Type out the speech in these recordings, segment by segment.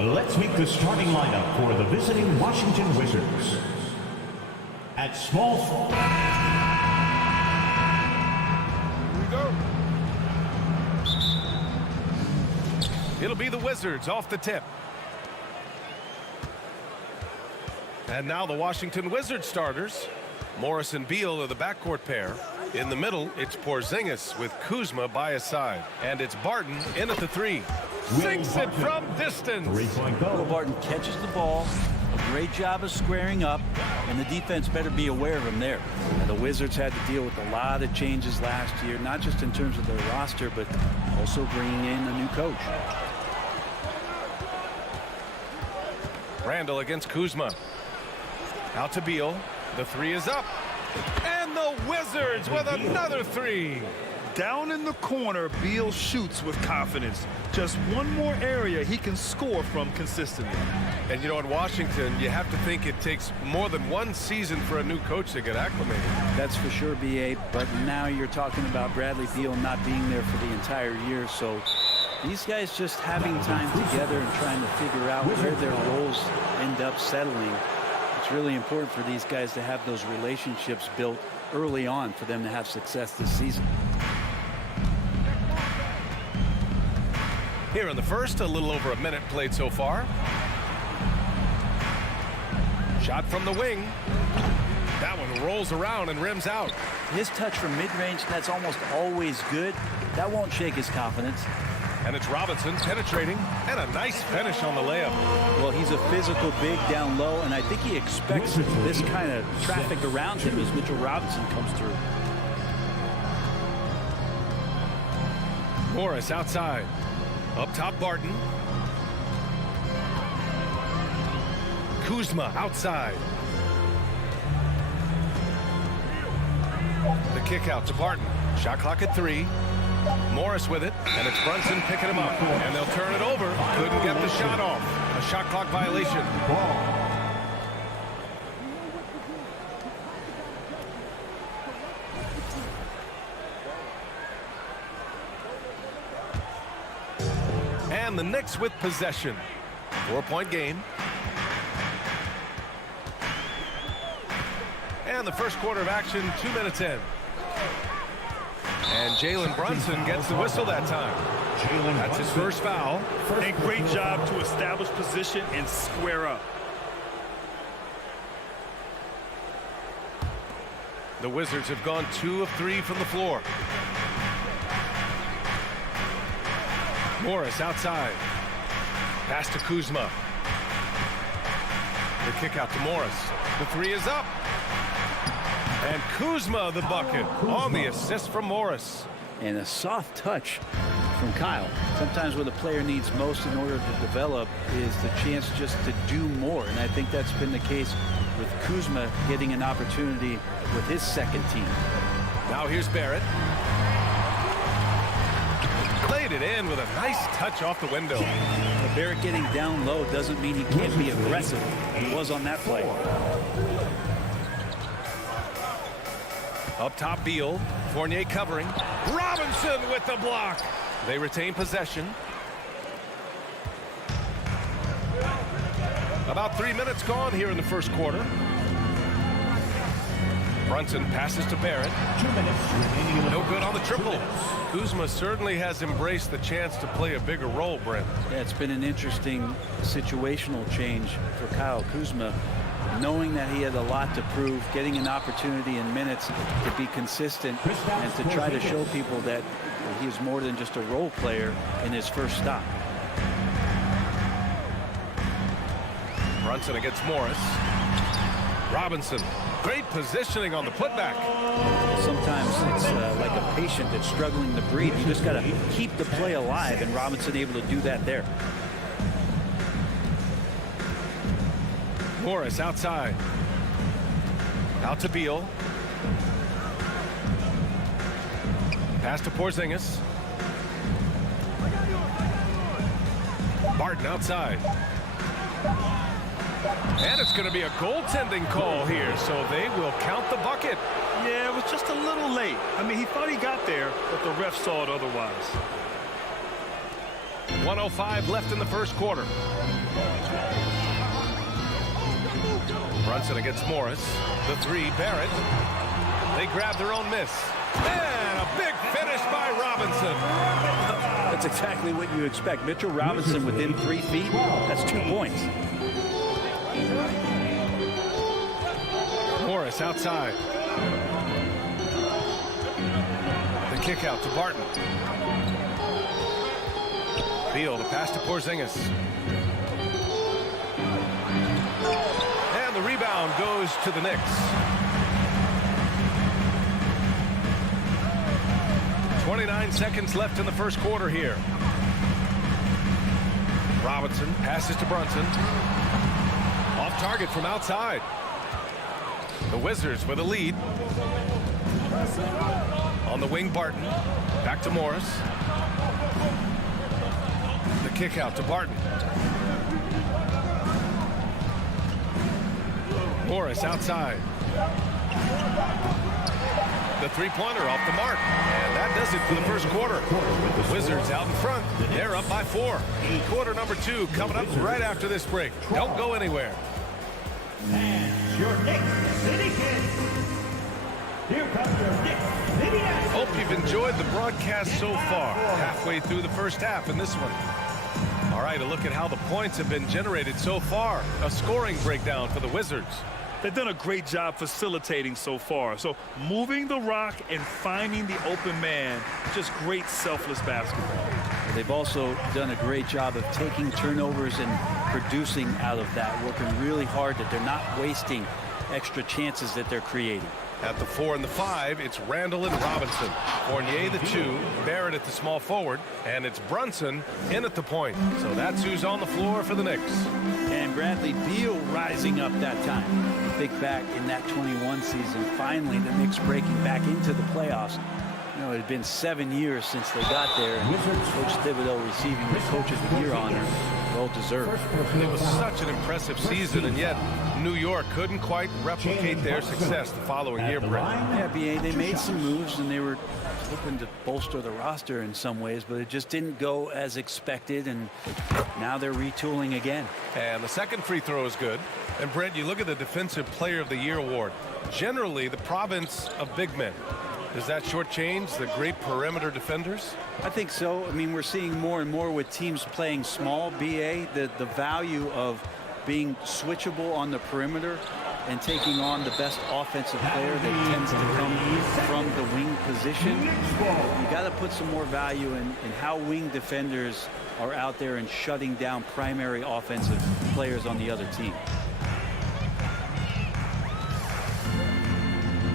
Let's meet the starting lineup for the visiting Washington Wizards. At small forward. Here we go. It'll be the Wizards off the tip. And now the Washington Wizards starters. Morris and Beal are the backcourt pair. In the middle, it's Porzingis with Kuzma by his side. And it's Barton in at the three. Sinks it from distance. Will Barton catches the ball. A great job of squaring up, and the defense better be aware of him there. Now, the Wizards had to deal with a lot of changes last year, not just in terms of their roster, but also bringing in a new coach. Randall against Kuzma. Out to Beal. The three is up. And the Wizards with another three. Down in the corner, Beal shoots with confidence. Just one more area he can score from consistently. And you know, in Washington, you have to think it takes more than one season for a new coach to get acclimated. That's for sure, B.A., but now you're talking about Bradley Beal not being there for the entire year, so these guys just having time together and trying to figure out where their roles end up settling. It's really important for these guys to have those relationships built early on for them to have success this season. Here in the first, a little over a minute played so far. Shot from the wing. That one rolls around and rims out. His touch from mid-range, that's almost always good. That won't shake his confidence. And it's Robinson penetrating, and a nice finish on the layup. Well, he's a physical big down low, and I think he expects this kind of traffic around him as Mitchell Robinson comes through. Morris outside. Up top, Barton. Kuzma outside. The kick out to Barton. Shot clock at 3. Morris with it, and it's Brunson picking him up. And they'll turn it over. Couldn't get the shot off. A shot clock violation. And the Knicks with possession. 4-point game. And the first quarter of action, 2 minutes in. And Jalen Brunson gets the whistle that time. That's his first foul. A great job to establish position and square up. The Wizards have gone 2 of 3 from the floor. Morris outside. Pass to Kuzma. The kick out to Morris. The three is up. And Kuzma the bucket on the assist from Morris. And a soft touch from Kyle. Sometimes what a player needs most in order to develop is the chance just to do more. And I think that's been the case with Kuzma getting an opportunity with his second team. Now here's Barrett. Laid it in with a nice touch off the window. But Barrett getting down low doesn't mean he can't be aggressive. He was on that play. Up top, Beal. Fournier covering. Robinson with the block. They retain possession. About 3 minutes gone here in the first quarter. Brunson passes to Barrett. 2 minutes. No good on the triple. Kuzma certainly has embraced the chance to play a bigger role, Brent. Yeah, it's been an interesting situational change for Kyle Kuzma. Knowing that he had a lot to prove, getting an opportunity in minutes to be consistent and to try to show people that he is more than just a role player in his first stop. Brunson against Morris. Robinson. Great positioning on the putback. Sometimes it's like a patient that's struggling to breathe. You just got to keep the play alive, and Robinson able to do that there. Morris outside. Out to Beal. Pass to Porzingis. Barton outside. And it's going to be a goaltending call here, so they will count the bucket. Yeah, it was just a little late. I mean, he thought he got there, but the ref saw it otherwise. 1:05 left in the first quarter. Brunson against Morris. The three, Barrett. They grab their own miss. And a big finish by Robinson. That's exactly what you expect. Mitchell Robinson within 3 feet. That's 2 points. Morris outside. The kick out to Barton. Beal to pass to Porzingis. And the rebound goes to the Knicks. 29 seconds left in the first quarter here. Robinson passes to Brunson. Off target from outside. The Wizards with a lead. On the wing, Barton. Back to Morris. The kick out to Barton. Morris outside. The three-pointer off the mark. And that does it for the first quarter. Wizards out in front. They're up by 4. Quarter number 2 coming up right after this break. Don't go anywhere. And your Knicks City Kids. Here comes your Knicks City Kids. Hope you've enjoyed the broadcast so far. Halfway through the first half in this one. All right, a look at how the points have been generated so far. A scoring breakdown for the Wizards. They've done a great job facilitating so far. So moving the rock and finding the open man, just great selfless basketball. They've also done a great job of taking turnovers and producing out of that, working really hard that they're not wasting extra chances that they're creating. At the 4 and the 5, it's Randall and Robinson. Fournier the 2, Barrett at the small forward, and it's Brunson in at the point. So that's who's on the floor for the Knicks. And Bradley Beal rising up that time. Big back in that 21 season. Finally, the Knicks breaking back into the playoffs. You know, it had been 7 years since they got there, and Coach Thibodeau receiving the Coach of the Year honor. Well deserved. It was such an impressive season, and yet New York couldn't quite replicate their success the following year, Brett. Yeah, B.A., they made some moves, and they were hoping to bolster the roster in some ways, but it just didn't go as expected, and now they're retooling again. And the second free throw is good. And, Brett, you look at the Defensive Player of the Year award. Generally, the province of big men. Does that shortchange the great perimeter defenders? I think so. I mean, we're seeing more and more with teams playing small, B.A., the value of being switchable on the perimeter and taking on the best offensive player that tends to come from the wing position. You got to put some more value in how wing defenders are out there and shutting down primary offensive players on the other team.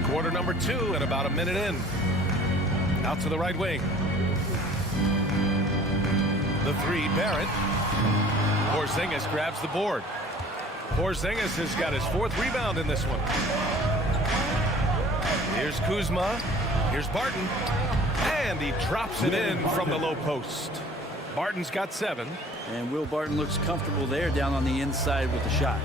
Quarter number 2 and about a minute in. Out to the right wing. The 3, Barrett. Porzingis grabs the board. Porzingis has got his 4th rebound in this one. Here's Kuzma. Here's Barton. And he drops it in from the low post. Barton's got 7. And Will Barton looks comfortable there down on the inside with the shot.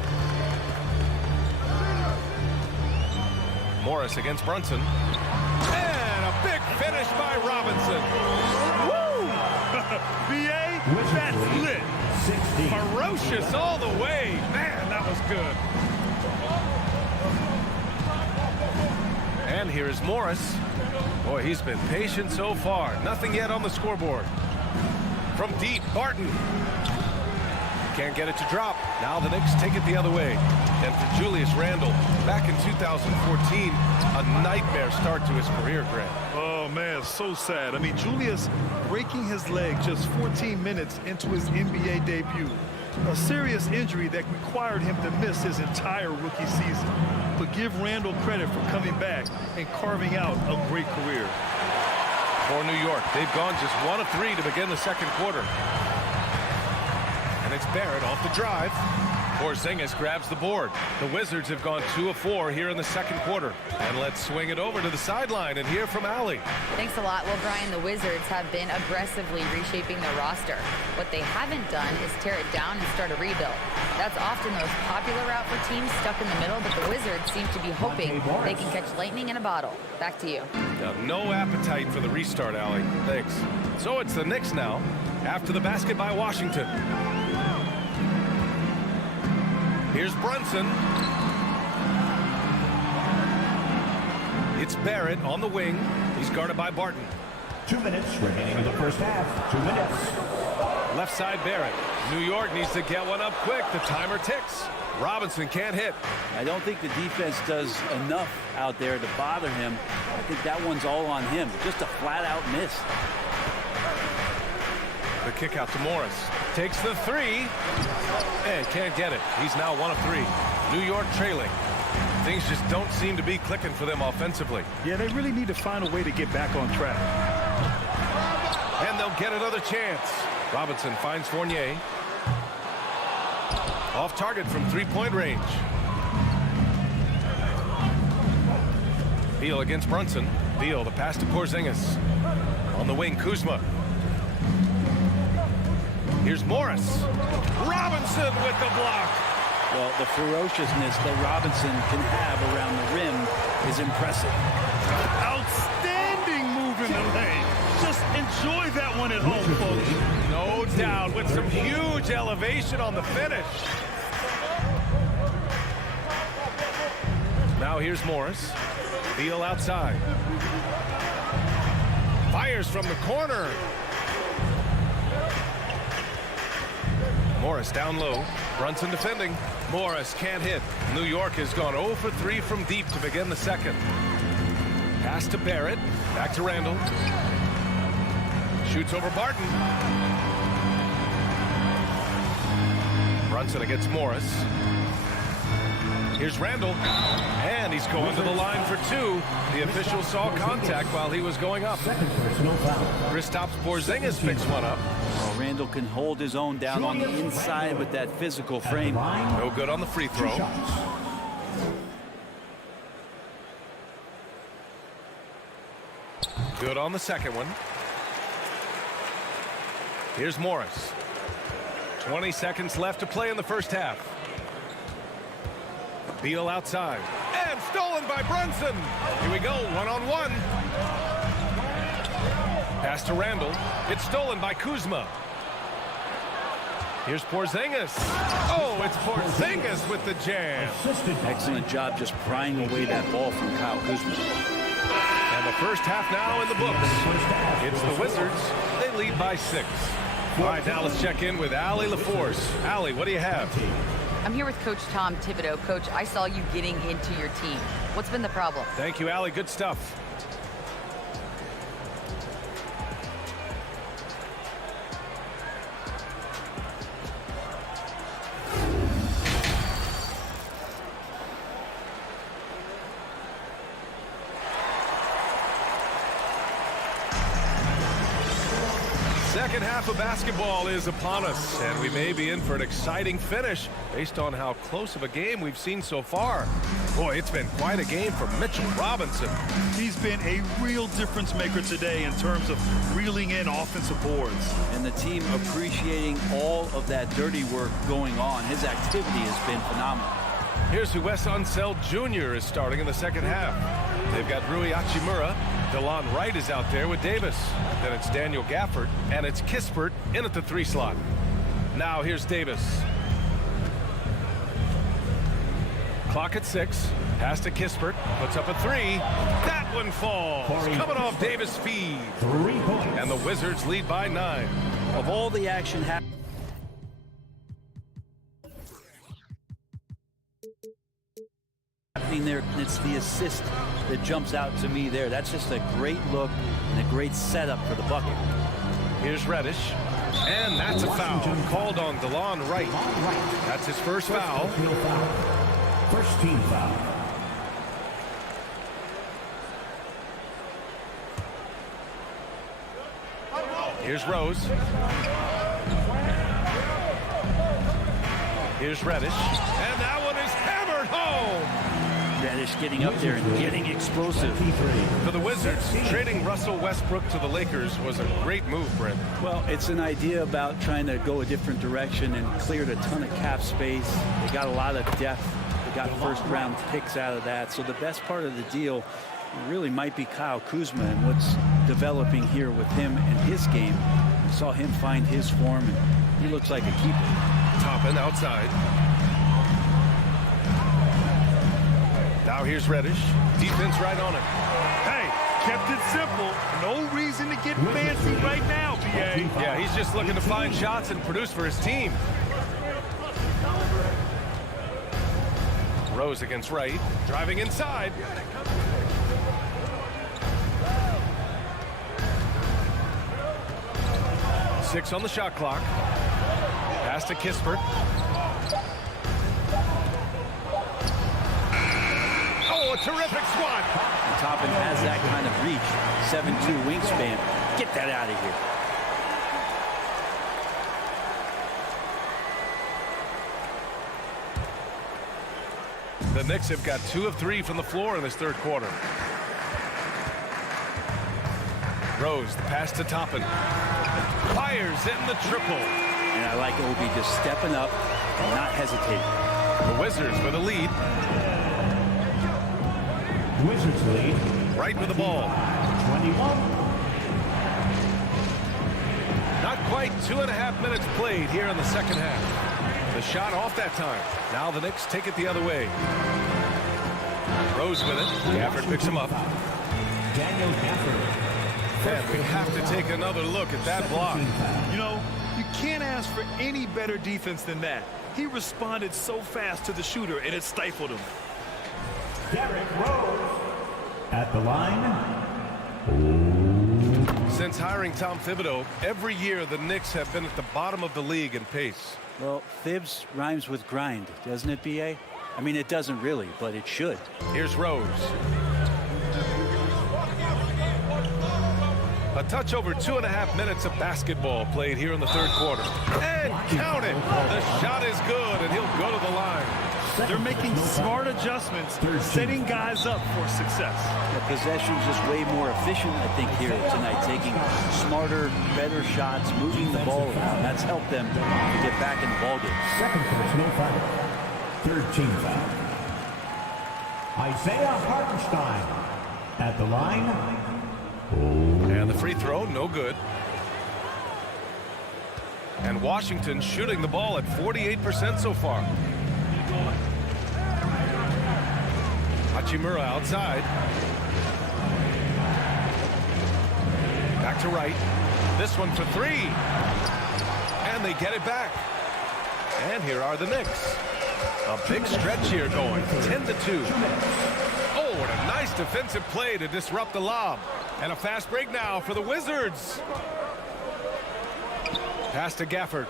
Morris against Brunson. And a big finish by Robinson. Woo! B.A., that's lit. 16. Ferocious all the way. Man, that was good. And here is Morris. Boy, he's been patient so far. Nothing yet on the scoreboard. From deep, Barton. Can't get it to drop. Now the Knicks take it the other way. And for Julius Randle, back in 2014, a nightmare start to his career, Grant. Oh, man, so sad. I mean, Julius breaking his leg just 14 minutes into his NBA debut. A serious injury that required him to miss his entire rookie season. But give Randle credit for coming back and carving out a great career. For New York, they've gone just 1 of 3 to begin the second quarter. And it's Barrett off the drive. Porzingis grabs the board. The Wizards have gone 2 of 4 here in the second quarter. And let's swing it over to the sideline and hear from Allie. Thanks a lot. Well, Brian, the Wizards have been aggressively reshaping their roster. What they haven't done is tear it down and start a rebuild. That's often the most popular route for teams stuck in the middle, but the Wizards seem to be hoping they can catch lightning in a bottle. Back to you. No appetite for the restart, Allie. Thanks. So it's the Knicks now. After the basket by Washington. Here's Brunson. It's Barrett on the wing. He's guarded by Barton. 2 minutes remaining in the first half. 2 minutes. Left side Barrett. New York needs to get one up quick. The timer ticks. Robinson can't hit. I don't think the defense does enough out there to bother him. I think that one's all on him. Just a flat-out miss. The kick out to Morris. Takes the three. And can't get it. He's now 1 of 3. New York trailing. Things just don't seem to be clicking for them offensively. Yeah, they really need to find a way to get back on track. And they'll get another chance. Robinson finds Fournier. Off target from three-point range. Beal against Brunson. Beal, the pass to Porzingis. On the wing, Kuzma. Here's Morris. Robinson with the block. Well, the ferociousness that Robinson can have around the rim is impressive. Outstanding move in the lane. Just enjoy that one at home, folks. No doubt, with some huge elevation on the finish. Now here's Morris. Beal outside. Fires from the corner. Morris down low. Brunson defending. Morris can't hit. New York has gone 0 for 3 from deep to begin the second. Pass to Barrett. Back to Randall. Shoots over Barton. Brunson against Morris. Here's Randall. And he's going to the line for 2. The official saw contact while he was going up. Second personal foul. Kristaps Porzingis picks one up. Well, Randall can hold his own down on the inside with that physical frame. No good on the free throw. 2 shots. Good on the second one. Here's Morris. 20 seconds left to play in the first half. Beal outside. And stolen by Brunson. Here we go, one-on-one. Pass to Randall. It's stolen by Kuzma. Here's Porzingis. Oh, it's Porzingis with the jam. Excellent job just prying away that ball from Kyle Kuzma. And the first half now in the books. It's the Wizards. They lead by 6. All right, now let's check in with Allie LaForce. Allie, what do you have? I'm here with Coach Tom Thibodeau. Coach, I saw you getting into your team. What's been the problem? Thank you, Allie. Good stuff. Second half of basketball is upon us, and we may be in for an exciting finish based on how close of a game we've seen so far. Boy, it's been quite a game for Mitchell Robinson. He's been a real difference maker today in terms of reeling in offensive boards. And the team appreciating all of that dirty work going on. His activity has been phenomenal. Here's who Wes Unseld Jr. is starting in the second half. They've got Rui Hachimura. DeLon Wright is out there with Davis. Then it's Daniel Gafford, and it's Kispert in at the 3 slot. Now here's Davis. Clock at 6. Pass to Kispert. Puts up a 3. That one falls. Coming off Davis' feed. 3 points. And the Wizards lead by 9. Of all the action happening there, it's the assist that jumps out to me there. That's just a great look and a great setup for the bucket. Here's Reddish. And that's a foul called on DeLon Wright. That's his first foul. First team foul. Here's Rose. Here's Reddish. And that one is hammered home. Reddish getting up there and getting explosive. For the Wizards, trading Russell Westbrook to the Lakers was a great move, Brent. Well, it's an idea about trying to go a different direction and cleared a ton of cap space. They got a lot of depth. They got first-round picks out of that. So the best part of the deal really might be Kyle Kuzma and what's developing here with him and his game. Saw him find his form, and he looks like a keeper. Toppin outside. Now here's Reddish. Defense right on him. Hey, kept it simple. No reason to get fancy right now, BA. Yeah, he's just looking to find shots and produce for his team. Rose against Wright, driving inside. Six on the shot clock. Pass to Kispert. Oh, a terrific swat. Toppin has that kind of reach. 7'2" wingspan. Get that out of here. The Knicks have got 2 of 3 from the floor in this third quarter. Rose, the pass to Toppin. Fires in the triple. And I like Obi just stepping up and not hesitating. The Wizards with a lead. Wizards lead. Right with the ball. 21. Not quite 2.5 minutes played here in the second half. The shot off that time. Now the Knicks take it the other way. Rose with it. Gafford picks him up. Daniel Gafford. And we have to take another look at that block. You know, you can't ask for any better defense than that. He responded so fast to the shooter, and it stifled him. Derrick Rose. At the line. Since hiring Tom Thibodeau, every year the Knicks have been at the bottom of the league in pace. Well, Thibs rhymes with grind, doesn't it, B.A.? I mean, it doesn't really, but it should. Here's Rose. A touch over 2.5 minutes of basketball played here in the third quarter. And count it! The shot is good, and he'll go to the line. They're making smart adjustments, setting guys up for success. The possession's just way more efficient, I think, here tonight. Taking smarter, better shots, moving the ball around. That's helped them to get back in the ballgame. Second personal foul. Third team foul. Isaiah Hartenstein. At the line. And the free throw, no good. And Washington shooting the ball at 48% so far. Hachimura outside. Back to Wright. This one for 3. And they get it back. And here are the Knicks. A big stretch here going. 10-2. Oh, what a nice defensive play to disrupt the lob. And a fast break now for the Wizards. Pass to Gafford.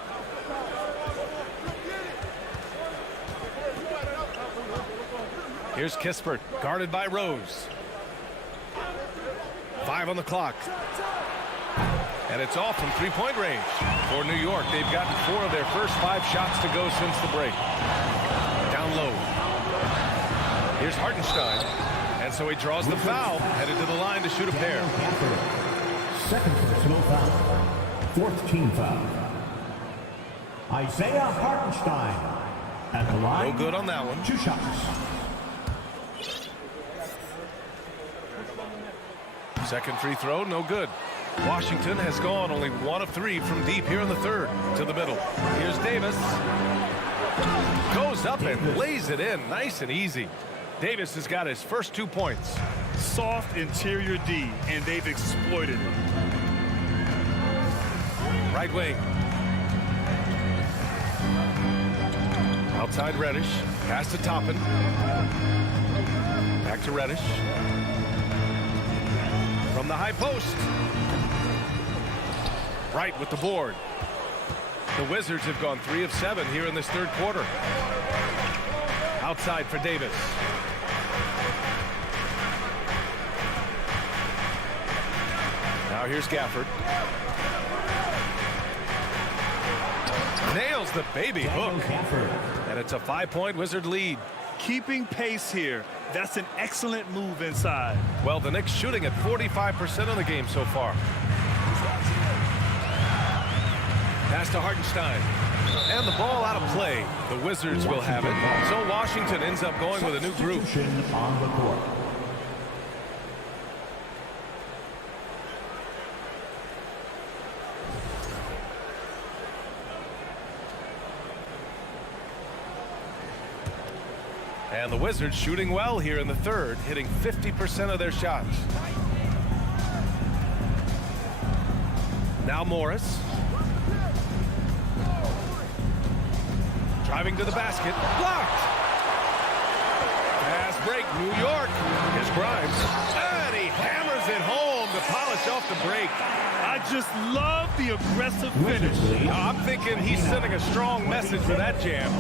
Here's Kispert, guarded by Rose. 5 on the clock. And it's off from three-point range. For New York, they've gotten 4 of their first 5 shots to go since the break. Down low. Here's Hartenstein. And so he draws the foul, headed to the line to shoot a pair. Second personal foul. Fourth team foul. Isaiah Hartenstein. At the line. No good on that one. 2 shots. Second free throw, no good. Washington has gone only 1 of 3 from deep here in the third. To the middle. Here's Davis. Goes up and lays it in. Nice and easy. Davis has got his first 2 points. Soft interior D, and they've exploited it. Right wing. Outside Reddish. Pass to Toppin. Back to Reddish. From the high post. Right with the board. The Wizards have gone 3 of 7 here in this third quarter. Outside for Davis. Now here's Gafford. Nails the baby hook. And it's a 5-point Wizard lead. Keeping pace here. That's an excellent move inside. Well, the Knicks shooting at 45% of the game so far. Pass to Hartenstein. And the ball out of play. The Wizards will have it. So Washington ends up going with a new group. On the court. And the Wizards shooting well here in the third, hitting 50% of their shots. Now Morris. Driving to the basket. Blocked. Pass break. New York. Here's Grimes. And he hammers it home to polish off the break. I just love the aggressive finish. I'm thinking he's sending a strong message for that jam.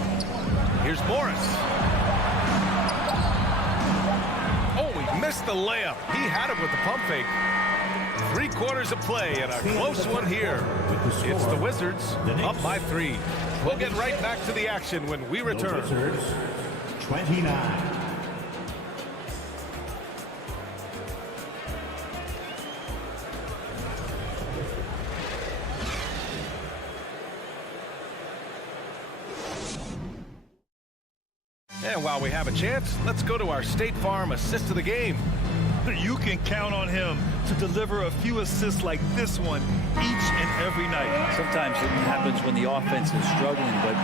Here's Morris. Oh, he missed the layup. He had him with the pump fake. 3 quarters of play and a close one here. It's the Wizards up by 3. We'll get right back to the action when we return. Wizards, 29. And while we have a chance, let's go to our State Farm assist of the game. You can count on him to deliver a few assists like this one each and every night. Sometimes it happens when the offense is struggling, but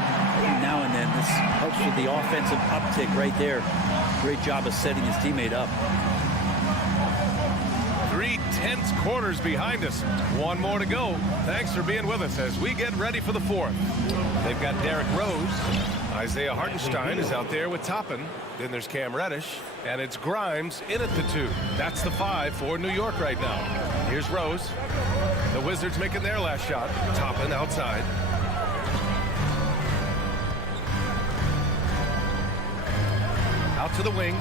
now and then this helps with the offensive uptick right there. Great job of setting his teammate up. 3 tense quarters behind us. 1 more to go. Thanks for being with us as we get ready for the 4th. They've got Derrick Rose. Isaiah Hartenstein is out there with Toppin. Then there's Cam Reddish. And it's Grimes in at the 2. That's the 5 for New York right now. Here's Rose. The Wizards making their last shot. Toppin outside. Out to the wing.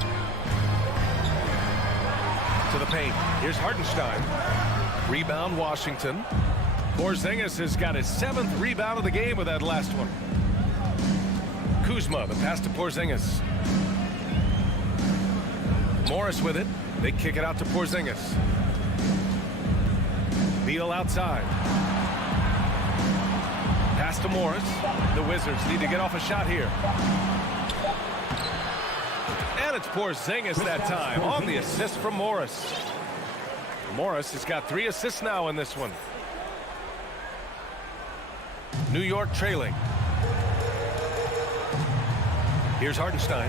To the paint. Here's Hartenstein. Rebound Washington. Porzingis has got his 7th rebound of the game with that last one. Kuzma, the pass to Porzingis. Morris with it. They kick it out to Porzingis. Beal outside. Pass to Morris. The Wizards need to get off a shot here. And it's Porzingis that time on the assist from Morris. Morris has got 3 assists now in this one. New York trailing. Here's Hartenstein.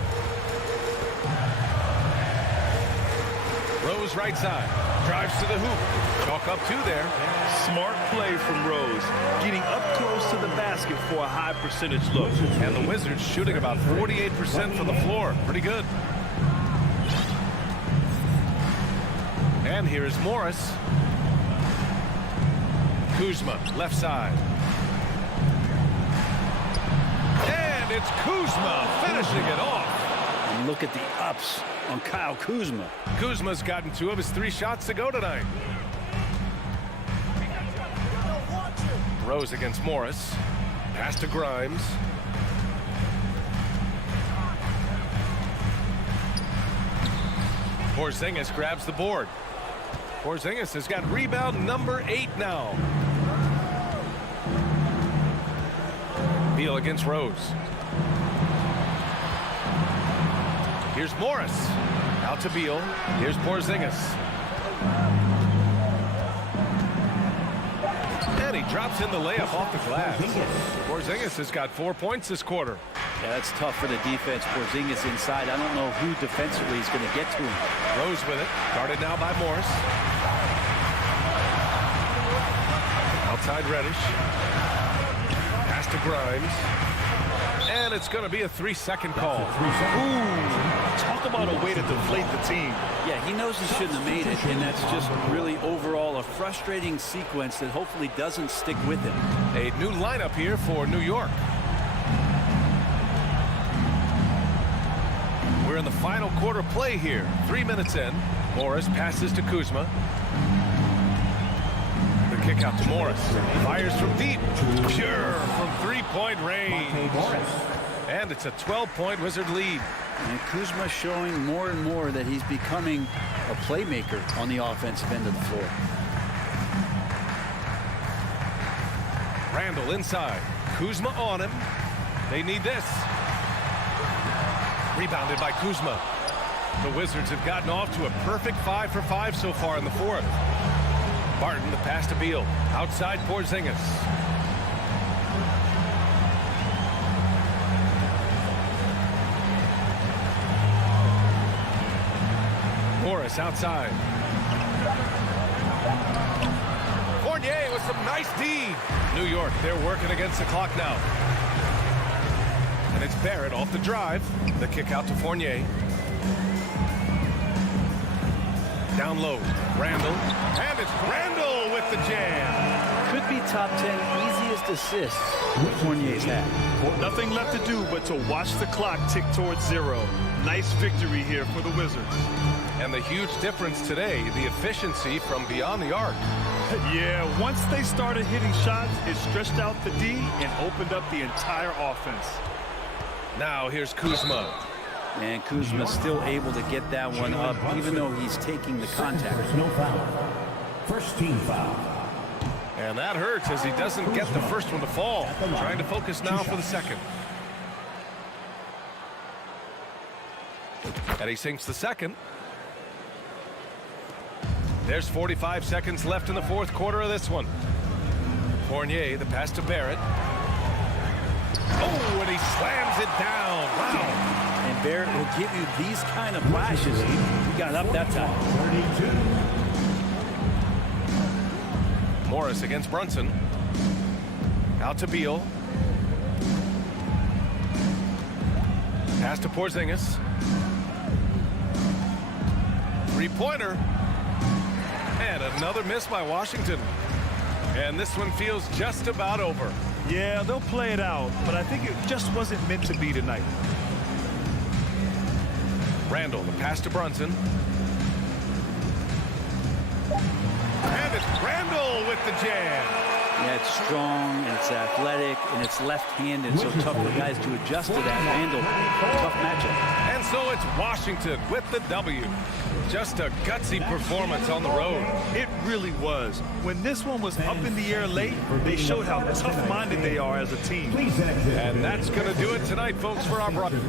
Rose right side. Drives to the hoop. Chalk up 2 there. Smart play from Rose. Getting up close to the basket for a high percentage look. And the Wizards shooting about 48% from the floor. Pretty good. And here's Morris. Kuzma, left side. And it's Kuzma finishing it off. And look at the ups on Kyle Kuzma. Kuzma's gotten 2 of his 3 shots to go tonight. Rose against Morris. Pass to Grimes. Porzingis grabs the board. Porzingis has got rebound number 8 now. Beal against Rose. Here's Morris. Out to Beal. Here's Porzingis. And he drops in the layup off the glass. Porzingis has got 4 points this quarter. Yeah, that's tough for the defense. Porzingis inside. I don't know who defensively is going to get to him. Rose with it. Guarded now by Morris. Outside Reddish. Pass to Grimes. And it's going to be a 3-second call. Ooh, talk about a way to deflate the team. Yeah, he knows he shouldn't have made it, and that's just really overall a frustrating sequence that hopefully doesn't stick with him. A new lineup here for New York. We're in the final quarter play here. 3 minutes in. Morris passes to Kuzma. The kick out to Morris. Fires from deep. Pure from 3-point range. And it's a 12-point Wizard lead. And Kuzma showing more and more that he's becoming a playmaker on the offensive end of the floor. Randall inside. Kuzma on him. They need this. Rebounded by Kuzma. The Wizards have gotten off to a perfect 5 for 5 so far in the 4th. Barton, the pass to Beal. Outside Porzingis. Morris outside. Fournier with some nice D. New York, they're working against the clock now. And it's Barrett off the drive. The kick out to Fournier. Down low, Randall. And it's Randall with the jam. Could be top 10 easiest assists Fournier's had. Nothing left to do but to watch the clock tick towards 0. Nice victory here for the Wizards. And the huge difference today, the efficiency from beyond the arc. Yeah, once they started hitting shots, it stretched out the D and opened up the entire offense. Now here's Kuzma. And Kuzma's still able to get that one up, even though he's taking the contact. There's no foul. First team foul. And that hurts as he doesn't get the first one to fall. Trying to focus now for the second. And he sinks the second. There's 45 seconds left in the fourth quarter of this one. Fournier, the pass to Barrett. Oh, and he slams it down. Wow. And Barrett will give you these kind of flashes. He got up that time. 32. Morris against Brunson. Out to Beal. Pass to Porzingis. Three-pointer. And another miss by Washington. And this one feels just about over. Yeah, they'll play it out, but I think it just wasn't meant to be tonight. Randall, the pass to Brunson. And it's Randall with the jam. Yeah, it's strong, and it's athletic, and it's left-handed, so tough for guys to adjust to that. Randall, tough matchup. And so it's Washington with the W. Just a gutsy performance on the road. It really was. When this one was up in the air late, they showed how tough-minded they are as a team. And that's going to do it tonight, folks, for our broadcast.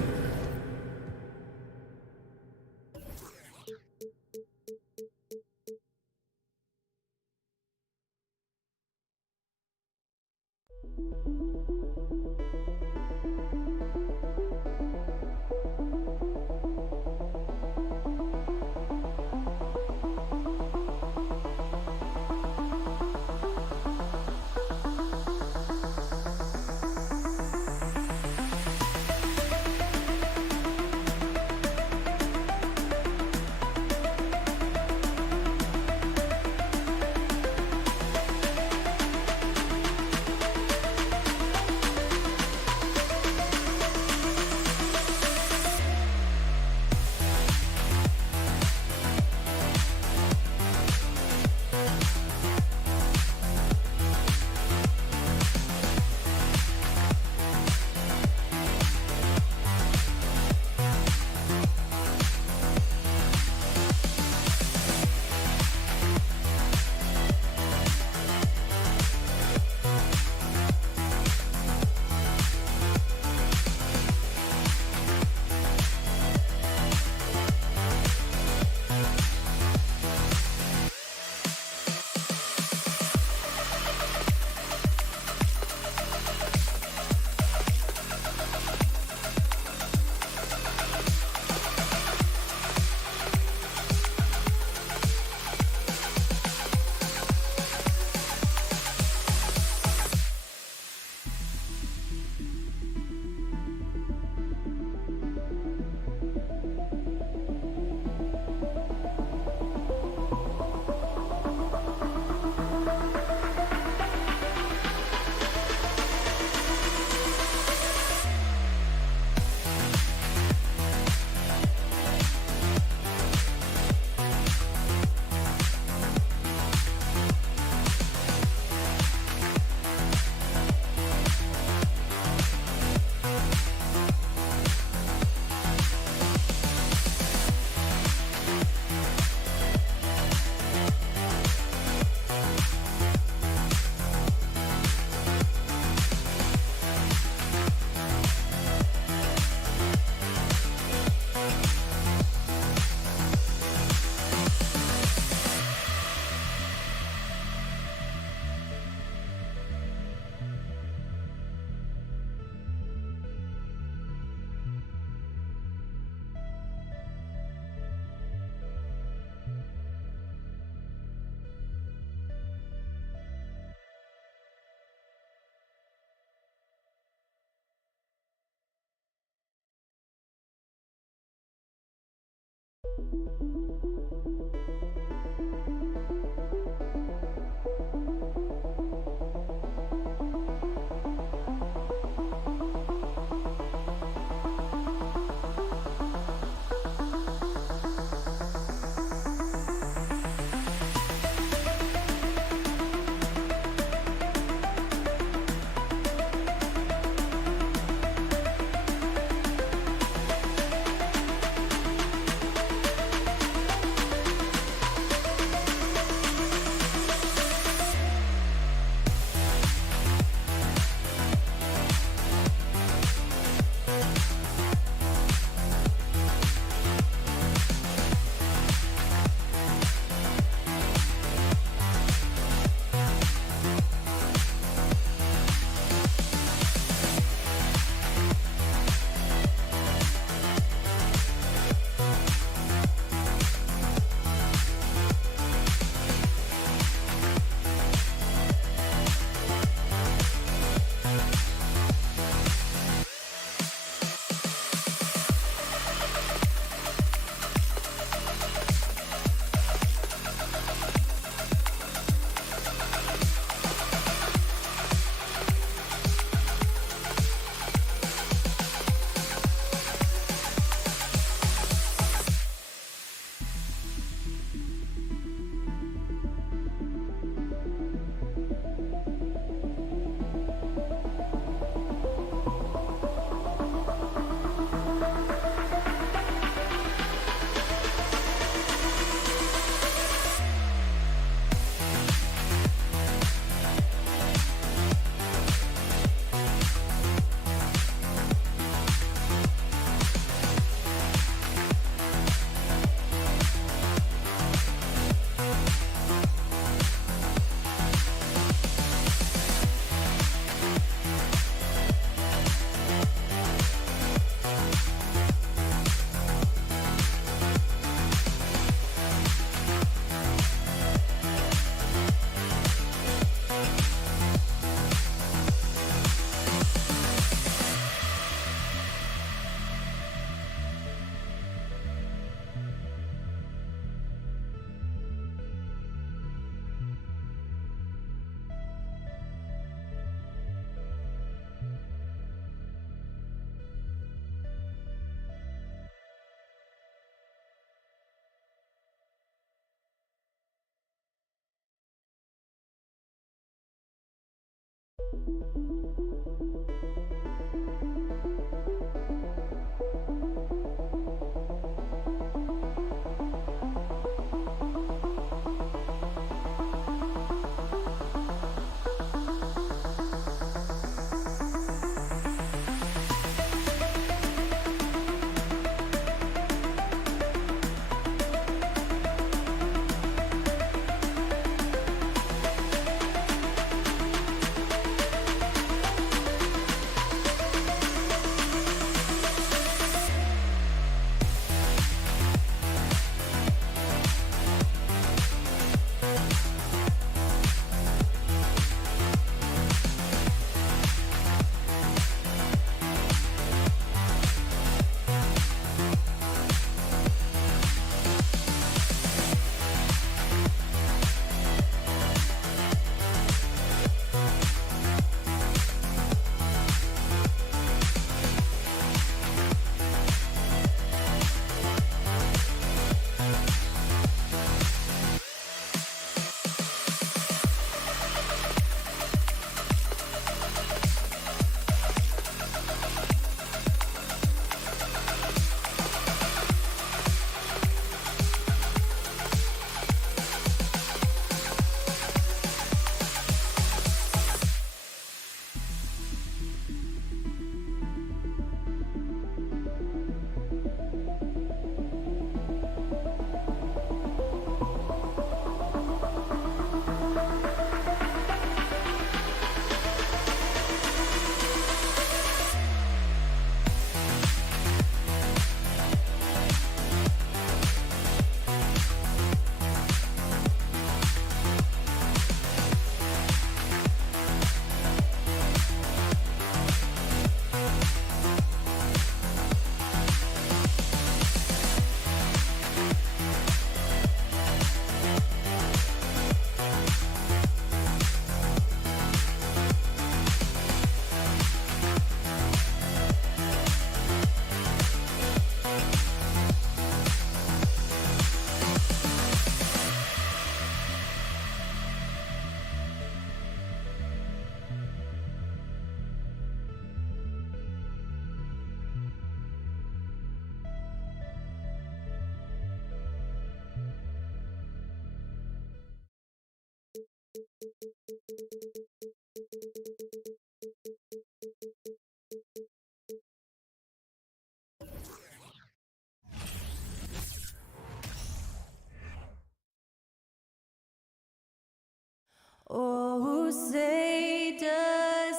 Oh, say does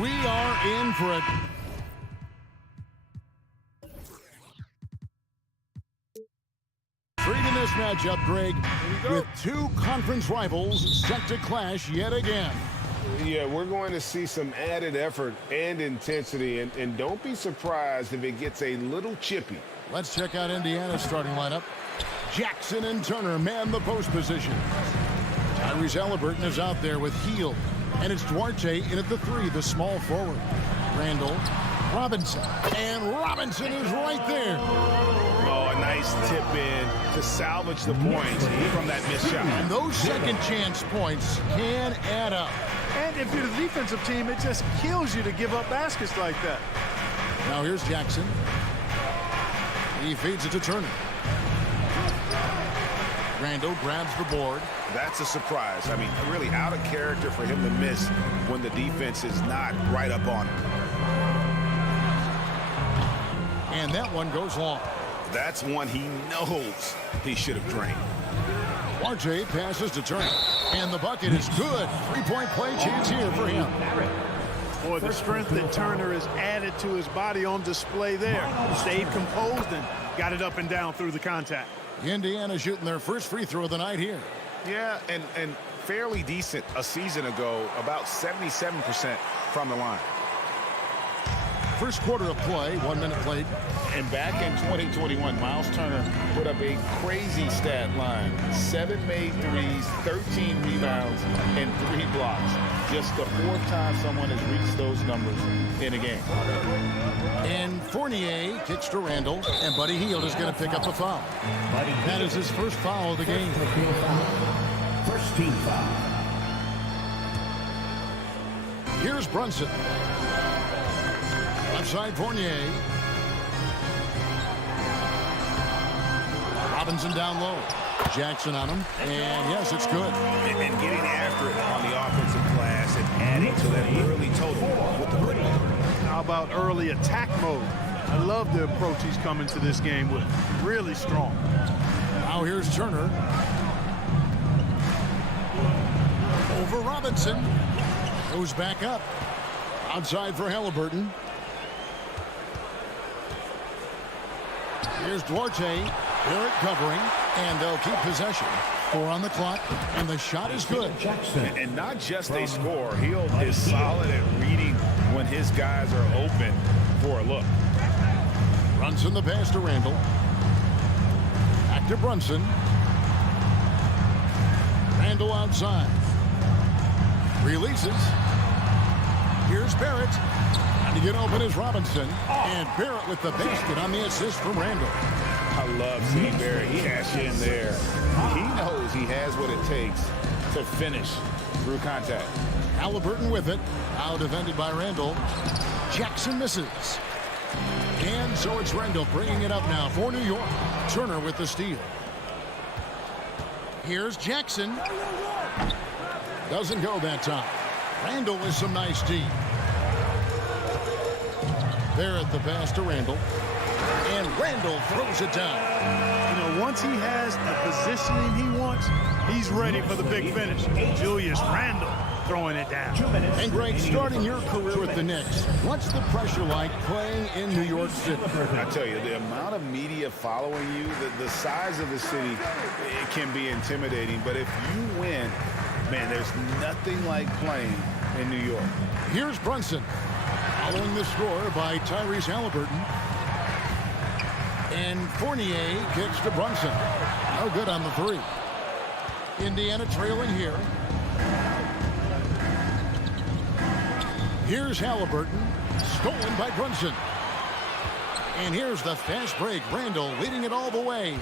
We are in for it. Treating this matchup, Greg, with two conference rivals set to clash yet again. Yeah, we're going to see some added effort and intensity, and don't be surprised if it gets a little chippy. Let's check out Indiana's starting lineup. Jackson and Turner man the post position. Tyrese Halliburton is out there with Heel. And it's Duarte in at the 3, the small forward. Randall, Robinson, and Robinson is right there. Oh, a nice tip in to salvage the points from that missed shot. And those second chance points can add up. And if you're the defensive team, it just kills you to give up baskets like that. Now here's Jackson. He feeds it to Turner. Randall grabs the board. That's a surprise. I mean, really out of character for him to miss when the defense is not right up on him. And that one goes long. That's one he knows he should have drained. Duarte passes to Turner. And the bucket is good. 3-point play chance here for him. Boy, the strength that Turner has added to his body on display there. Stayed composed and got it up and down through the contact. Indiana shooting their first free throw of the night here. Yeah, and fairly decent a season ago, about 77% from the line. First quarter of play, 1 minute played. And back in 2021, Miles Turner put up a crazy stat line. 7 made threes, 13 rebounds, and 3 blocks. Just the 4th time someone has reached those numbers in a game. And Fournier kicks to Randall, and Buddy Hield is going to pick up a foul. That is his first foul of the game. First team foul. Here's Brunson. Left side Fournier. Robinson down low. Jackson on him. And yes, it's good. And getting after it on the offensive glass and adding to that early total with the break. How about early attack mode? I love the approach he's coming to this game with. Really strong. Now here's Turner. Over Robinson. Goes back up. Outside for Halliburton. Here's Duarte. Barrett covering, and they'll keep possession. 4 on the clock, and the shot is good. And not just a score. Hield is solid at reading when his guys are open for a look. Brunson the pass to Randall. Back to Brunson. Randall outside. Releases. Here's Barrett. And to get open is Robinson. And Barrett with the basket on the assist from Randall. I love seeing Barrett cash in there. He knows he has what it takes to finish through contact. Halliburton with it. Now defended by Randall. Jackson misses. And so it's Randall bringing it up now for New York. Turner with the steal. Here's Jackson. Doesn't go that time. Randall with some nice D. Barrett the pass to Randall. And Randall throws it down. You know, once he has the positioning he wants, he's ready for the big finish. Julius Randle throwing it down. And Greg, starting your career with the Knicks, what's the pressure like playing in New York City? I tell you, the amount of media following you, the size of the city, it can be intimidating. But if you win, man, there's nothing like playing in New York. Here's Brunson. Following the score by Tyrese Halliburton. And Fournier kicks to Brunson. No good on the 3. Indiana trailing here. Here's Halliburton. Stolen by Brunson. And here's the fast break. Randall leading it all the way.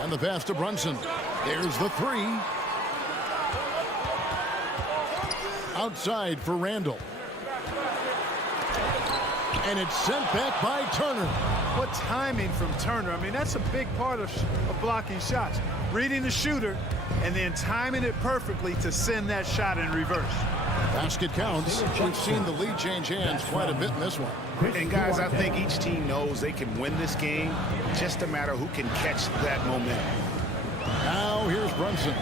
And the pass to Brunson. There's the 3. Outside for Randall. And it's sent back by Turner. What timing from Turner. I mean, that's a big part of blocking shots. Reading the shooter and then timing it perfectly to send that shot in reverse. Basket counts. We've seen the lead change hands quite a bit in this one. And guys, I think each team knows they can win this game. Just a matter who can catch that momentum. Now here's Brunson.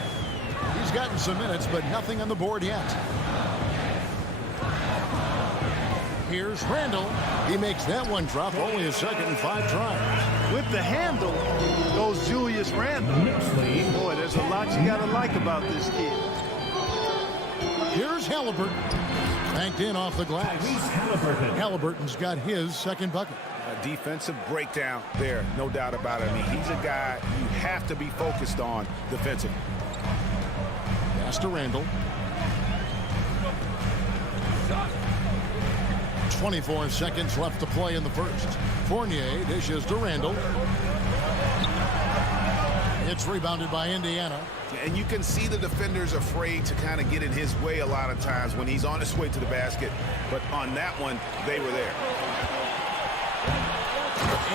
He's gotten some minutes, but nothing on the board yet. Here's Randall. He makes that one drop, only a second and 5 tries. With the handle goes Julius Randle. Boy, there's a lot you got to like about this kid. Here's Halliburton. Banked in off the glass. Halliburton's got his second bucket. A defensive breakdown there, no doubt about it. I mean, he's a guy you have to be focused on defensively. Pass to Randall. 24 seconds left to play in the first. Fournier dishes to Randall. It's rebounded by Indiana. And you can see the defenders afraid to kind of get in his way a lot of times when he's on his way to the basket. But on that one, they were there.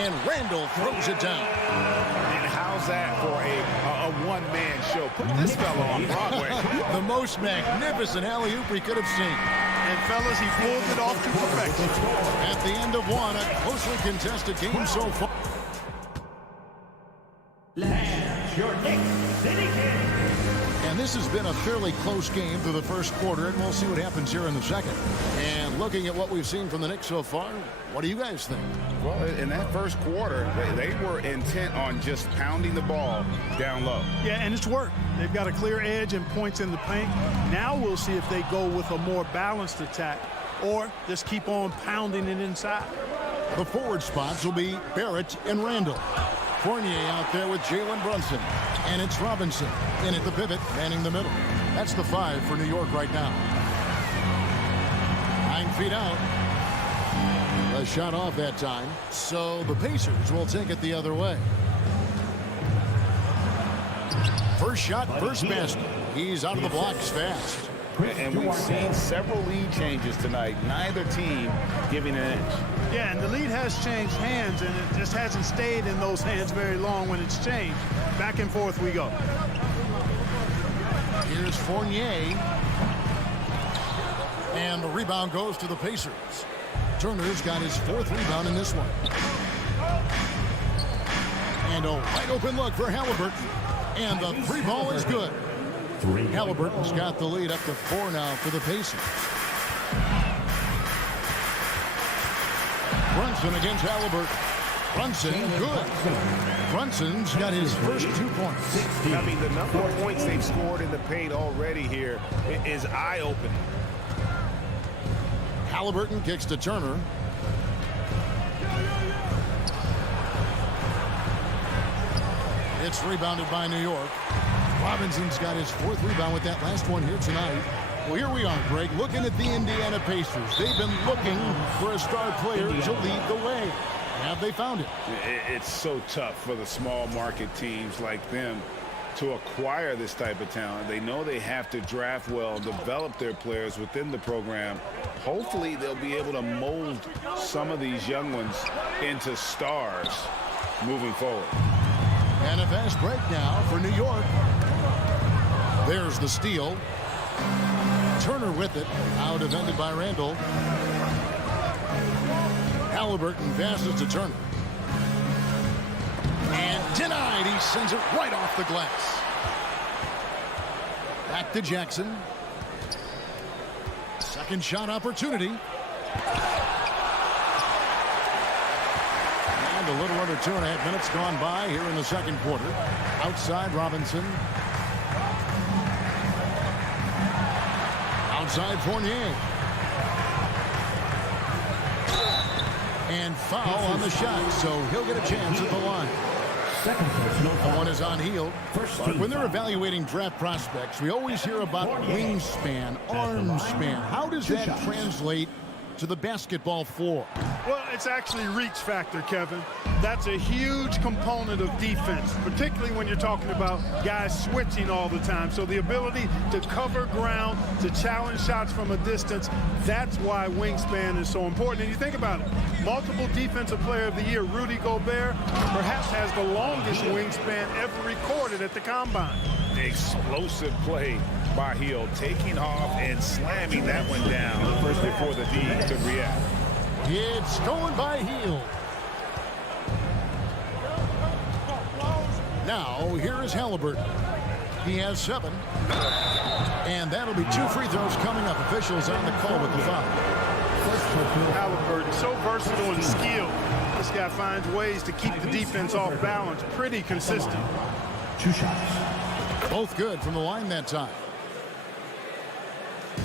And Randall throws it down. And how's that for a one-man show? Put this fella on Broadway. The most magnificent alley-oop we could have seen. And fellas, he pulled it off to perfection. At the end of one, a closely contested game so far. Your Knicks City Kings. And this has been a fairly close game through the first quarter, and we'll see what happens here in the second. And looking at what we've seen from the Knicks so far, what do you guys think? Well, in that first quarter, they were intent on just pounding the ball down low. Yeah, and it's worked. They've got a clear edge and points in the paint. Now we'll see if they go with a more balanced attack or just keep on pounding it inside. The forward spots will be Barrett and Randall. Fournier out there with Jalen Brunson. And it's Robinson in at the pivot, manning the middle. That's the 5 for New York right now. 9 feet out. A shot off that time. So the Pacers will take it the other way. First shot, first basket. He's out of the blocks fast. And we've seen several lead changes tonight. Neither team giving an edge. Yeah, and the lead has changed hands, and it just hasn't stayed in those hands very long when it's changed. Back and forth we go. Here's Fournier. And the rebound goes to the Pacers. Turner's got his 4th rebound in this one. And a wide open look for Halliburton. And the 3 ball is good. Halliburton's got the lead up to 4 now for the Pacers. Brunson against Halliburton. Brunson, good. Brunson's got his first 2 points. I mean, the number of points they've scored in the paint already here is eye-opening. Halliburton kicks to Turner. It's rebounded by New York. Robinson's got his 4th rebound with that last one here tonight. Well, here we are, Greg, looking at the Indiana Pacers. They've been looking for a star player to lead the way. Have they found it? It's so tough for the small market teams like them to acquire this type of talent. They know they have to draft well, develop their players within the program. Hopefully they'll be able to mold some of these young ones into stars moving forward. And a fast break now for New York. There's the steal. Turner with it. Now defended by Randall. Halliburton passes to Turner. And denied. He sends it right off the glass. Back to Jackson. Second shot opportunity. And a little under 2.5 minutes gone by here in the second quarter. Outside Robinson. Outside Fournier. And foul on the shot, so he'll get a chance at the line. That one is on Hield. But when they're evaluating draft prospects, we always hear about wingspan, arm span. How does that translate to the basketball floor? Well, it's actually reach factor, Kevin. That's a huge component of defense, particularly when you're talking about guys switching all the time. So the ability to cover ground, to challenge shots from a distance, that's why wingspan is so important. And you think about it, multiple defensive player of the year, Rudy Gobert, perhaps has the longest wingspan ever recorded at the combine. Explosive play by Hill, taking off and slamming that one down first before the D could react. It's stolen by Heel. Now, here is Halliburton. He has 7. And that'll be 2 free throws coming up. Officials on the call with the foul. Halliburton, so versatile and skilled. This guy finds ways to keep the defense off balance. Pretty consistent. 2 shots. Both good from the line that time.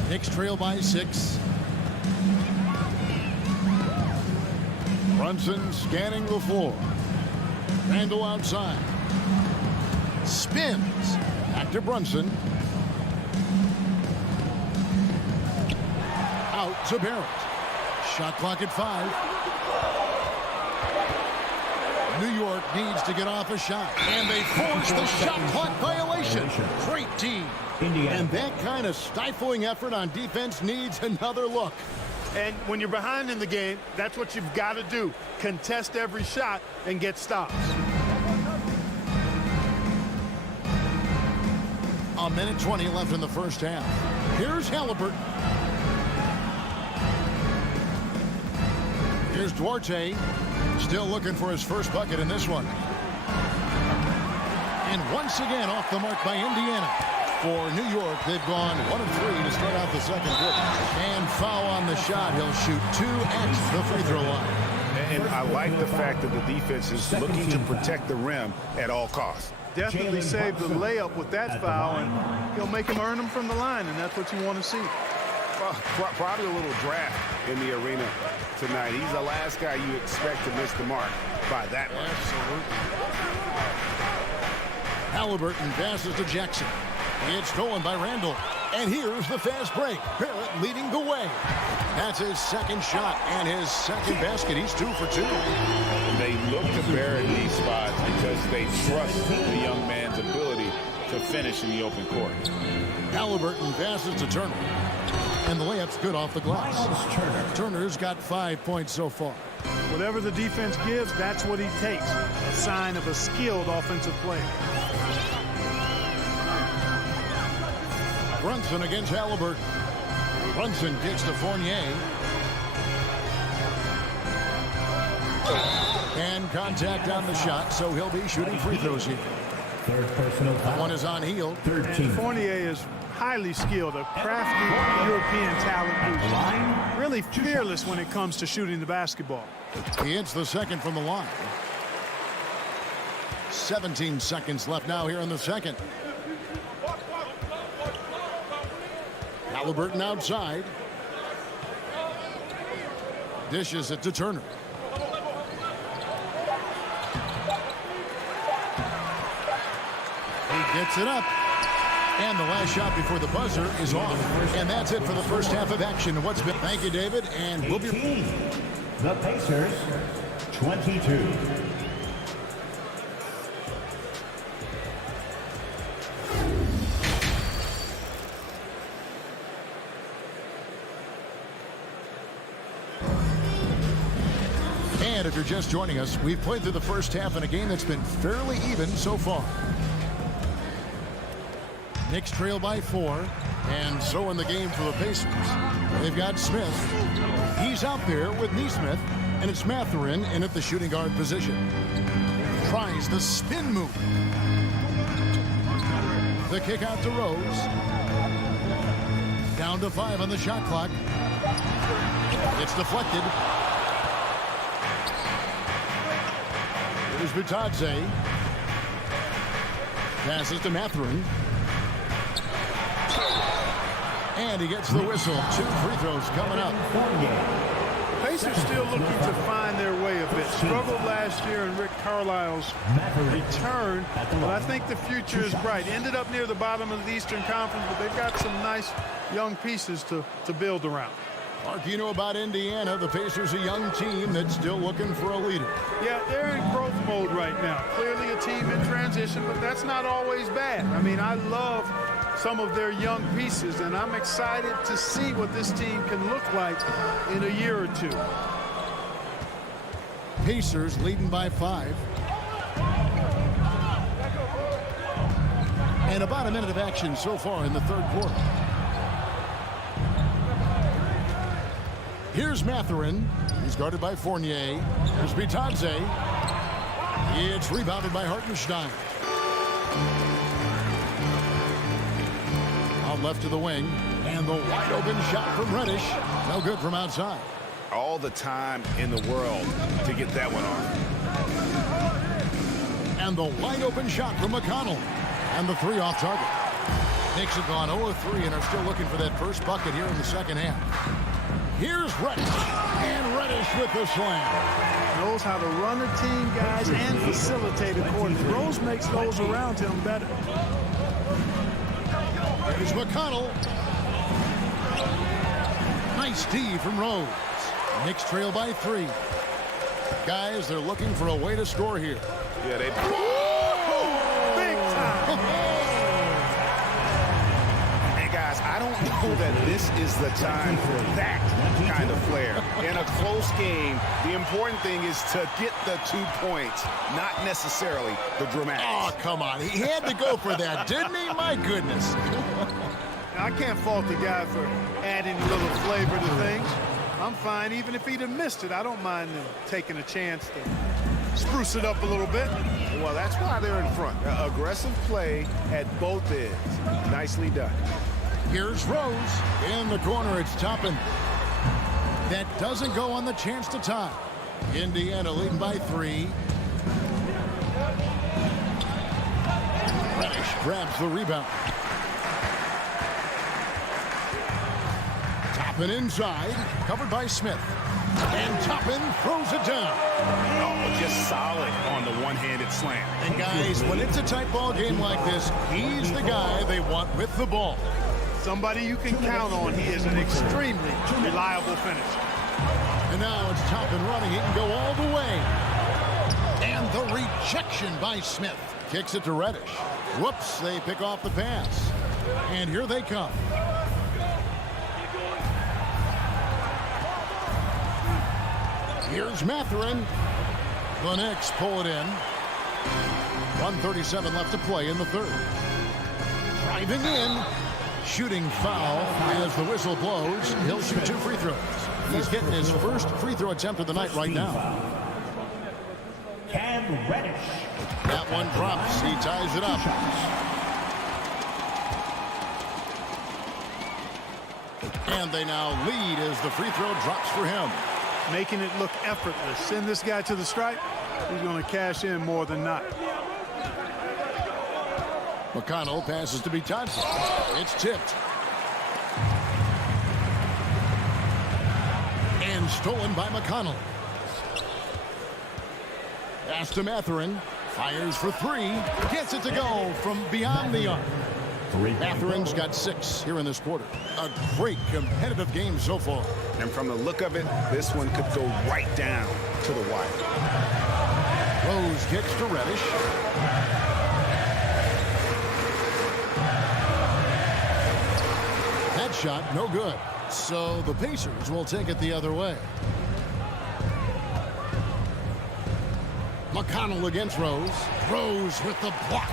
Knicks trail by 6. Brunson scanning the floor. Randall outside. Spins. Back to Brunson. Out to Barrett. Shot clock at 5. New York needs to get off a shot. And they force the shot clock violation. Great team. And that kind of stifling effort on defense needs another look. And when you're behind in the game, that's what you've got to do. Contest every shot and get stops. A minute 20 left in the first half. Here's Halliburton. Here's Duarte. Still looking for his first bucket in this one. And once again off the mark by Indiana. For New York, they've gone 1 of 3 to start out the second quarter. And foul on the shot. He'll shoot 2 at the free throw line. And I like the fact that the defense is looking to protect the rim at all costs. Definitely saved the layup with that foul, and he'll make him earn them from the line, and that's what you want to see. Probably a little draft in the arena tonight. He's the last guy you expect to miss the mark by that much. Absolutely. Halliburton passes to Jackson. It's stolen by Randall. And here's the fast break. Barrett leading the way. That's his second shot and his second basket. He's 2 for 2. They look to Barrett in these spots because they trust the young man's ability to finish in the open court. Halliburton passes to Turner. And the layup's good off the glass. Turner's got 5 points so far. Whatever the defense gives, that's what he takes. A sign of a skilled offensive player. Brunson against Halliburton. Brunson gets to Fournier. And contact on the shot, so he'll be shooting free throws here. Third personal foul. One is on Heel. 13. Fournier is highly skilled, a crafty European talent who's really fearless when it comes to shooting the basketball. He hits the second from the line. 17 seconds left now here in the second. Halliburton outside. Dishes it to Turner. He gets it up. And the last shot before the buzzer is off. And that's it for the first half of action. Thank you, David. And we'll be... The Pacers, 22. And if you're just joining us, we've played through the first half in a game that's been fairly even so far. Knicks trail by 4, and so in the game for the Pacers. They've got Smith. He's out there with Neesmith, and it's Mathurin in at the shooting guard position. Tries the spin move. The kick out to Rose. Down to 5 on the shot clock. It's deflected. Here's Butadze. Passes to Mathurin. And he gets the whistle. 2 free throws coming up. Pacers still looking to find their way a bit. Struggled last year in Rick Carlisle's return, but I think the future is bright. Ended up near the bottom of the Eastern Conference, but they've got some nice young pieces to build around. Mark, you know about Indiana. The Pacers, a young team that's still looking for a leader. Yeah, they're in growth mode right now. Clearly a team in transition, but that's not always bad. I mean, I love some of their young pieces, and I'm excited to see what this team can look like in a year or two. Pacers leading by 5. And about a minute of action so far in the third quarter. Here's Mathurin. He's guarded by Fournier. Here's Bitadze. It's rebounded by Hartenstein. Out left to the wing. And the wide open shot from Reddish. No good from outside. All the time in the world to get that one off. And the wide open shot from McConnell. And the three off target. Knicks have gone 0-3 and are still looking for that first bucket here in the second half. Here's Reddish. And Reddish with the slam. Knows how to run a team, guys, and facilitate a court. Rose makes those around him better. Here's McConnell. Nice D from Rose. Knicks trail by 3. Guys, they're looking for a way to score here. Yeah, they... Big time. Hey, guys, I don't know that this is the time for that kind of flair. In a close game, the important thing is to get the 2 points, not necessarily the dramatics. Oh, come on. He had to go for that, didn't he? My goodness. I can't fault the guy for adding a little flavor to things. I'm fine. Even if he'd have missed it, I don't mind them taking a chance to spruce it up a little bit. Well, that's why they're in front. Aggressive play at both ends. Nicely done. Here's Rose. In the corner, it's Toppin. That doesn't go on the chance to tie. Indiana leading by 3. Reddish grabs the rebound. Toppin inside, covered by Smith. And Toppin throws it down. Oh, just solid on the one-handed slam. And guys, when it's a tight ball game like this, he's the guy they want with the ball. Somebody you can count on. He is an extremely reliable finisher. And now it's Toppin running. He can go all the way. And the rejection by Smith. Kicks it to Reddish. Whoops, they pick off the pass. And here they come. Here's Mathurin. The Knicks pull it in. 1:37 left to play in the third. Driving in. Shooting foul as the whistle blows. He'll shoot 2 free throws. He's getting his first free throw attempt of the night right now. Cam Reddish. That one drops. He ties it up. And they now lead as the free throw drops for him. Making it look effortless. Send this guy to the stripe. He's going to cash in more than not. McConnell passes to Bitadze. It's tipped. And stolen by McConnell. Pass to Mathurin. Fires for 3. Gets it to go from beyond the arc. Mathurin's got 6 here in this quarter. A great competitive game so far. And from the look of it, this one could go right down to the wire. Rose kicks to Reddish. That shot, no good. So the Pacers will take it the other way. McConnell against Rose. Rose with the block.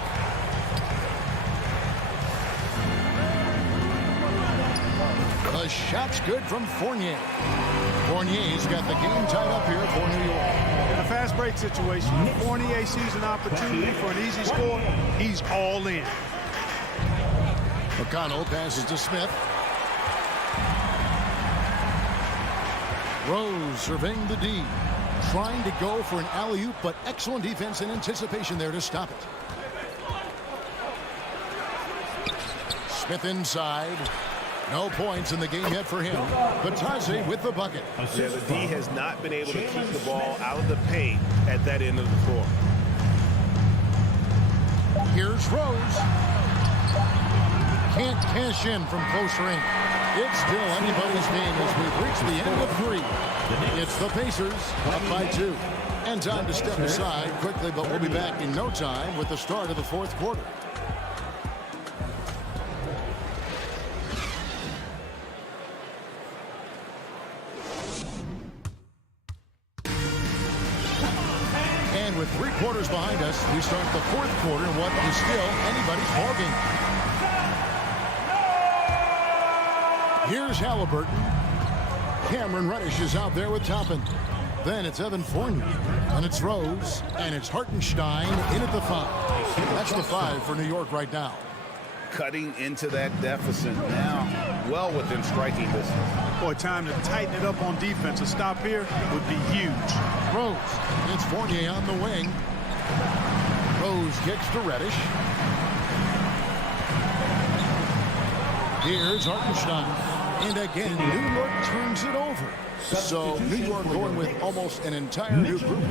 The shot's good from Fournier. Fournier's got the game tied up here for New York. In a fast break situation, if Fournier sees an opportunity for an easy score, he's all in. McConnell passes to Smith. Rose surveying the D. Trying to go for an alley-oop, but excellent defense and anticipation there to stop it. Smith inside. No points in the game yet for him. Bitadze with the bucket. Yeah, the D has not been able to keep the ball out of the paint at that end of the floor. Here's Rose. Can't cash in from close range. It's still anybody's game as we've reached the end of 3. It's the Pacers up by 2. And time to step aside quickly, but we'll be back in no time with the start of the fourth quarter. With With 3 quarters behind us, we start the 4th quarter in what is still anybody's ballgame. Here's Halliburton. Cameron Reddish is out there with Toppin. Then it's Evan Fournier. And it's Rose. And it's Hartenstein in at the 5. That's the 5 for New York right now. Cutting into that deficit now, well within striking distance. Boy, time to tighten it up on defense. A stop here would be huge. Rose. It's Fournier on the wing. Rose kicks to Reddish. Here's Hartenstein. And again, New York turns it over. So New York going with almost an entire new group.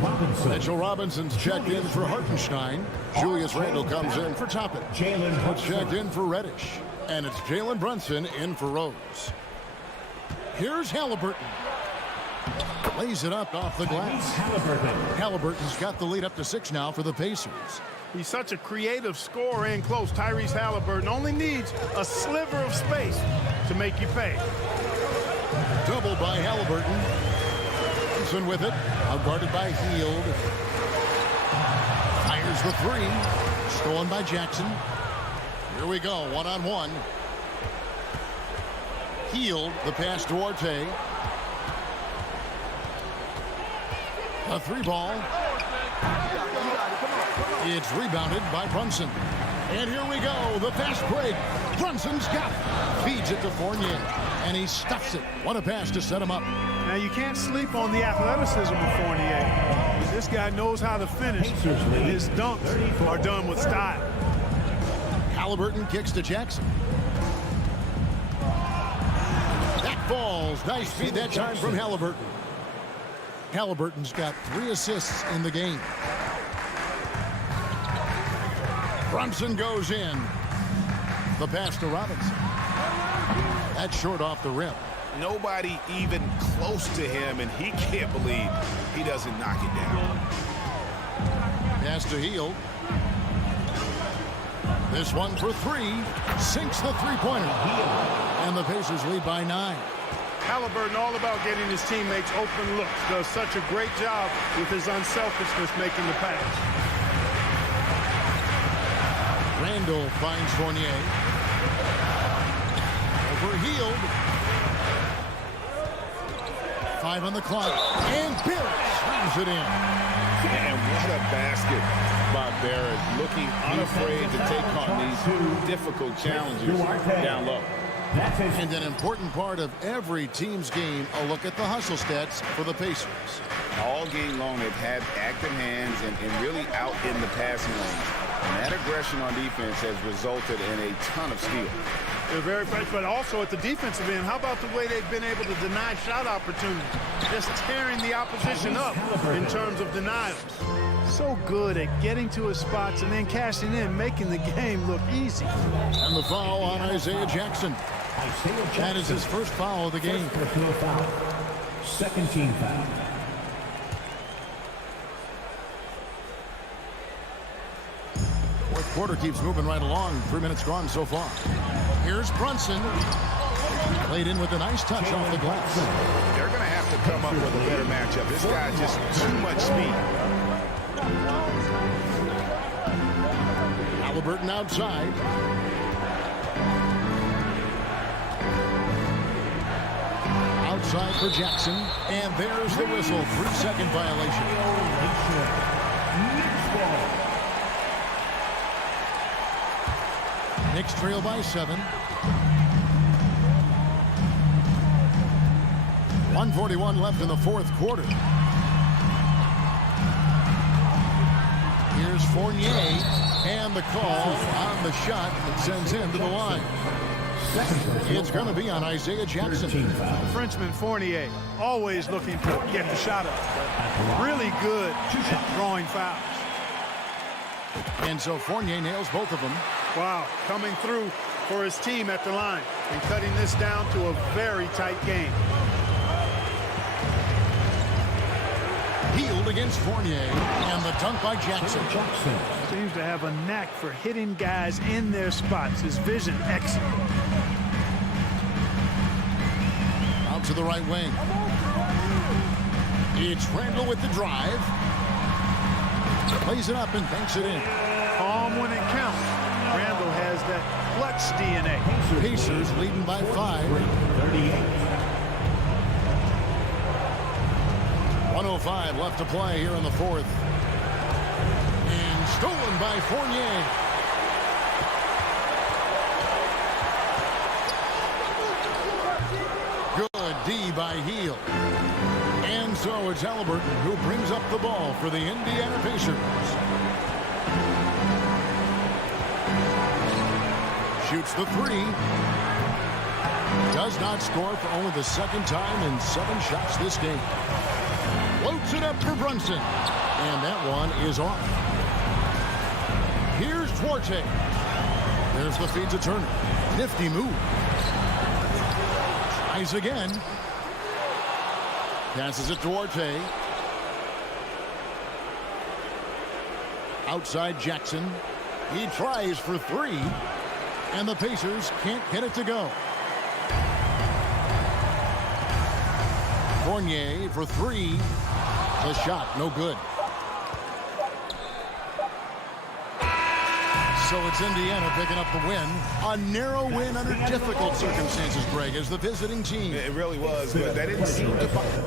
Mitchell Robinson's checked in for Hartenstein. Julius Randle comes in for Toppin. Jalen checked in for Reddish. And it's Jalen Brunson in for Rose. Here's Halliburton. Lays it up off the glass. Halliburton's got the lead up to 6 now for the Pacers. He's such a creative scorer in close. Tyrese Halliburton only needs a sliver of space to make you pay. Double by Halliburton. Thompson with it. Outguarded by Hield. Fires the 3. Stolen by Jackson. Here we go. 1-on-1. Hield. The pass to Duarte. A 3 ball. It's rebounded by Brunson. And here we go. The fast break. Brunson's got it. Feeds it to Fournier. And he stuffs it. What a pass to set him up. Now, you can't sleep on the athleticism of Fournier. This guy knows how to finish. His dunks are done with style. Halliburton kicks to Jackson. That falls. Nice feed that time from Halliburton. Halliburton's got 3 assists in the game. Brunson goes in. The pass to Robinson. That's short off the rim. Nobody even close to him, and he can't believe he doesn't knock it down. Pass to Hield. This one for 3. Sinks the 3-pointer. And the Pacers lead by 9. Halliburton all about getting his teammates open looks. Does such a great job with his unselfishness making the pass. Randle finds Fournier. Over Hield. 5 on the clock. And Barrett slams it in. And what a basket by Barrett. Looking unafraid to take on these difficult challenges down low. And an important part of every team's game, a look at the hustle stats for the Pacers. All game long, they've had active hands and really out in the passing lane. And that aggression on defense has resulted in a ton of steals. They're very fresh, but also at the defensive end, how about the way they've been able to deny shot opportunities? Just tearing the opposition up in terms of denials. So good at getting to his spots and then cashing in, making the game look easy. And the foul on Isaiah Jackson. That is his first foul of the game. Second team foul. Fourth quarter keeps moving right along. 3 minutes gone so far. Here's Brunson. Played in with a nice touch off the glass. They're going to have to come up with a better matchup. This guy just too much speed. Halliburton outside. Outside for Jackson. And there's the whistle. 3-second violation. Knicks trail by 7. 1:41 left in the 4th quarter. Here's Fournier, and the call on the shot that sends him to the line. It's going to be on Isaiah Jackson. Frenchman Fournier, always looking to get the shot up, but really good at drawing fouls. And so Fournier nails both of them. Wow, coming through for his team at the line and cutting this down to a very tight game. Hield against Fournier, and the dunk by Jackson. Seems to have a knack for hitting guys in their spots. His vision excellent. Out to the right wing. It's Randle with the drive. Plays it up and banks it in. Calm when it counts. Randall has that clutch DNA. Pacers leading by 5. 1:05 left to play here in the fourth. And stolen by Fournier. Good D by Heel. And so it's Halliburton who brings up the ball for the Indiana Pacers. Shoots the 3. Does not score for only the second time in 7 shots this game. Floats it up for Brunson. And that one is off. Here's Duarte. There's the feed to Turner. Nifty move. Tries again. Passes it to Duarte. Outside Jackson. He tries for 3. And the Pacers can't get it to go. Fournier for 3. The shot, no good. So it's Indiana picking up the win. A narrow win under difficult circumstances, Greg, as the visiting team. It really was, but that didn't seem to find.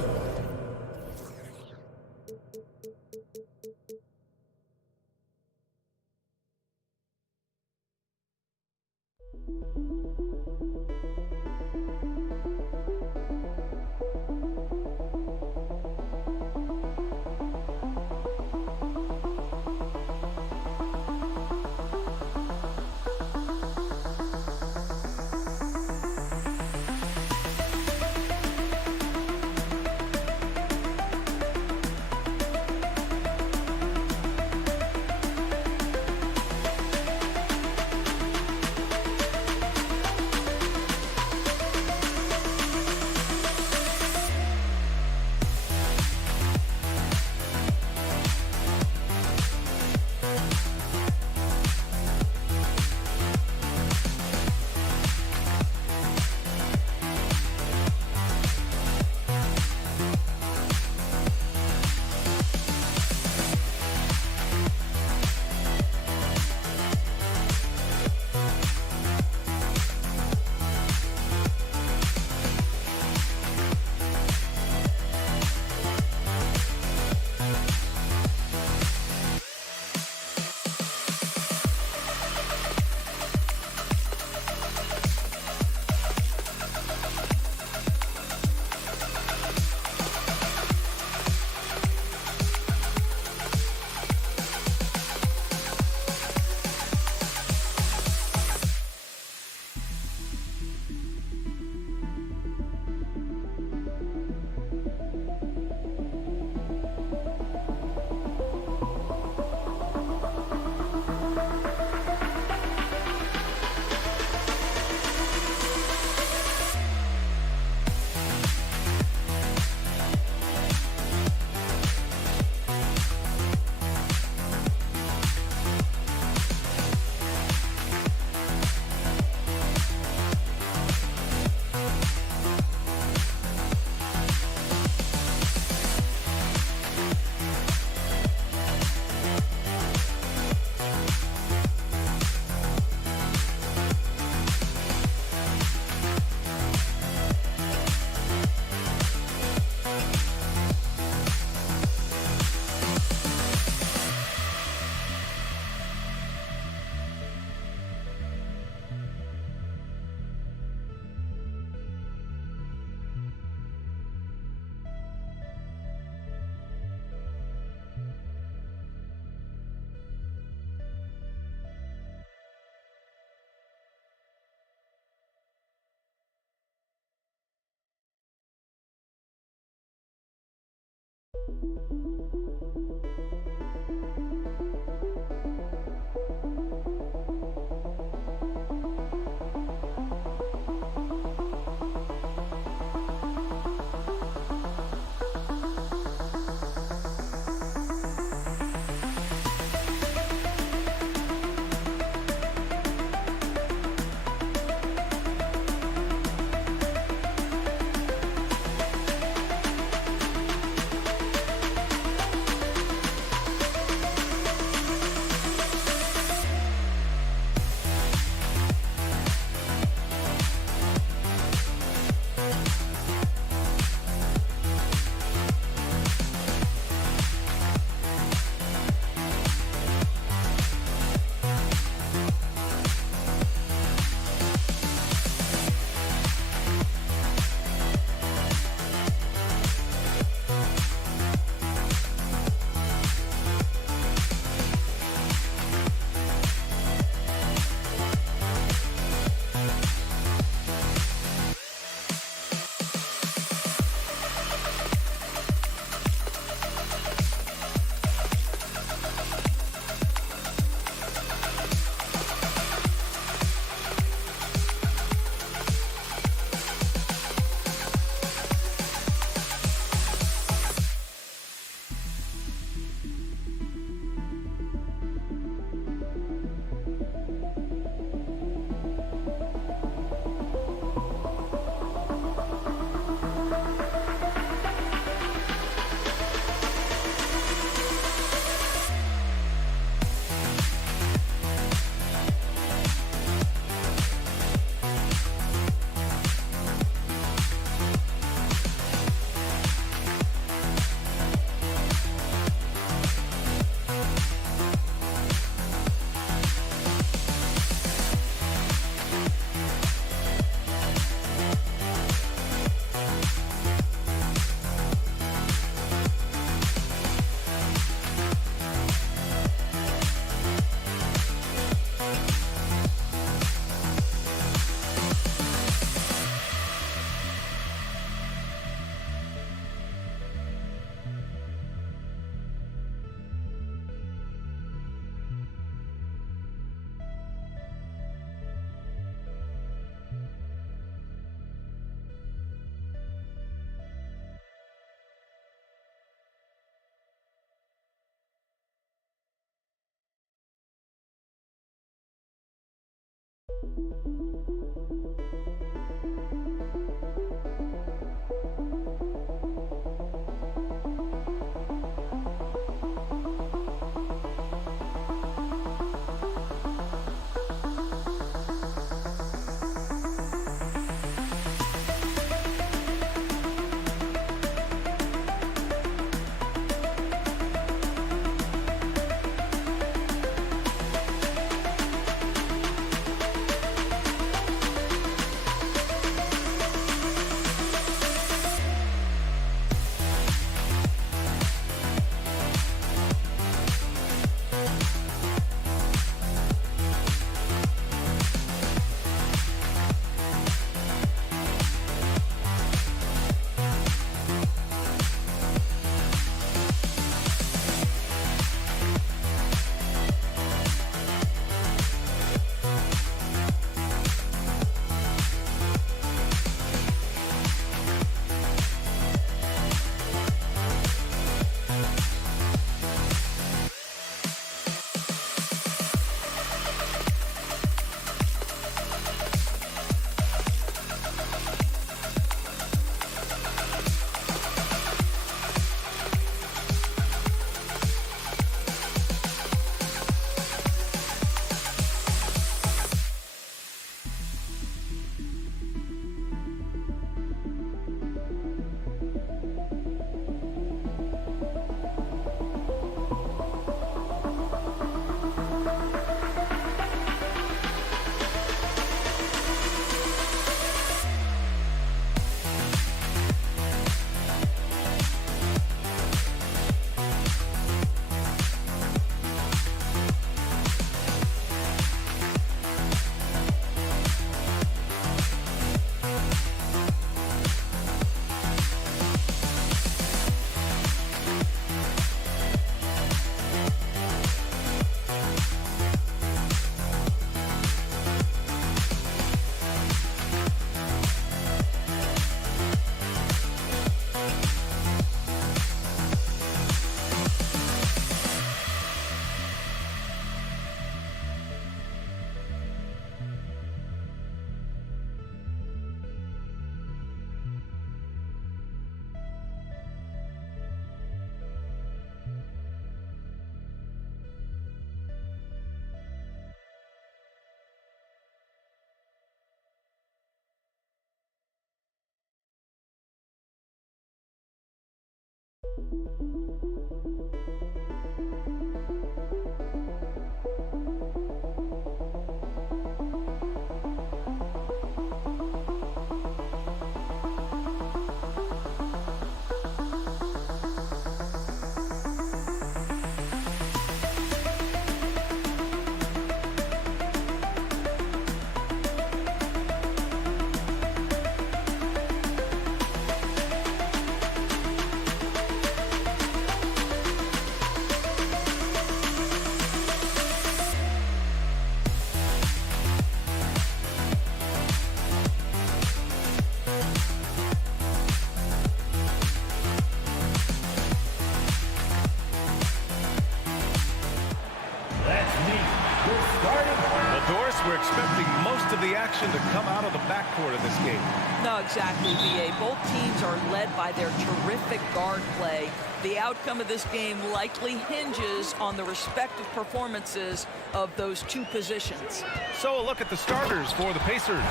We're expecting most of the action to come out of the backcourt of this game. No, exactly, B.A. Both teams are led by their terrific guard play. The outcome of this game likely hinges on the respective performances of those two positions. So a look at the starters for the Pacers.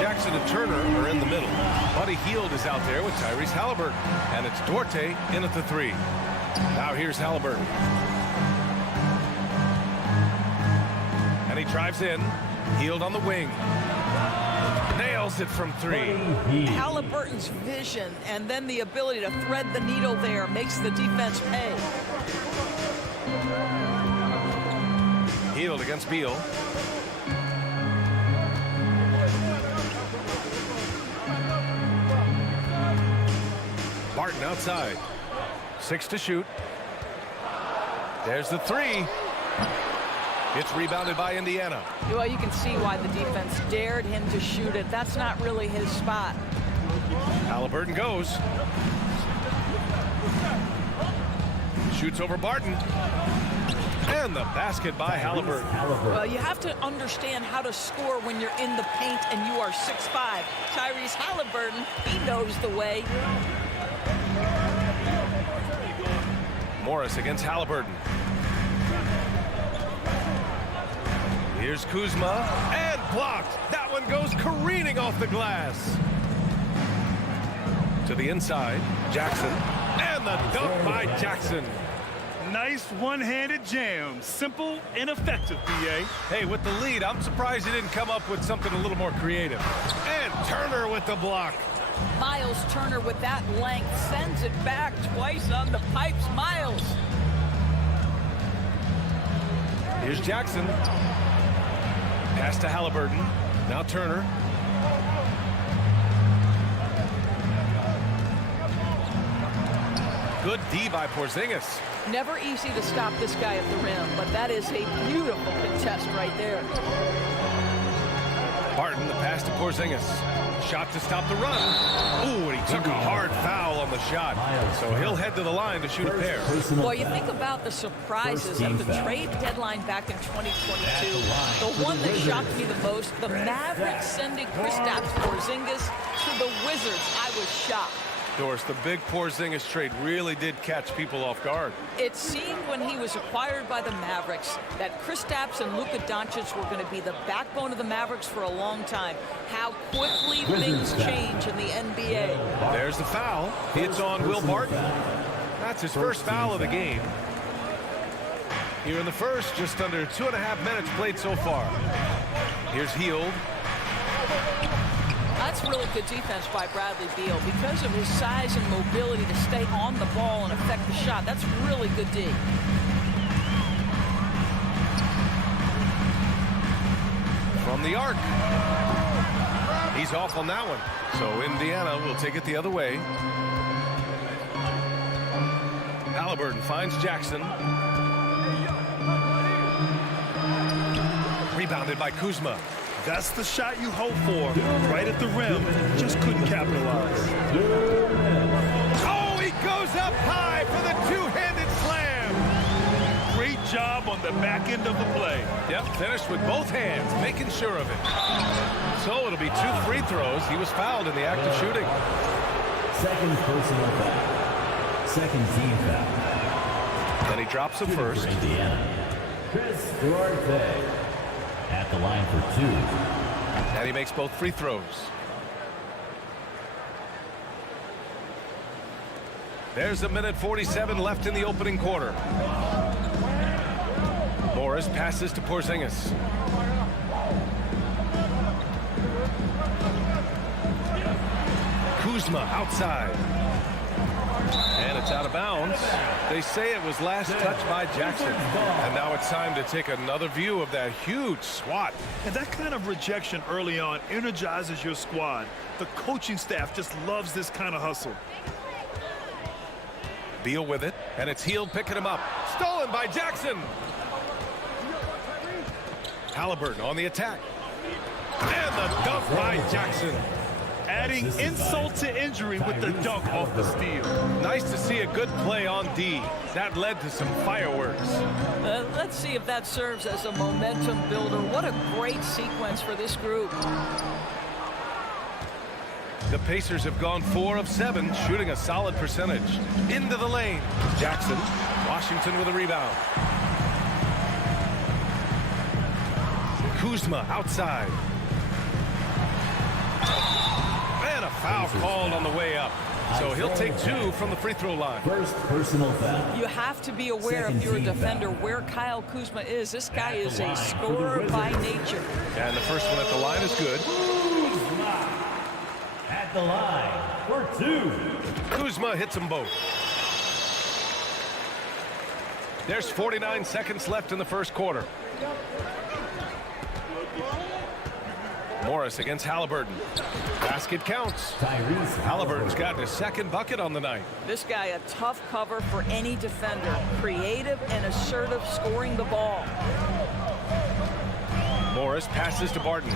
Jackson and Turner are in the middle. Buddy Hield is out there with Tyrese Halliburton. And it's Duarte in at the three. Now here's Halliburton. And he drives in. Hield on the wing. Nails it from three. Halliburton's vision and then the ability to thread the needle there makes the defense pay. Hield against Beal. Barton outside. 6 to shoot. There's the three. It's rebounded by Indiana. Well, you can see why the defense dared him to shoot it. That's not really his spot. Halliburton goes. Shoots over Barton. And the basket by Halliburton. Well, you have to understand how to score when you're in the paint and you are 6'5". Tyrese Halliburton, he knows the way. Morris against Halliburton. Here's Kuzma, and blocked. That one goes careening off the glass. To the inside, Jackson, and the dunk by Jackson. Nice one-handed jam. Simple and effective, B.A. Hey, with the lead, I'm surprised he didn't come up with something a little more creative. And Turner with the block. Miles Turner with that length sends it back twice on the pipes. Miles. Here's Jackson. Pass to Halliburton. Now Turner. Good D by Porzingis. Never easy to stop this guy at the rim, but that is a beautiful contest right there. Barton, the pass to Porzingis. Shot to stop the run. Ooh, and he took a hard foul on the shot. So he'll head to the line to shoot a pair. Well, you think about the surprises at the trade deadline back in 2022. The one that shocked me the most, the Mavericks sending Kristaps Porzingis to the Wizards. I was shocked. Doris, the big Porzingis trade really did catch people off guard. It seemed when he was acquired by the Mavericks that Kristaps and Luka Doncic were going to be the backbone of the Mavericks for a long time. How quickly things change in the NBA. There's the foul. It's on Will Barton. That's his first foul of the game. Here in the first, just under 2.5 minutes played so far. Here's Hield. That's really good defense by Bradley Beal because of his size and mobility to stay on the ball and affect the shot. That's really good D. From the arc. He's off on that one. So Indiana will take it the other way. Halliburton finds Jackson. Rebounded by Kuzma. That's the shot you hope for. Right at the rim. Just couldn't capitalize. Oh, he goes up high for the two-handed slam. Great job on the back end of the play. Yep, finished with both hands, making sure of it. So it'll be 2 free throws. He was fouled in the act of shooting. Second personal foul. Second team foul. Then he drops him first. Indiana. Chris Duarte at the line for 2. And he makes both free throws. There's 1:47 left in the opening quarter. Morris passes to Porzingis. Kuzma outside. And it's out of bounds. They say it was last touched by Jackson. And now it's time to take another view of that huge swat. And that kind of rejection early on energizes your squad. The coaching staff just loves this kind of hustle. Beal with it, and it's Hield picking him up. Stolen by Jackson. Halliburton on the attack. And the dunk by Jackson. Adding insult to injury with the dunk off the steal. Nice to see a good play on D. That led to some fireworks. Let's see if that serves as a momentum builder. What a great sequence for this group. The Pacers have gone 4 of 7, shooting a solid percentage. Into the lane. Jackson. Washington with a rebound. Kuzma outside. And a foul called on the way up. So he'll take 2 from the free throw line. First personal foul. You have to be aware if you're a defender where Kyle Kuzma is. This guy is a scorer by nature. And the first one at the line is good. At the line for 2. Kuzma hits them both. There's 49 seconds left in the first quarter. Morris against Halliburton. Basket counts. Halliburton's gotten his second bucket on the night. This guy a tough cover for any defender. Creative and assertive scoring the ball. Morris passes to Barton.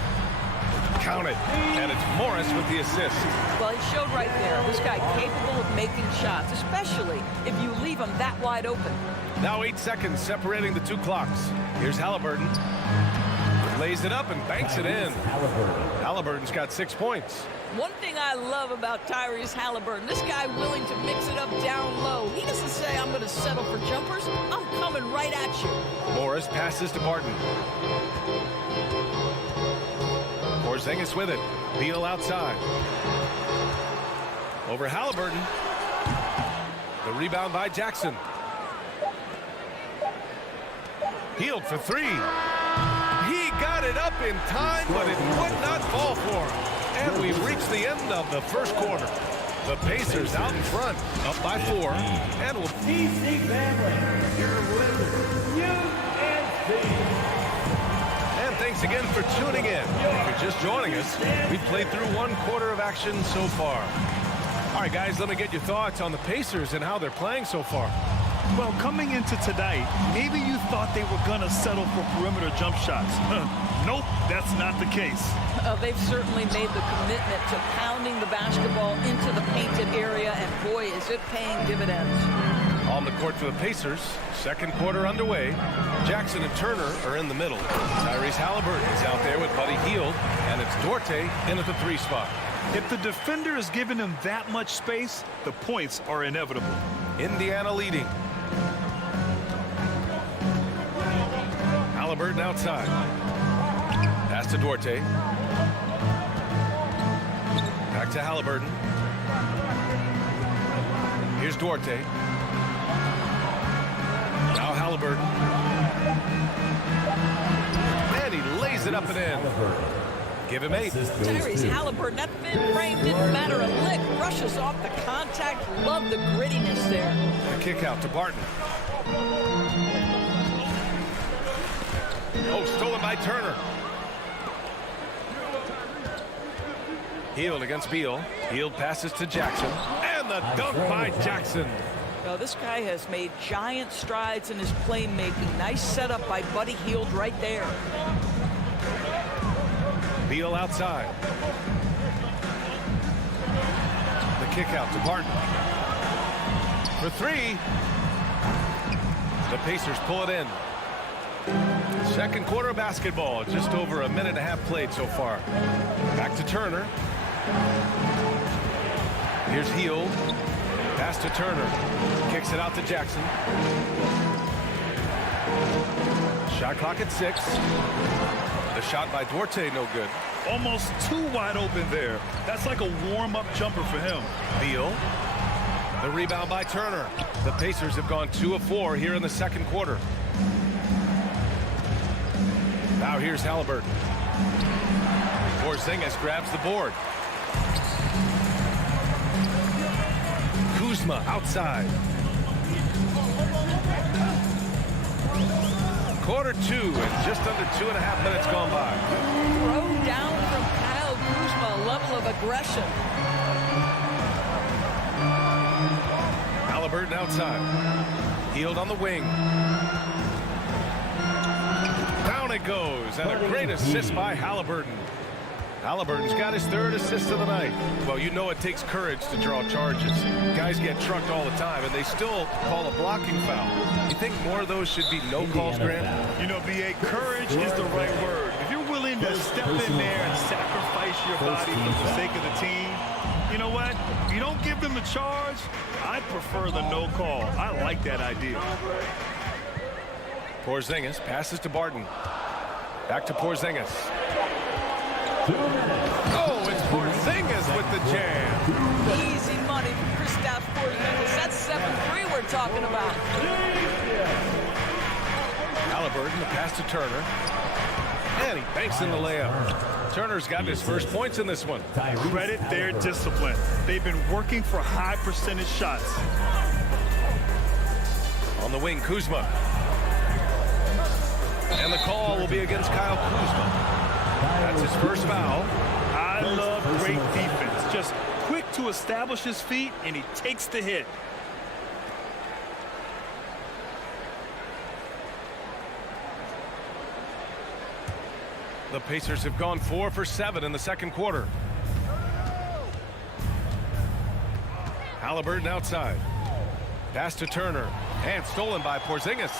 Count it. And it's Morris with the assist. Well, he showed right there. This guy capable of making shots, especially if you leave him that wide open. Now 8 seconds separating the two clocks. Here's Halliburton. Lays it up and banks it in. Halliburton's got 6 points. One thing I love about Tyrese Halliburton, this guy willing to mix it up down low. He doesn't say, I'm going to settle for jumpers. I'm coming right at you. Morris passes to Barton. Porzingis with it. Beal outside. Over Halliburton. The rebound by Jackson. Hield for 3. He got it up in time, but it would not fall for him. And we've reached the end of the first quarter. The Pacers out in front, up by 4. And will DC family, your winner, And thanks again for tuning in. If you're just joining us, we've played through 1 quarter of action so far. All right, guys, let me get your thoughts on the Pacers and how they're playing so far. Well, coming into tonight, maybe you thought they were going to settle for perimeter jump shots. Nope, that's not the case. They've certainly made the commitment to pounding the basketball into the painted area, and boy, is it paying dividends. On the court for the Pacers, second quarter underway. Jackson and Turner are in the middle. Tyrese Halliburton is out there with Buddy Hield, and it's Duarte in at the 3 spot. If the defender is giving him that much space, the points are inevitable. Indiana leading. Halliburton outside. Pass to Duarte. Back to Halliburton. Here's Duarte. Now Halliburton. And he lays it up and in. Give him 8. Tyrese Halliburton, that thin frame didn't matter a lick. Brushes off the contact. Love the grittiness there. The kick out to Barton. Oh, stolen by Turner. Hield against Beal. Hield passes to Jackson. And the dunk by Jackson. Well, this guy has made giant strides in his playmaking. Nice setup by Buddy Hield right there. Beal outside. The kick out to Barton. For 3. The Pacers pull it in. Second quarter of basketball. Just over a minute and a half played so far. Back to Turner. Here's Hield. Pass to Turner. Kicks it out to Jackson. Shot clock at 6. The shot by Duarte, no good. Almost too wide open there. That's like a warm-up jumper for him. Beal. The rebound by Turner. The Pacers have gone 2 of 4 here in the second quarter. Now here's Halliburton. Porzingis grabs the board. Kuzma outside. Quarter 2 and just under 2.5 minutes gone by. Throw down from Kyle Kuzma, a level of aggression. Halliburton outside. Hield on the wing. Down it goes, and a great assist by Halliburton. Halliburton's got his 3rd assist of the night. Well, you know it takes courage to draw charges. Guys get trucked all the time, and they still call a blocking foul. You think more of those should be no calls, Grant? You know, B.A., courage is the right word. If you're willing to step in there and sacrifice your body for the sake of the team, you know what? If you don't give them a charge, I prefer the no call. I like that idea. Porzingis passes to Barton. Back to Porzingis. Oh, it's Porzingis with the jam. Easy money for Kristaps Porzingis. That's 7-3 we're talking about. Halliburton, the pass to Turner. And he banks in the layup. Turner's gotten his first points in this one. Credit their discipline. They've been working for high percentage shots. On the wing, Kuzma. And the call will be against Kyle Kuzma. That's his first foul. I love great defense. Just quick to establish his feet, and he takes the hit. The Pacers have gone 4 for 7 in the second quarter. Halliburton outside. Pass to Turner. And stolen by Porzingis.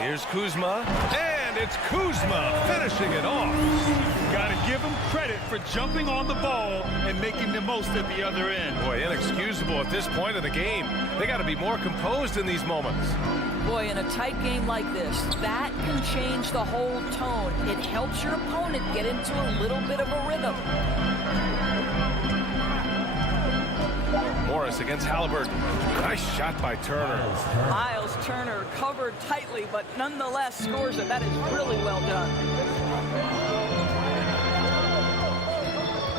Here's Kuzma. And it's Kuzma finishing it off. Got to give him credit for jumping on the ball and making the most at the other end. Boy, inexcusable at this point of the game. They got to be more composed in these moments. Boy, in a tight game like this, that can change the whole tone. It helps your opponent get into a little bit of a rhythm. Morris against Halliburton. Nice shot by Turner. Miles Turner covered tightly, but nonetheless scores it. That is really well done.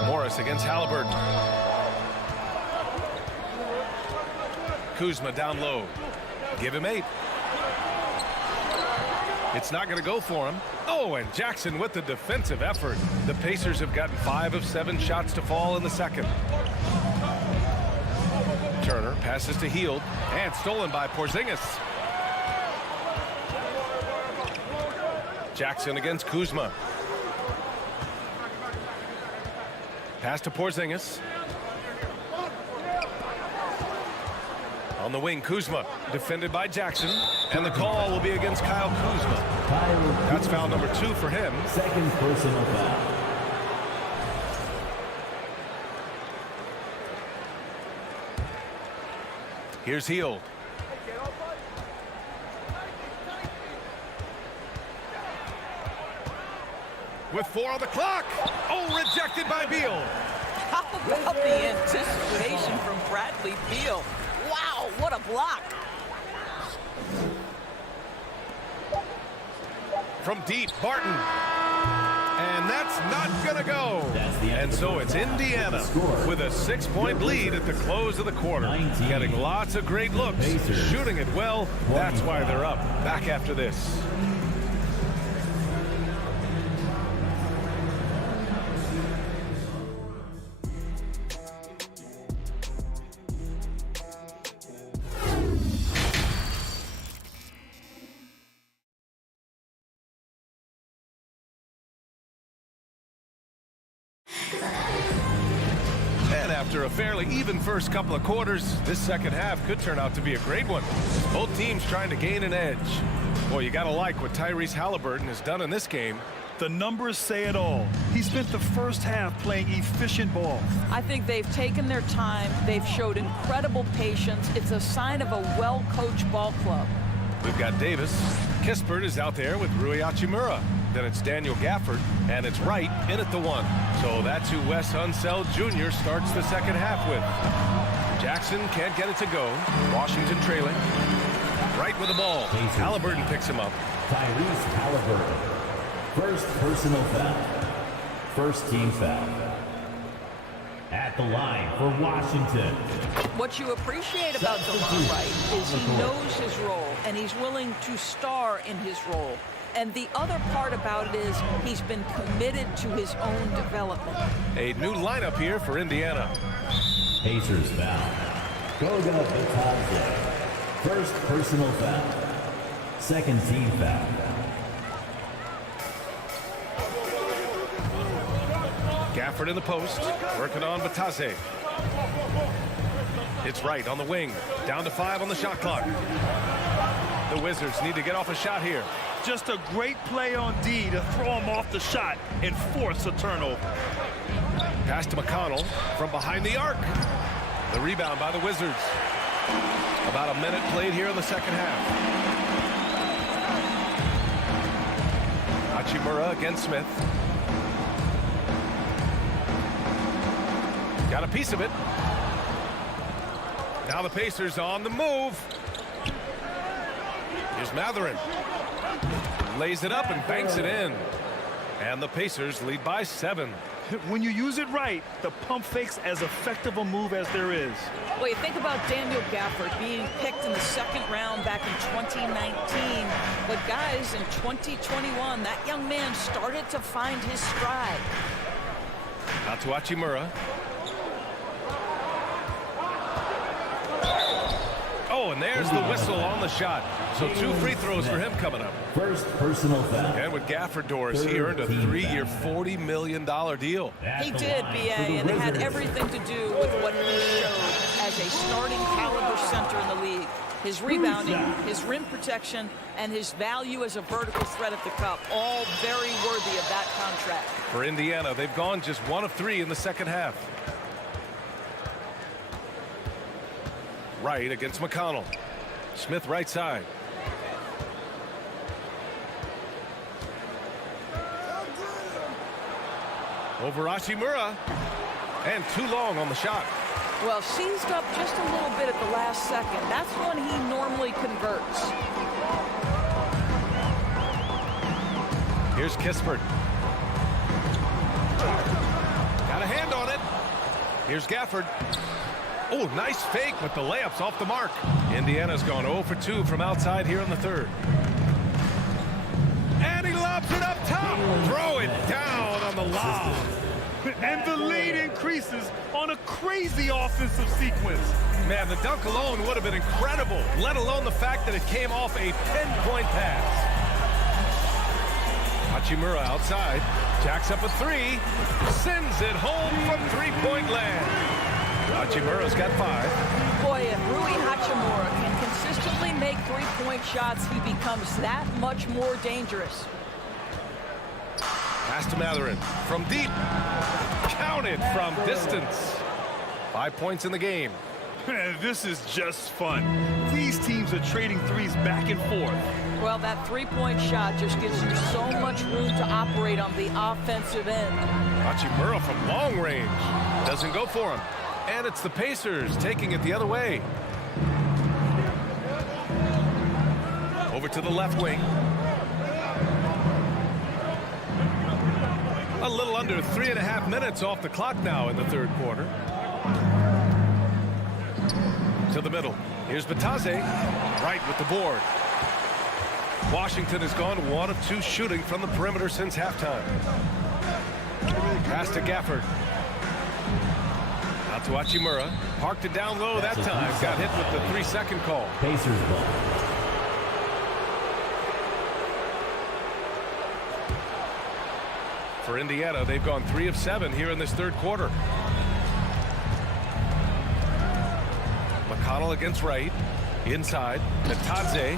Morris against Halliburton. Kuzma down low. Give him 8. It's not going to go for him. Oh, and Jackson with the defensive effort. The Pacers have gotten 5 of 7 shots to fall in the second. Turner passes to Hield and stolen by Porzingis. Jackson against Kuzma. Pass to Porzingis. On the wing, Kuzma, defended by Jackson, and the call will be against Kyle Kuzma. That's foul number 2 for him. Second personal foul. Here's Hield. With 4 on the clock. Oh, rejected by Beal. How about the anticipation from Bradley Beal? Wow, what a block. From deep, Barton. And that's not going to go. And so it's Indiana with a 6-point lead at the close of the quarter. Getting lots of great looks, shooting it well. That's why they're up. Back after this. And after a fairly even first couple of quarters, this second half could turn out to be a great one. Both teams trying to gain an edge. Boy, you gotta like what Tyrese Halliburton has done in this game. The numbers say it all. He spent the first half playing efficient ball. I think they've taken their time. They've showed incredible patience. It's a sign of a well-coached ball club. We've got Davis. Kispert is out there with Rui Hachimura. Then it's Daniel Gafford, and it's Wright in at the 1. So that's who Wes Unseld Jr. starts the second half with. Jackson can't get it to go. Washington trailing. Wright with the ball. Halliburton picks him up. Tyrese Halliburton. First personal foul. First team foul. At the line for Washington. What you appreciate about DeLon Wright is he knows his role, and he's willing to star in his role. And the other part about it is he's been committed to his own development. A new lineup here for Indiana. Pacers foul. Goga Bitadze. First personal foul. Second team foul. Gafford in the post, working on Bitadze. It's Wright on the wing, down to 5 on the shot clock. The Wizards need to get off a shot here. Just a great play on D to throw him off the shot and force a turnover. Pass to McConnell from behind the arc. The rebound by the Wizards. About a minute played here in the second half. Hachimura against Smith. Got a piece of it. Now the Pacers on the move. Here's Matherin. Lays it up and banks it in. And the Pacers lead by 7. When you use it right, the pump fake's as effective a move as there is. Well, you think about Daniel Gafford being picked in the second round back in 2019. But guys, in 2021, that young man started to find his stride. Out to Hachimura. Oh, Oh, and there's the whistle on the shot. So 2 free throws for him coming up. First personal foul. And with Gafford doors, he earned a 3-year, $40 million deal. He did, BA, and it had everything to do with what he showed as a starting caliber center in the league. His rebounding, his rim protection, and his value as a vertical threat at the cup, all very worthy of that contract. For Indiana, they've gone just 1 of 3 in the second half. Wright against McConnell. Smith right side. Over Hachimura. And too long on the shot. Well, seized up just a little bit at the last second. That's when he normally converts. Here's Kispert. Got a hand on it. Here's Gafford. Oh, nice fake, but the layup's off the mark. Indiana's gone 0 for 2 from outside here in the third. And he lobs it up top. Throw it down on the lob. And the lead increases on a crazy offensive sequence. Man, the dunk alone would have been incredible, let alone the fact that it came off a pinpoint pass. Hachimura outside, jacks up a 3, sends it home from 3-point land. Hachimura's got 5. Boy, if Rui Hachimura can consistently make 3-point shots, he becomes that much more dangerous. Pass to Matherin from deep. Counted from distance. 5 points in the game. This is just fun. These teams are trading threes back and forth. Well, that 3-point shot just gives you so much room to operate on the offensive end. Hachimura from long range. Doesn't go for him. And it's the Pacers taking it the other way. Over to the left wing. A little under 3.5 minutes off the clock now in the third quarter. To the middle. Here's Batase. Right with the board. Washington has gone 1 of 2 shooting from the perimeter since halftime. Pass to Gafford. Out to Hachimura. Parked it down low that time. Got hit with the 3-second call. Pacers ball. For Indiana, they've gone 3 of 7 here in this third quarter. McConnell against Wright. Inside. Natadze.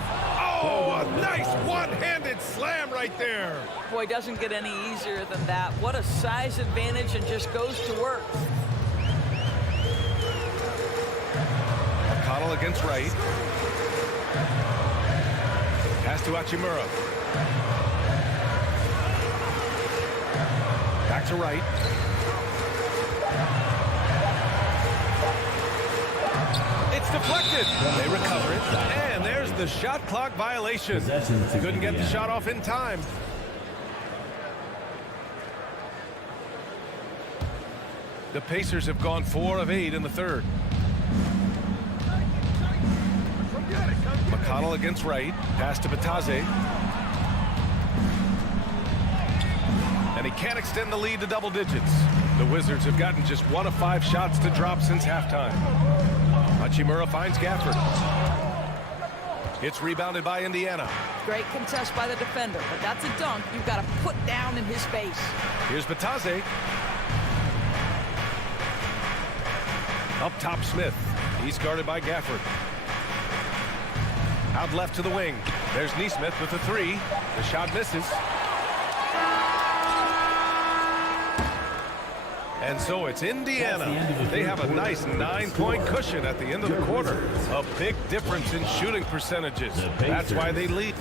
Oh, a nice one-handed slam right there. Boy, doesn't get any easier than that. What a size advantage, and just goes to work. McConnell against Wright. Pass to Hachimura. Back to Wright. It's deflected. They recover it. And there's the shot clock violation. Couldn't get the shot off in time. The Pacers have gone 4 of 8 in the third. McConnell against Wright. Pass to Batase. And he can't extend the lead to double digits. The Wizards have gotten just 1 of 5 shots to drop since halftime. Hachimura finds Gafford. It's rebounded by Indiana. Great contest by the defender, but that's a dunk you've got to put down in his face. Here's Batase. Up top, Smith. He's guarded by Gafford. Out left to the wing. There's Nesmith with the 3. The shot misses. And so it's Indiana. They have a nice 9-point cushion at the end of the quarter. A big difference in shooting percentages. That's why they lead.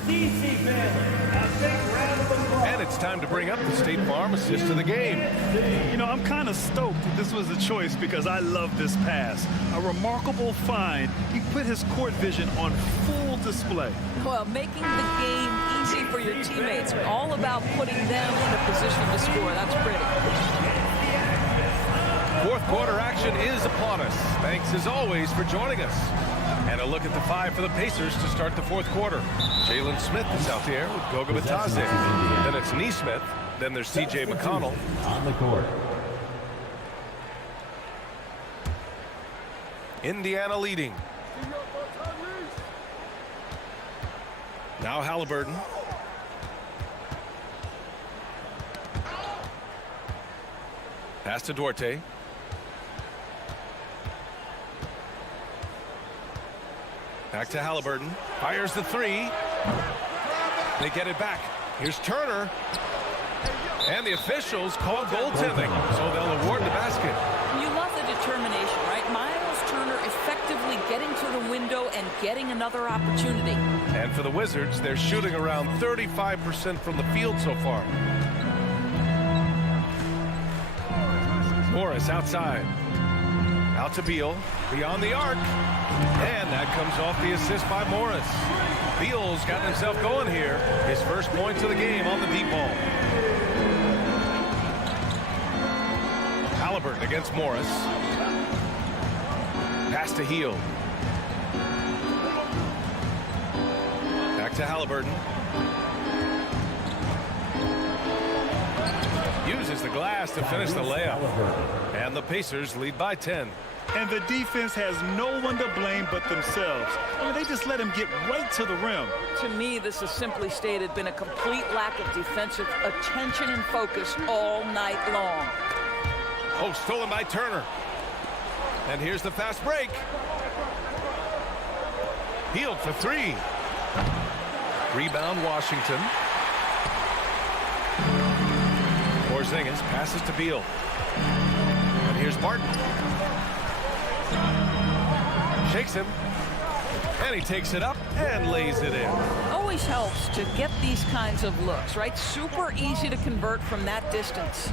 And it's time to bring up the State Farm assist of the game. You know, I'm kind of stoked that this was a choice because I love this pass. A remarkable find. He put his court vision on full display. Well, making the game easy for your teammates. All about putting them in a position to score. That's pretty. Fourth quarter action is upon us. Thanks as always for joining us. And a look at the 5 for the Pacers to start the fourth quarter. Jalen Smith is out there with Goga Batase. Then it's Nesmith. Then there's C.J. McConnell. On the court. Indiana leading. Now Halliburton. Pass to Duarte. Back to Halliburton. Fires the three. They get it back. Here's Turner. And the officials call goaltending, so they'll award the basket. You love the determination, right? Miles Turner effectively getting to the window and getting another opportunity. And for the Wizards, they're shooting around 35% from the field so far. Morris outside. Out to Beal. Beyond the arc. And that comes off the assist by Morris. Beal's got himself going here. His first points of the game on the deep ball. Halliburton against Morris. Pass to Hield. Back to Halliburton. Uses the glass to finish the layup. And the Pacers lead by 10. And the defense has no one to blame but themselves. I mean, they just let him get right to the rim. To me, this has simply stated been a complete lack of defensive attention and focus all night long. Oh, stolen by Turner. And here's the fast break. Hield for three. Rebound Washington. Porzingis passes to Beal. And here's Barton. Shakes him. And he takes it up and lays it in. Always helps to get these kinds of looks, right? Super easy to convert from that distance.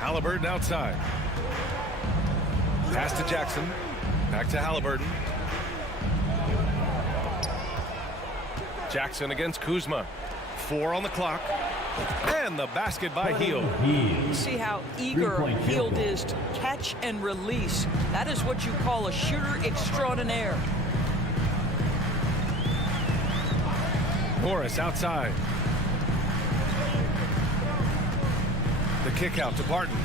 Halliburton outside. Pass to Jackson. Back to Halliburton. Jackson against Kuzma. 4 on the clock. And the basket by Hield. See how eager Hield is to catch and release. That is what you call a shooter extraordinaire. Morris outside. The kick out to Barton.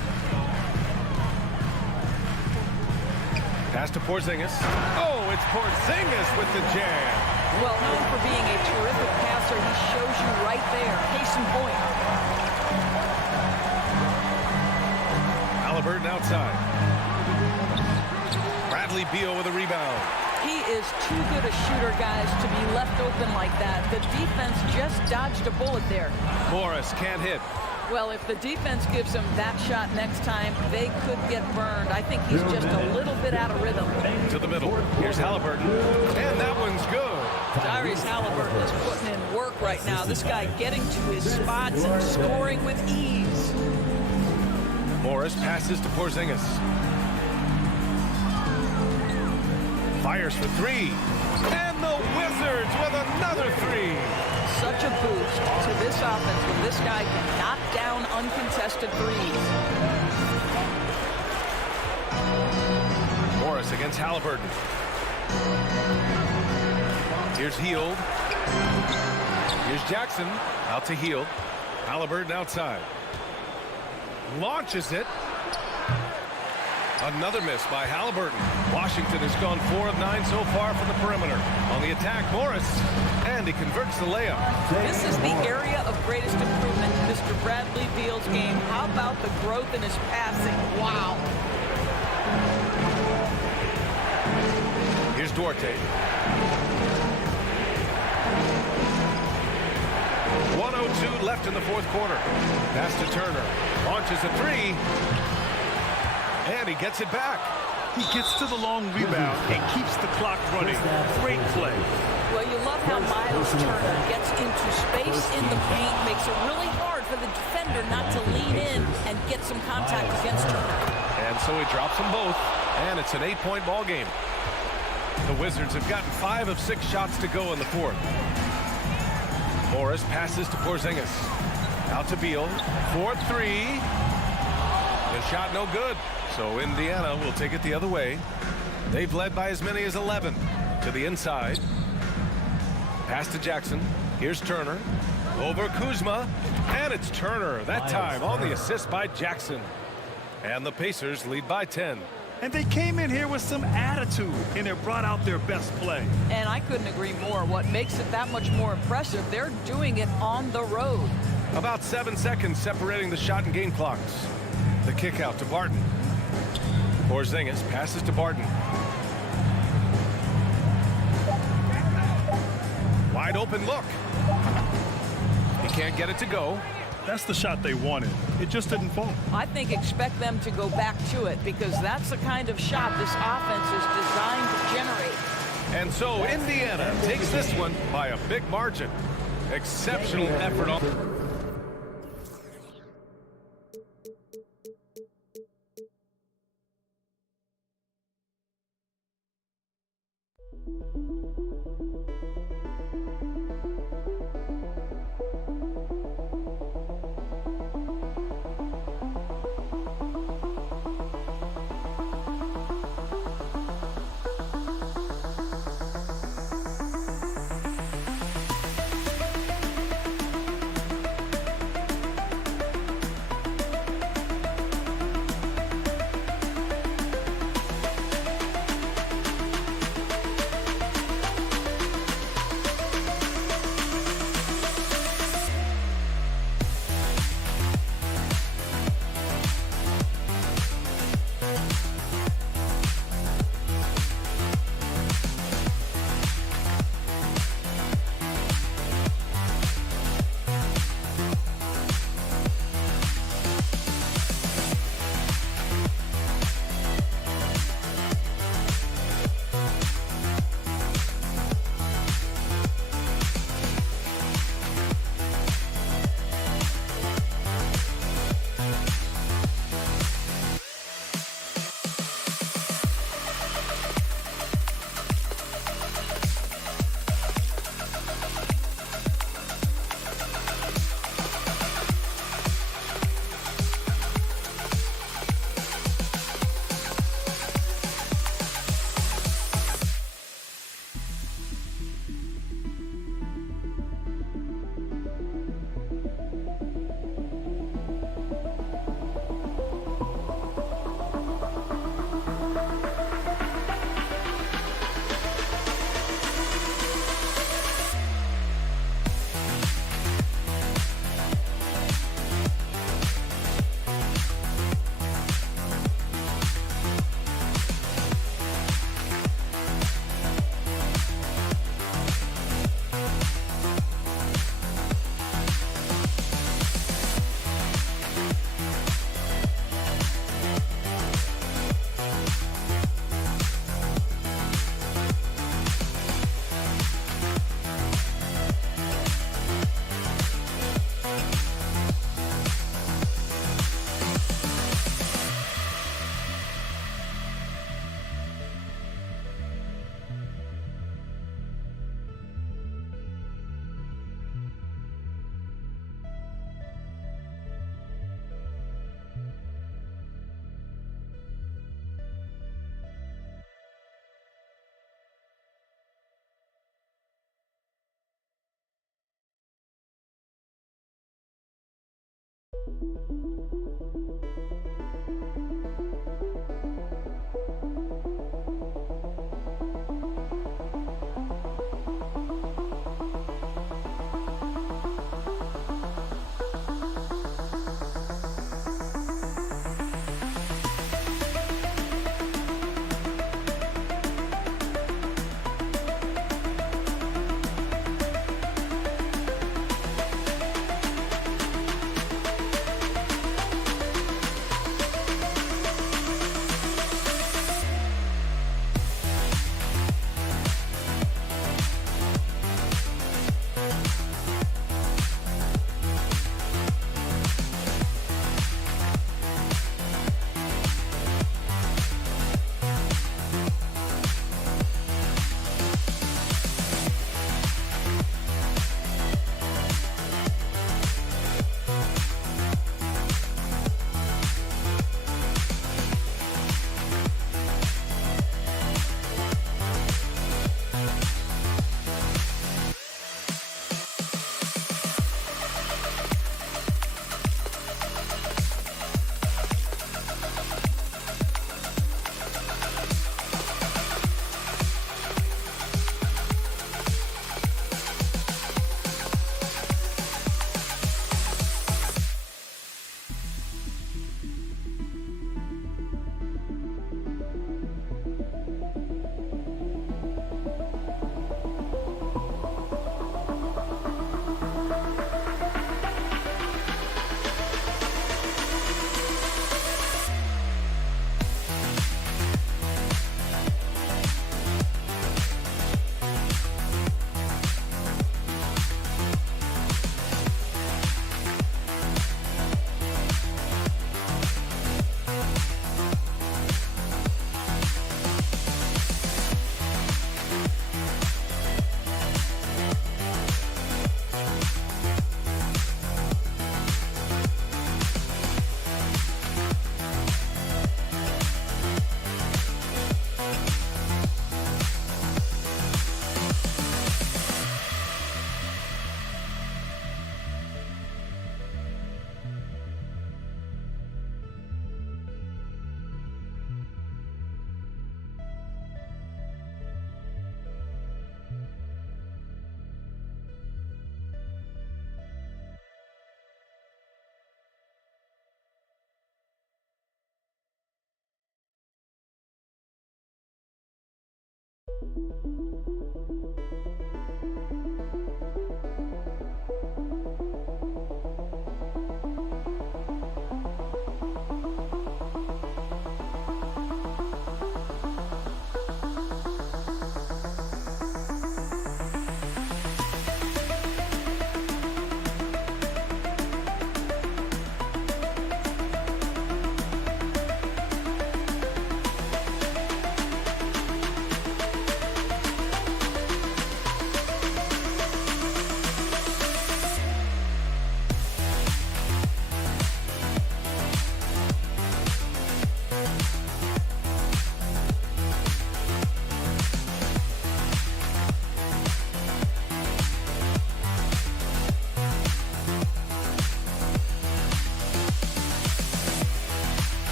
Pass to Porzingis. Oh, it's Porzingis with the jam. Well known for being a terrific passer. He shows you right there. Case in point. Halliburton outside. Bradley Beal with a rebound. He is too good a shooter, guys, to be left open like that. The defense just dodged a bullet there. Morris can't hit. Well, if the defense gives him that shot next time, they could get burned. I think he's just a little bit out of rhythm. To the middle. Here's Halliburton. And that one's good. Tyrese Halliburton is putting in work right now. This guy getting to his spots and scoring with ease. Morris passes to Porzingis. Fires for three. And the Wizards with another three. Such a boost to this offense when this guy can knock down uncontested threes. Morris against Halliburton. Here's Hield. Here's Jackson. Out to Hield. Halliburton outside. Launches it. Another miss by Halliburton. Washington has gone 4 of 9 so far from the perimeter. On the attack, Morris. And he converts the layup. This is the area of greatest improvement in Mr. Bradley Beal's game. How about the growth in his passing? Wow. Here's Duarte. 1:02 left in the fourth quarter. Pass to Turner. Launches a three. And he gets it back. He gets to the long rebound and keeps the clock running. Great play. Well, you love how Miles Turner gets into space in the paint, makes it really hard for the defender not to lean in and get some contact against Turner. And so he drops them both, and it's an 8-point ball game. The Wizards have gotten 5 of 6 shots to go in the fourth. Morris passes to Porzingis. Out to Beal. 4-3. The shot no good. So Indiana will take it the other way. They've led by as many as 11. To the inside. Pass to Jackson. Here's Turner. Over Kuzma. And it's Turner that time on the assist by Jackson. And the Pacers lead by 10. And they came in here with some attitude, and they brought out their best play. And I couldn't agree more. What makes it that much more impressive, they're doing it on the road. About 7 seconds separating the shot and game clocks. The kick out to Barton. Porzingis passes to Barton. Wide open look. He can't get it to go. That's the shot they wanted. It just didn't fall. I think expect them to go back to it because that's the kind of shot this offense is designed to generate. And so Indiana takes this one by a big margin. Exceptional effort on.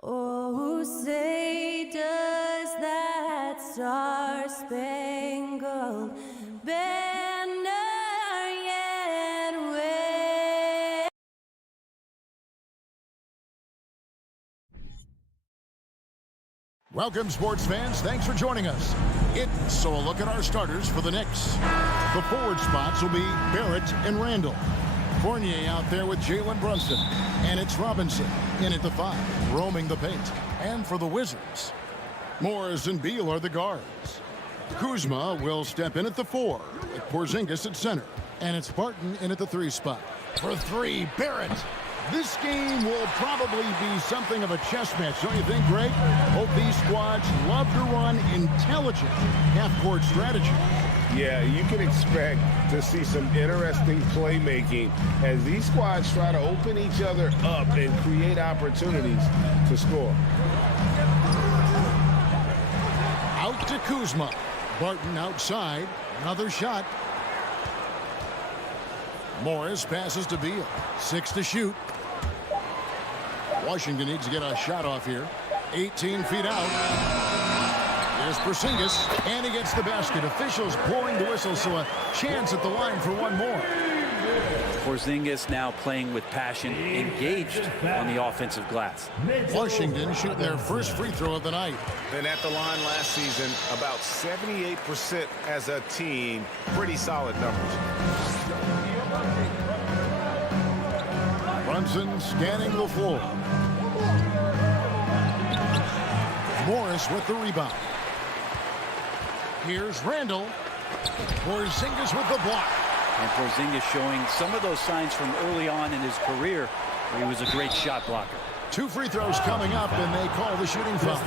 Oh, say does that star-spangled banner yet wave? Welcome, sports fans. Thanks for joining us. So a look at our starters for the Knicks. The forward spots will be Barrett and Randall. Fournier out there with Jalen Brunson. And it's Robinson in at the 5, roaming the paint. And for the Wizards, Morris and Beal are the guards. Kuzma will step in at the 4 with Porzingis at center. And it's Barton in at the 3 spot. For 3, Barrett. This game will probably be something of a chess match, don't you think, Greg? Both these squads love to run intelligent half-court strategy. Yeah, you can expect to see some interesting playmaking as these squads try to open each other up and create opportunities to score. Out to Kuzma. Barton outside. Another shot. Morris passes to Beal. 6 to shoot. Washington needs to get a shot off here. 18 feet out. There's Porzingis, and he gets the basket. Officials blowing the whistle, so a chance at the line for one more. Porzingis now playing with passion, engaged on the offensive glass. Washington shooting their first free throw of the night. And at the line last season, about 78% as a team. Pretty solid numbers. Brunson scanning the floor. Morris with the rebound. Here's Randall. Porzingis with the block. And Porzingis showing some of those signs from early on in his career where he was a great shot blocker. 2 free throws coming up, and they call the shooting foul.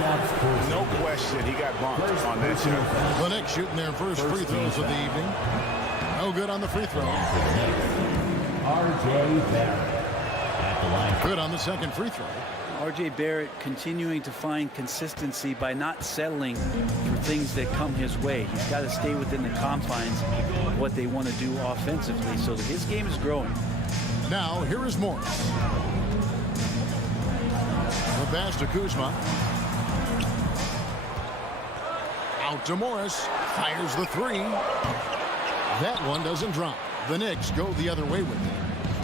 No question he got bumped on that shot. The Knicks shooting their first free throws of the evening. No good on the free throw. R.J. Barrett. Good on the second free throw. R.J. Barrett continuing to find consistency by not settling for things that come his way. He's got to stay within the confines of what they want to do offensively, so that his game is growing. Now, here is Morris. The pass to Kuzma. Out to Morris. Fires the 3. That one doesn't drop. The Knicks go the other way with it.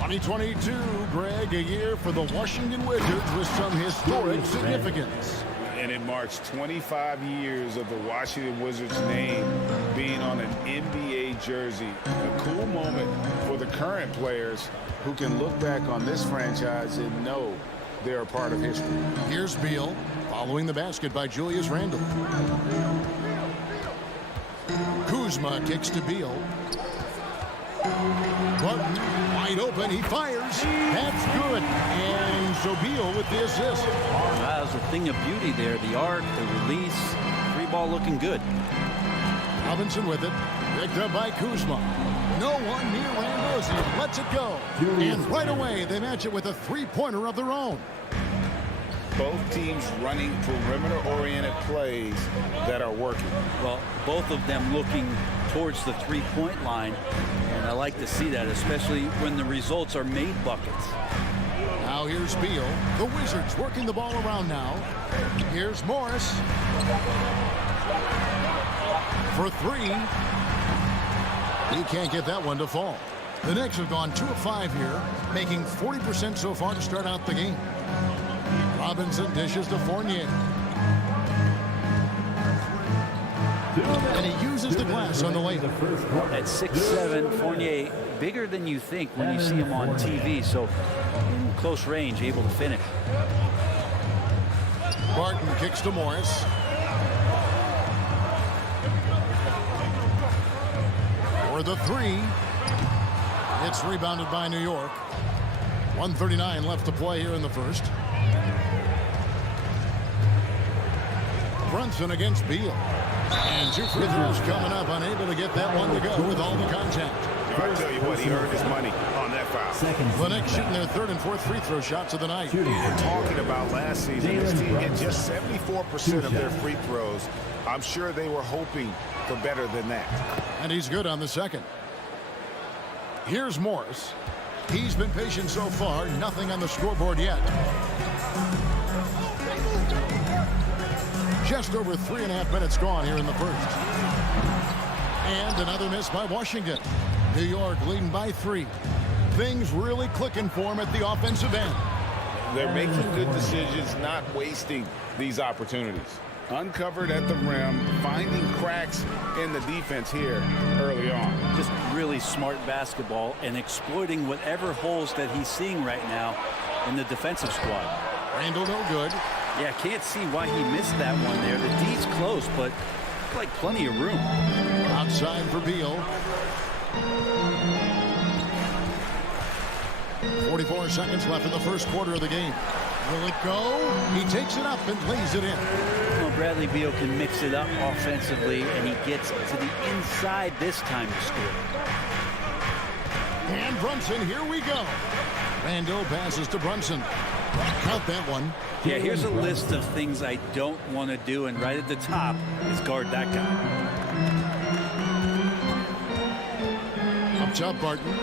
2022, Greg, a year for the Washington Wizards with some historic significance. And it marks 25 years of the Washington Wizards name being on an NBA jersey. A cool moment for the current players who can look back on this franchise and know they're a part of history. Here's Beal following the basket by Julius Randle. Kuzma kicks to Beal. Barton wide open. He fires. That's good. And so Beal with the assist. That was a thing of beauty there. The arc, the release, 3-ball looking good. Robinson with it. Picked up by Kuzma. No one near Randle as he lets it go. And right away, they match it with a 3-pointer of their own. Both teams running perimeter-oriented plays that are working. Well, both of them looking towards the 3-point line. And I like to see that, especially when the results are made buckets. Now here's Beal. The Wizards working the ball around now. Here's Morris. For 3. He can't get that one to fall. The Knicks have gone 2 of 5 here, making 40% so far to start out the game. Robinson dishes to Fournier. And he uses the glass on the layup. At 6'7", Fournier, bigger than you think when you see him on TV, so in close range, able to finish. Barton kicks to Morris. For the 3. It's rebounded by New York. 1:39 left to play here in the first. Brunson against Beal. And 2 free throws coming up, unable to get that one to go with all the contact. I tell you what, he earned his money on that foul. The Knicks shooting their 3rd and 4th free throw shots of the night. We're talking about last season. This team hit just 74% of their free throws. I'm sure they were hoping for better than that. And he's good on the second. Here's Morris. He's been patient so far. Nothing on the scoreboard yet. Just over 3.5 minutes gone here in the first. And another miss by Washington. New York leading by 3. Things really clicking for him at the offensive end. They're making good decisions, not wasting these opportunities. Uncovered at the rim, finding cracks in the defense here early on. Just really smart basketball and exploiting whatever holes that he's seeing right now in the defensive squad. Randle no good. Yeah, can't see why he missed that one there. The D's close, but like plenty of room. Outside for Beal. 44 seconds left in the first quarter of the game. Will it go? He takes it up and lays it in. Well, Bradley Beal can mix it up offensively, and he gets to the inside this time to score. And Brunson, here we go. Randle passes to Brunson. Count that one. Yeah, here's a list of things I don't want to do, and right at the top is guard that guy. Up top, Barton.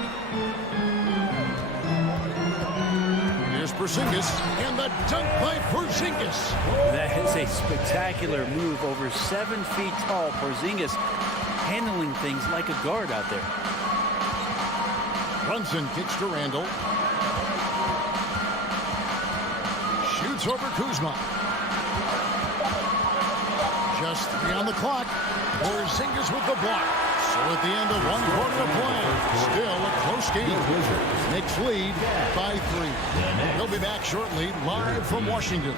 Porzingis, and the dunk by Porzingis. That is a spectacular move. Over 7 feet tall, Porzingis handling things like a guard out there. Brunson kicks to Randall. Shoots over Kuzma. Just 3 on the clock. Porzingis with the block. So at the end of 1 quarter of play, still a close game. Knicks lead by 3. They'll be back shortly, live from Washington.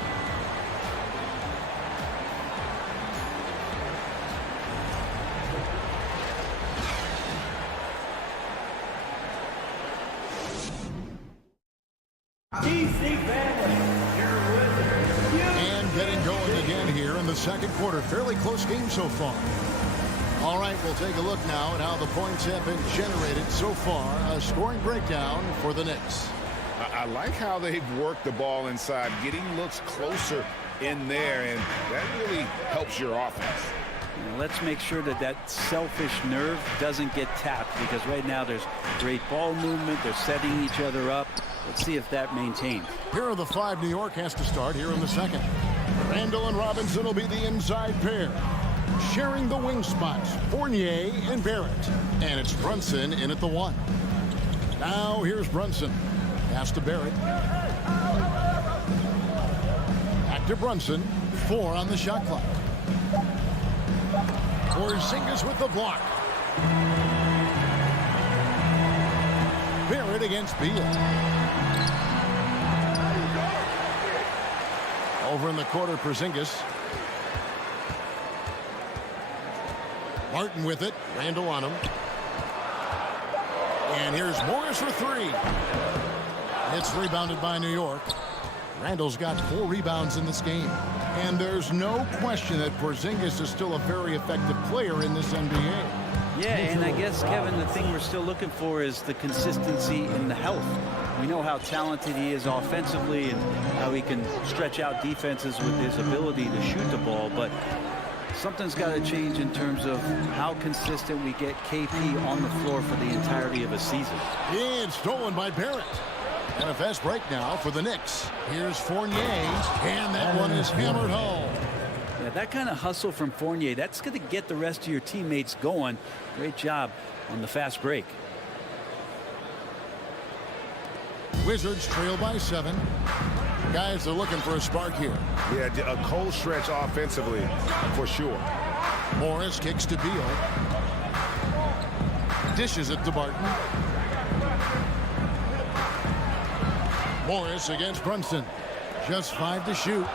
And getting going again here in the second quarter. Fairly close game so far. All right, we'll take a look now at how the points have been generated so far. A scoring breakdown for the Knicks. I like how they've worked the ball inside, getting looks closer in there, and that really helps your offense. Let's make sure that that selfish nerve doesn't get tapped, because right now there's great ball movement. They're setting each other up. Let's see if that maintains. Here are the 5 New York has to start here in the second. Randall and Robinson will be the inside pair. Sharing the wing spots, Fournier and Barrett. And it's Brunson in at the 1. Now here's Brunson. Pass to Barrett. Back to Brunson. 4 on the shot clock. Porzingis with the block. Barrett against Beal. Over in the quarter, Porzingis. Martin with it. Randall on him. And here's Morris for 3. It's rebounded by New York. Randall's got 4 rebounds in this game. And there's no question that Porzingis is still a very effective player in this NBA. Yeah, and I guess, Kevin, the thing we're still looking for is the consistency in the health. We know how talented he is offensively and how he can stretch out defenses with his ability to shoot the ball, but something's got to change in terms of how consistent we get KP on the floor for the entirety of a season. And stolen by Barrett. And a fast break now for the Knicks. Here's Fournier, and that one is hammered home. Yeah, that kind of hustle from Fournier, that's going to get the rest of your teammates going. Great job on the fast break. Wizards trail by 7. Guys are looking for a spark here. Yeah, a cold stretch offensively, for sure. Morris kicks to Beal. Dishes it to Barton. Morris against Brunson. Just 5 to shoot.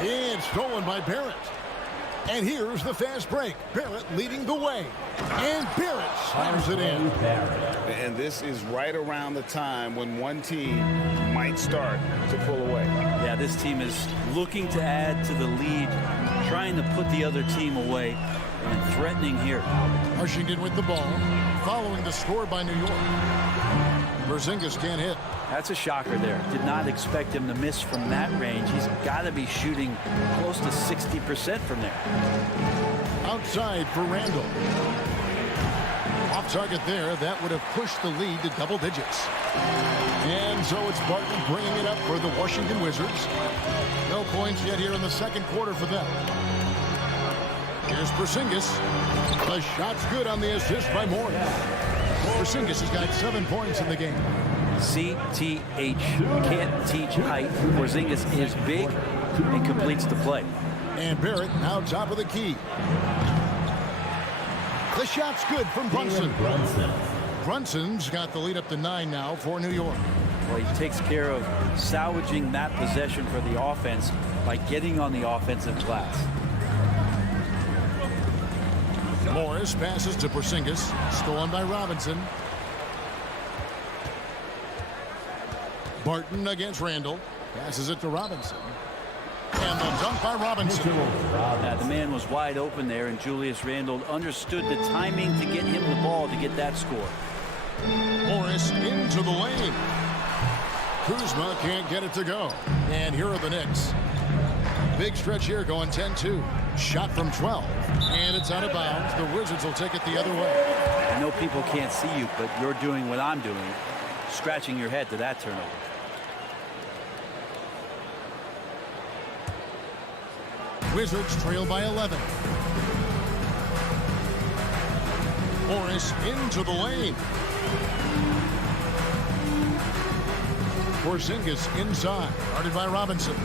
And stolen by Barrett. And here's the fast break. Barrett leading the way. And Barrett slams it in. And this is right around the time when one team might start to pull away. Yeah, this team is looking to add to the lead, trying to put the other team away, and threatening here. Washington with the ball, following the score by New York. Porzingis can't hit. That's a shocker there. Did not expect him to miss from that range. He's got to be shooting close to 60% from there. Outside for Randall. Off target there. That would have pushed the lead to double digits. And so it's Barton bringing it up for the Washington Wizards. No points yet here in the second quarter for them. Here's Porzingis. The shot's good on the assist by Morris. Porzingis has got 7 points in the game. CTH, can't teach height. Porzingis is big and completes the play. And Barrett now top of the key. The shot's good from Brunson. Brunson's got the lead up to 9 now for New York. Well, he takes care of salvaging that possession for the offense by getting on the offensive glass. Morris passes to Porzingis. Stolen by Robinson. Barton against Randall. Passes it to Robinson. And the dunk by Robinson. The man was wide open there, and Julius Randle understood the timing to get him the ball to get that score. Morris into the lane. Kuzma can't get it to go. And here are the Knicks. Big stretch here going 10-2. Shot from 12. And it's out of bounds. The Wizards will take it the other way. I know people can't see you, but you're doing what I'm doing. Scratching your head to that turnover. Wizards trail by 11. Morris into the lane. Porzingis inside, guarded by Robinson.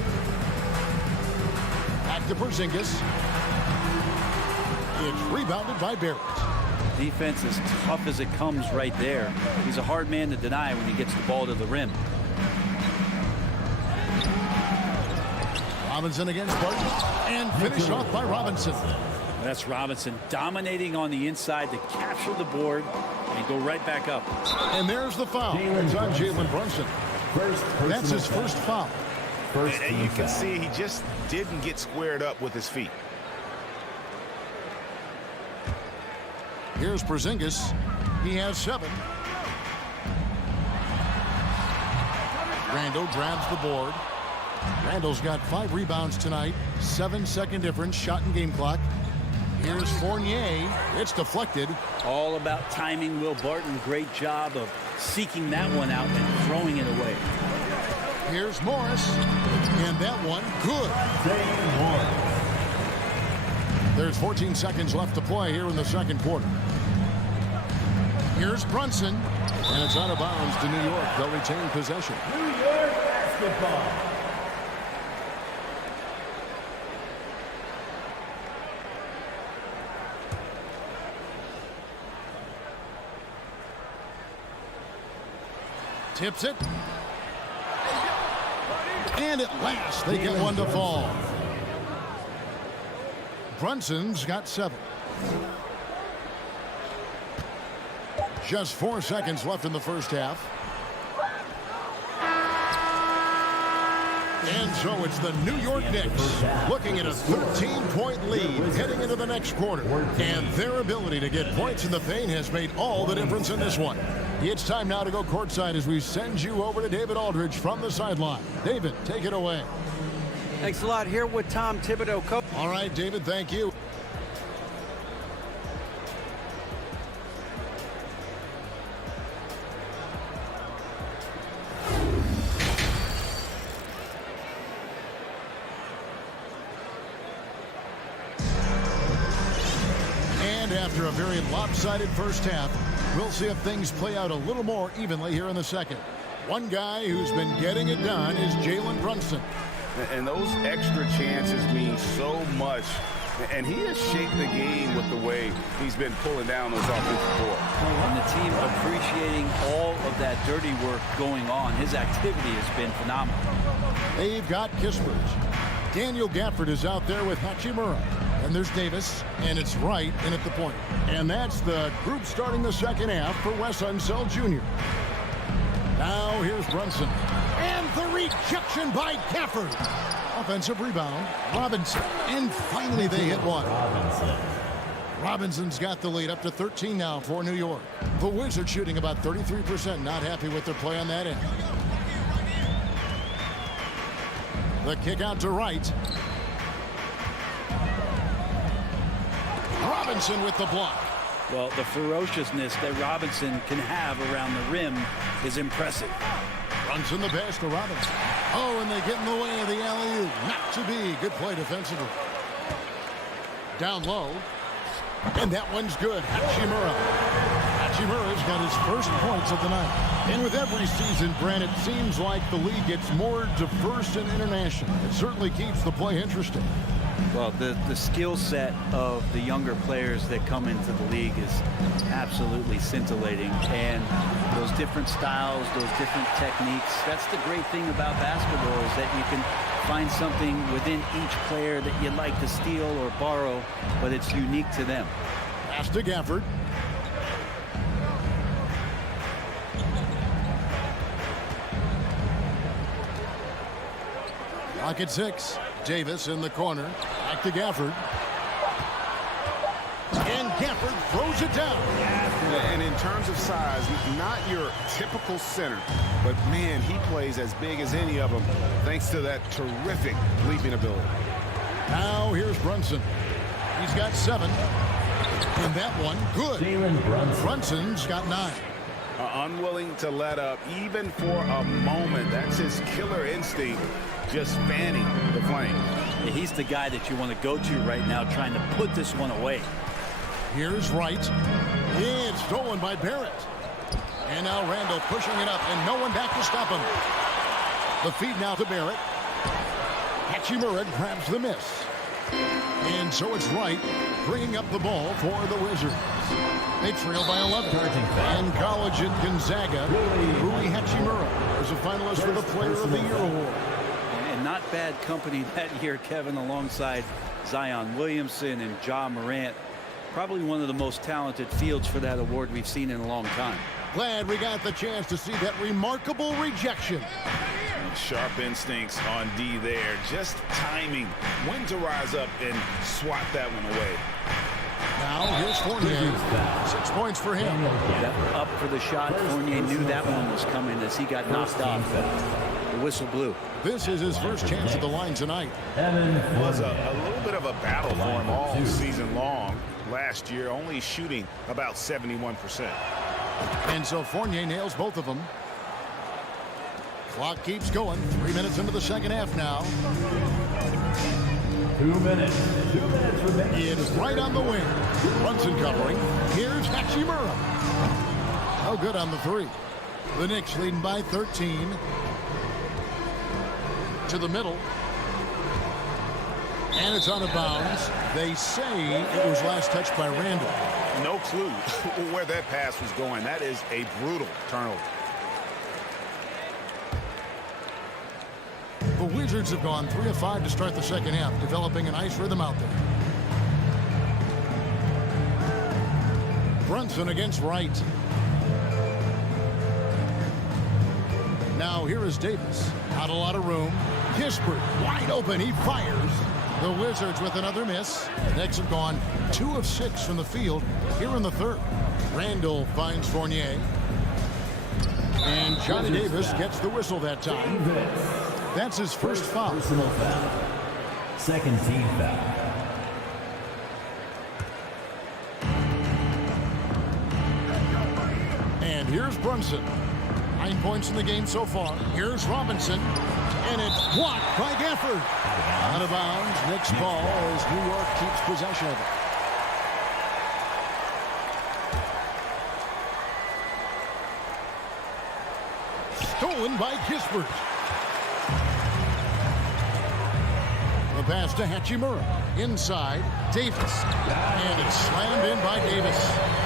Back to Porzingis. It's rebounded by Barrett. Defense is tough as it comes right there. He's a hard man to deny when he gets the ball to the rim. Robinson against Barton, and finish off by Robinson. That's Robinson dominating on the inside to capture the board and go right back up. And there's the foul. It's on Jalen Brunson. That's his first foul. And you can see he just didn't get squared up with his feet. Here's Porzingis. He has 7. Randall grabs the board. Randall's got 5 rebounds tonight. 7-second difference, shot and game clock. Here's Fournier. It's deflected. All about timing. Will Barton, great job of seeking that one out and throwing it away. Here's Morris. And that one, good. There's 14 seconds left to play here in the second quarter. Here's Brunson. And it's out of bounds to New York. They'll retain possession. New York basketball. Tips it. And at last, they get one to fall. Brunson's got 7. Just 4 seconds left in the first half. And so it's the New York Knicks looking at a 13-point lead heading into the next quarter. And their ability to get points in the paint has made all the difference in this one. It's time now to go courtside as we send you over to David Aldridge from the sideline. David, take it away. Thanks a lot. Here with Tom Thibodeau, coach. All right, David, thank you. And after a very lopsided first half, we'll see if things play out a little more evenly here in the second. One guy who's been getting it done is Jalen Brunson. And those extra chances mean so much. And he has shaped the game with the way he's been pulling down those offensive boards. And the team appreciating all of that dirty work going on. His activity has been phenomenal. They've got Kispert. Daniel Gafford is out there with Hachimura. And there's Davis, and it's Wright in at the point. And that's the group starting the second half for Wes Unseld Jr. Now here's Brunson. And the rejection by Gafford. Offensive rebound, Robinson. And finally they hit one. Robinson's got the lead up to 13 now for New York. The Wizards shooting about 33%. Not happy with their play on that end. The kick out to Wright. Robinson with the block. Well, the ferociousness that Robinson can have around the rim is impressive. Runs in the pass to Robinson. Oh, and they get in the way of the alley-oop. Not to be. Good play defensively. Down low. And that one's good. Hachimura. Hachimura's got his first points of the night. And with every season, Grant, it seems like the league gets more diverse and international. It certainly keeps the play interesting. Well, the skill set of the younger players that come into the league is absolutely scintillating. And those different styles, those different techniques, that's the great thing about basketball is that you can find something within each player that you like to steal or borrow, but it's unique to them. Pass to Gafford. Clock at 6. Davis in the corner. Back to Gafford. And Gafford throws it down. And in terms of size, not your typical center, but man, he plays as big as any of them thanks to that terrific leaping ability. Now here's Brunson. He's got 7. And that one, good. Brunson's got 9. Unwilling to let up even for a moment. That's his killer instinct just fanning the flame. Yeah, he's the guy that you want to go to right now, trying to put this one away. Here's Wright. It's stolen by Barrett. And now Randall pushing it up, and no one back to stop him. The feed now to Barrett. Hachimura grabs the miss. And so it's Wright bringing up the ball for the Wizards. They trail by 11. And college at Gonzaga, Rui Hachimura is a finalist for the Player of the Year award. And not bad company that year, Kevin, alongside Zion Williamson and Ja Morant. Probably one of the most talented fields for that award we've seen in a long time. Glad we got the chance to see that remarkable rejection. And sharp instincts on D there. Just timing when to rise up and swat that one away. Now here's Fournier. 6 points for him. Up for the shot. Fournier knew that one was coming as he got knocked off. The whistle blew. This is his first chance at the line tonight. It was a little bit of a battle for him all season long. Last year, only shooting about 71%. And so Fournier nails both of them. Clock keeps going. 3 minutes into the second half now. 2 minutes. 2 minutes remaining. It is right on the wing. Brunson covering. Here's Hachimura. No good on the three. The Knicks leading by 13. To the middle. And it's out of bounds. They say it was last touched by Randall. No clue where that pass was going. That is a brutal turnover. The Wizards have gone 3 of 5 to start the second half, developing a nice rhythm out there. Brunson against Wright. Now here is Davis. Not a lot of room. Kispert wide open. He fires. The Wizards with another miss. The Knicks have gone 2 of 6 from the field here in the third. Randall finds Fournier. And Johnny Davis gets the whistle that time. That's his first foul. Personal foul. Second team foul. And here's Brunson. 9 points in the game so far. Here's Robinson. And it's blocked by Gafford. Out of bounds. Knicks ball as New York keeps possession of it. Stolen by Kispert. The pass to Hachimura. Inside, Davis. And it's slammed in by Davis.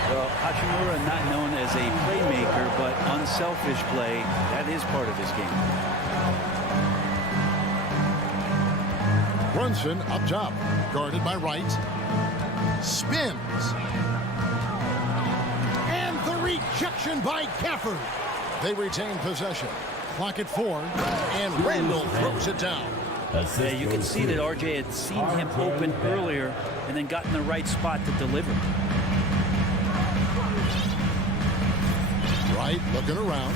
Well, Hachimura not known as a playmaker, but unselfish play. That is part of his game. Brunson up top. Guarded by Wright. Spins. And the rejection by Gafford. They retain possession. Clock at 4. And Randall throws it down. Yeah, you can see that RJ had seen him open earlier and then got in the right spot to deliver. Wright looking around.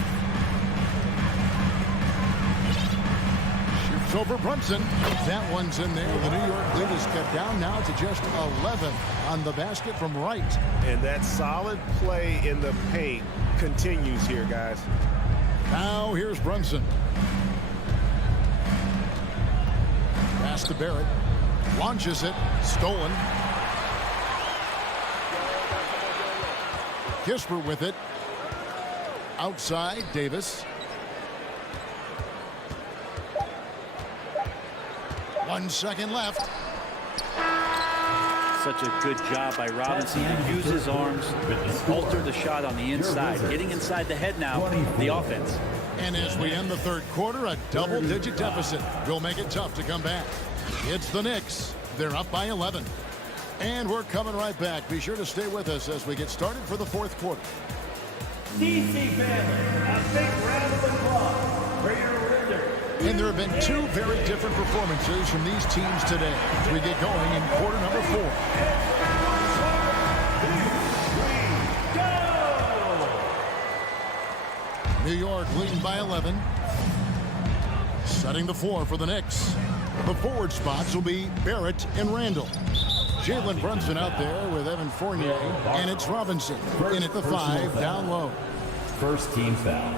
Shifts over Brunson. That one's in there. The New York lead is cut down now to just 11 on the basket from Wright. And that solid play in the paint continues here, guys. Now here's Brunson. Pass to Barrett. Launches it. Stolen. Kispert with it. Outside, Davis. 1 second left. Such a good job by Robinson to use his arms, alter the shot on the inside. Getting inside the head now, the offense. And as we end the third quarter, a double-digit deficit will make it tough to come back. It's the Knicks. They're up by 11. And we're coming right back. Be sure to stay with us as we get started for the fourth quarter. DC family, a big round of applause for your Wizards. And there have been 2 very different performances from these teams today as we get going in quarter number 4. New York leading by 11. Setting the floor for the Knicks. The forward spots will be Barrett and Randall. Jalen Brunson out there with Evan Fournier. And it's Robinson in at the 5 down low. First team foul.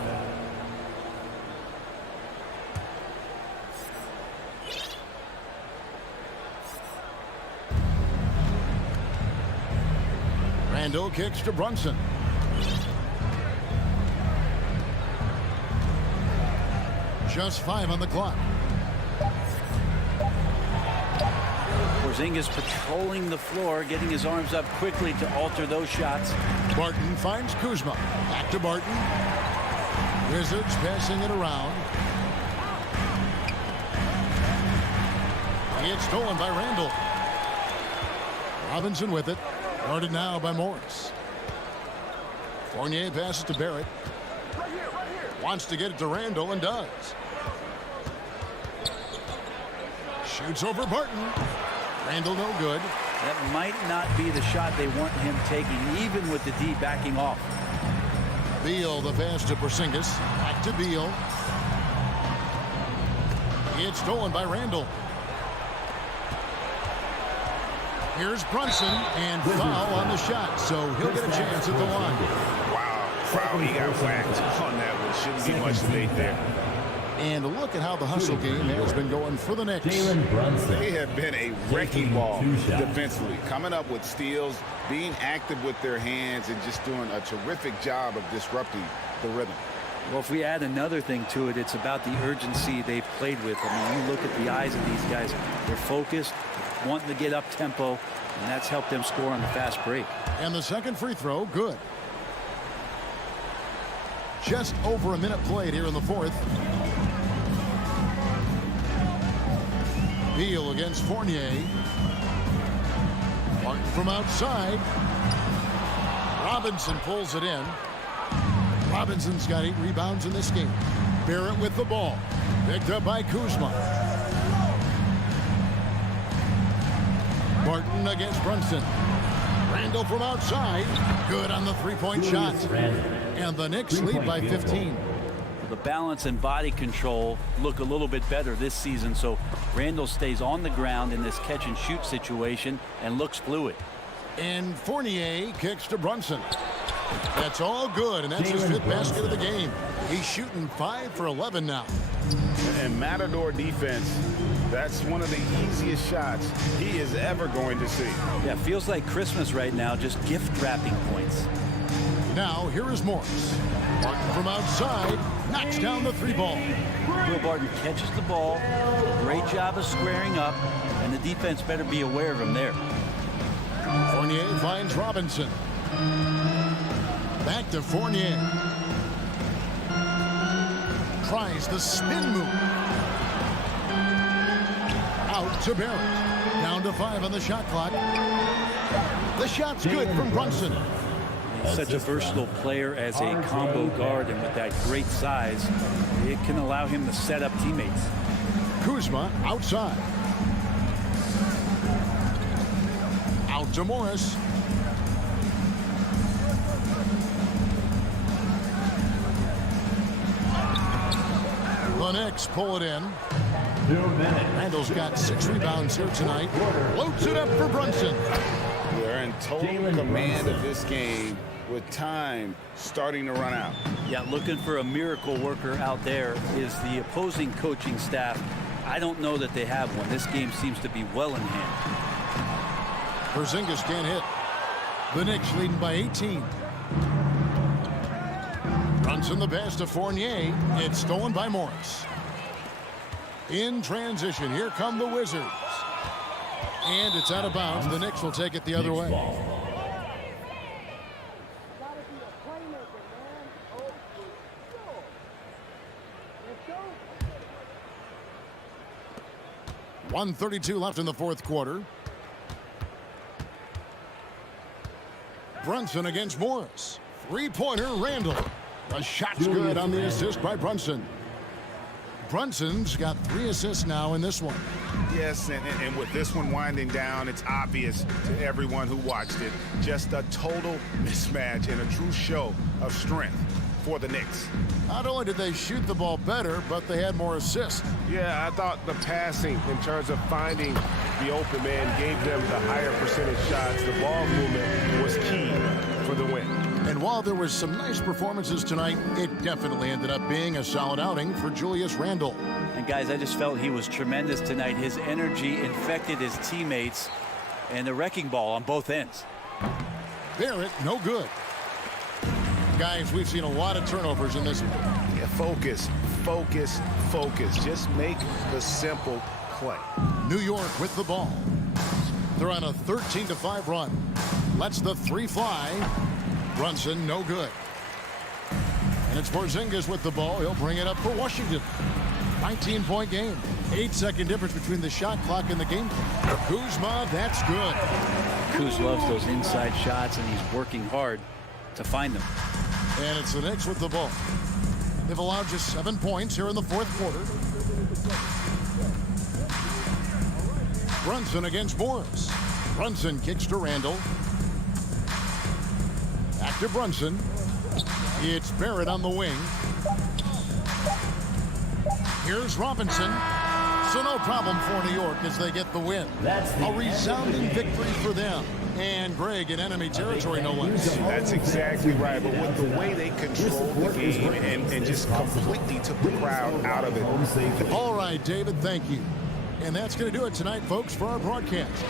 Randall kicks to Brunson. Just 5 on the clock. Porzingis patrolling the floor, getting his arms up quickly to alter those shots. Barton finds Kuzma. Back to Barton. Wizards passing it around. It's stolen by Randall. Robinson with it. Guarded now by Morris. Fournier passes to Barrett. Wants to get it to Randall and does. Shoots over Barton. Randall no good. That might not be the shot they want him taking, even with the D backing off. Beal the pass to Porzingis. Back to Beal. It's stolen by Randall. Here's Brunson and foul on the shot, so he'll get a chance at the line. Wow, he got whacked on that one. Shouldn't be much debate there. And look at how the hustle game has been going for the Knicks. They have been a wrecking ball defensively, coming up with steals, being active with their hands, and just doing a terrific job of disrupting the rhythm. Well, if we add another thing to it, it's about the urgency they've played with. I mean, you look at the eyes of these guys. They're focused, wanting to get up tempo, and that's helped them score on the fast break. And the second free throw, good. Just over a minute played here in the fourth. Beal against Fournier. Martin from outside. Robinson pulls it in. Robinson's got 8 rebounds in this game. Barrett with the ball. Picked up by Kuzma. Martin against Brunson. Randall from outside. Good on the three-point shot. And the Knicks lead by 15. The balance and body control look a little bit better this season, so Randall stays on the ground in this catch-and-shoot situation and looks fluid. And Fournier kicks to Brunson. That's all good, and that's his 5th basket of the game. He's shooting 5 for 11 now. And Matador defense, that's one of the easiest shots he is ever going to see. Yeah, feels like Christmas right now, just gift wrapping points. Now, here is Morris. Martin from outside knocks down the 3-ball. Will Barton catches the ball. Great job of squaring up, and the defense better be aware of him there. Fournier finds Robinson. Back to Fournier. Tries the spin move. Out to Barrett. Down to 5 on the shot clock. The shot's good from Brunson. He's such a versatile player as a combo guard, and with that great size, it can allow him to set up teammates. Kuzma outside. Out to Morris. The Knicks pull it in. Randall's got 6 rebounds here tonight. Loads it up for Brunson. They're in total command of this game with time starting to run out. Yeah, looking for a miracle worker out there is the opposing coaching staff. I don't know that they have one. This game seems to be well in hand. Porzingis can't hit. The Knicks leading by 18. Brunson the pass to Fournier. It's stolen by Morris. In transition, here come the Wizards. And it's out of bounds. The Knicks will take it the other way. .132 left in the fourth quarter. Brunson against Morris. 3-pointer Randall. The shot's good on the assist by Brunson. Brunson's got 3 assists now in this one. Yes, and with this one winding down, it's obvious to everyone who watched it. Just a total mismatch and a true show of strength for the Knicks. Not only did they shoot the ball better, but they had more assists. Yeah, I thought the passing in terms of finding the open man gave them the higher percentage shots. The ball movement was key for the win. And while there was some nice performances tonight, it definitely ended up being a solid outing for Julius Randle. And guys, I just felt he was tremendous tonight. His energy infected his teammates, and the wrecking ball on both ends. Barrett, no good. Guys, we've seen a lot of turnovers in this one. Yeah, focus, focus, focus. Just make the simple play. New York with the ball. They're on a 13-5 run. Lets the three fly. Brunson, no good. And it's Porzingis with the ball. He'll bring it up for Washington. 19-point game. 8-second difference between the shot clock and the game. Kuzma, that's good. Kuz loves those inside shots, and he's working hard to find them. And it's the Knicks with the ball. They've allowed just 7 points here in the fourth quarter. Brunson against Morris. Brunson kicks to Randall. Back to Brunson. It's Barrett on the wing. Here's Robinson. So no problem for New York as they get the win. A resounding victory for them. And Greg in enemy territory, no less. That's exactly right. But with the way they controlled the game and just completely took the crowd out of it. All right, David, thank you. And that's going to do it tonight, folks, for our broadcast.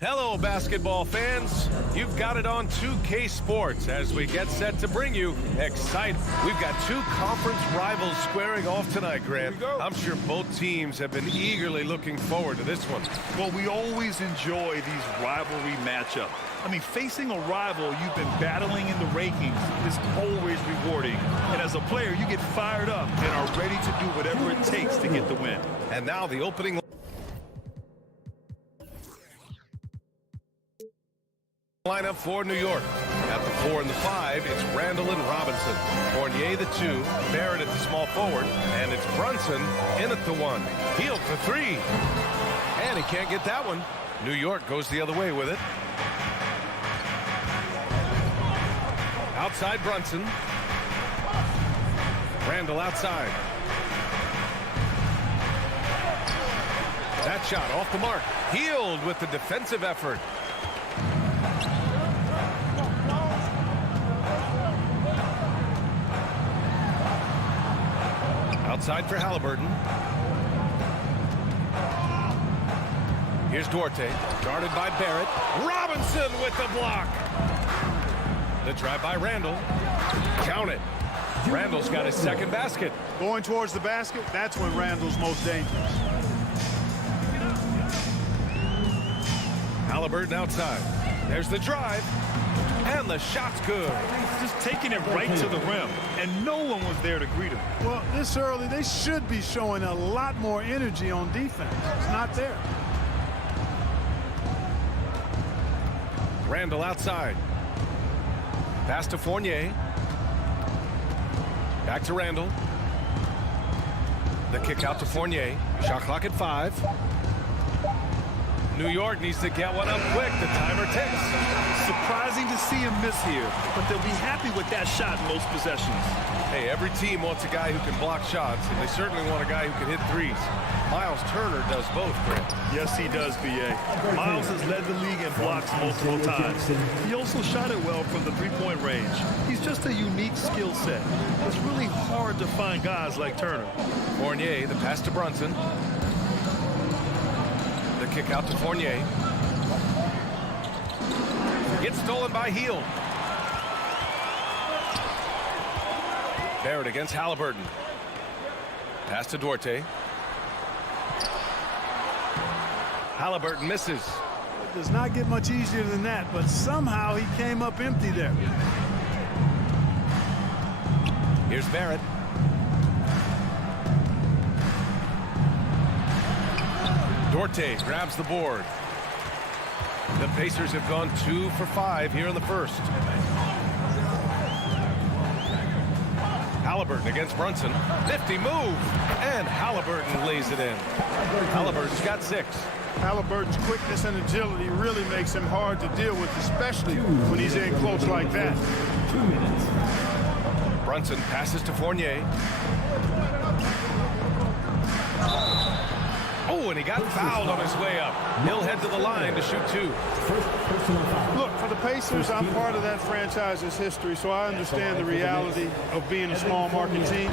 Hello, basketball fans. You've got it on 2K Sports as we get set to bring you exciting. We've got two conference rivals squaring off tonight, Grant. I'm sure both teams have been eagerly looking forward to this one. Well, we always enjoy these rivalry matchups. I mean, facing a rival you've been battling in the rankings is always rewarding. And as a player, you get fired up and are ready to do whatever it takes to get the win. And now the opening lineup for New York. At the 4 and the 5, it's Randall and Robinson. Fournier the 2, Barrett at the small forward, and it's Brunson in at the 1. Hield for 3. And he can't get that one. New York goes the other way with it. Outside Brunson. Randall outside. That shot off the mark. Hield with the defensive effort. Outside for Halliburton. Here's Duarte, guarded by Barrett. Robinson with the block. The drive by Randall. Count it. Randall's got his second basket. Going towards the basket, that's when Randall's most dangerous. Halliburton outside. There's the drive. And the shot's good. Just taking it right to the rim, and no one was there to greet him. Well, this early, they should be showing a lot more energy on defense. It's not there. Randall outside. Pass to Fournier. Back to Randall. The kick out to Fournier. Shot clock at 5. New York needs to get one up quick. The timer ticks. Surprising to see him miss here, but they'll be happy with that shot in most possessions. Hey, every team wants a guy who can block shots, and they certainly want a guy who can hit threes. Miles Turner does both, Grant. Yes, he does, B.A. Miles has led the league in blocks multiple times. He also shot it well from the three-point range. He's just a unique skill set. It's really hard to find guys like Turner. Fournier, the pass to Brunson. The kick out to Fournier. Gets stolen by Hield. Barrett against Halliburton. Pass to Duarte. Halliburton misses. It does not get much easier than that, but somehow he came up empty there. Here's Barrett. Duarte grabs the board. The Pacers have gone 2 for 5 here in the first. Halliburton against Brunson. 50 move. And Halliburton lays it in. Halliburton's got 6. Halliburton's quickness and agility really makes him hard to deal with, especially when he's in close like that. 2 minutes. Brunson passes to Fournier. Oh, and he got fouled on his way up. He'll head to the line to shoot 2. Look, for the Pacers, I'm part of that franchise's history, so I understand the reality of being a small market team.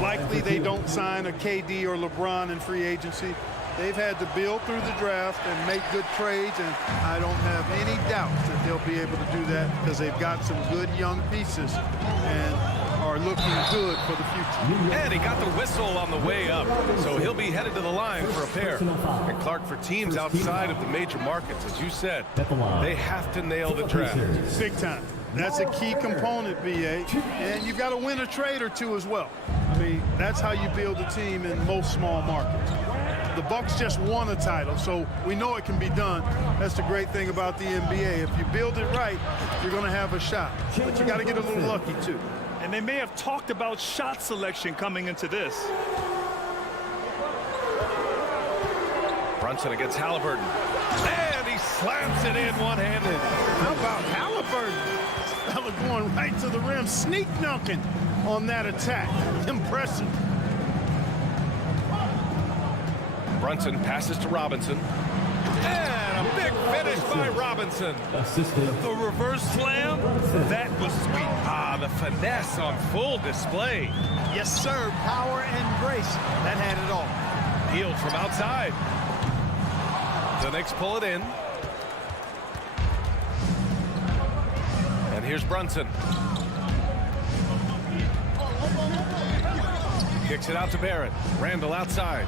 Likely they don't sign a KD or LeBron in free agency. They've had to build through the draft and make good trades, and I don't have any doubt that they'll be able to do that because they've got some good young pieces and are looking good for the future. And he got the whistle on the way up, so he'll be headed to the line for a pair. And Clark, for teams outside of the major markets, as you said, they have to nail the draft. Big time. That's a key component, BA. And you've got to win a trade or two as well. I mean, that's how you build a team in most small markets. The Bucks just won a title, so we know it can be done. That's the great thing about the NBA. If you build it right, you're going to have a shot. But you got to get a little lucky, too. And they may have talked about shot selection coming into this. Brunson against Halliburton. And he slams it in one-handed. How about Halliburton? Fella going right to the rim, sneak dunking on that attack. Impressive. Brunson passes to Robinson. And a big finish by Robinson. The reverse slam, that was sweet. Ah, the finesse on full display. Yes, sir. Power and grace. That had it all. Healed from outside. The Knicks pull it in. And here's Brunson. Kicks it out to Barrett. Randall outside.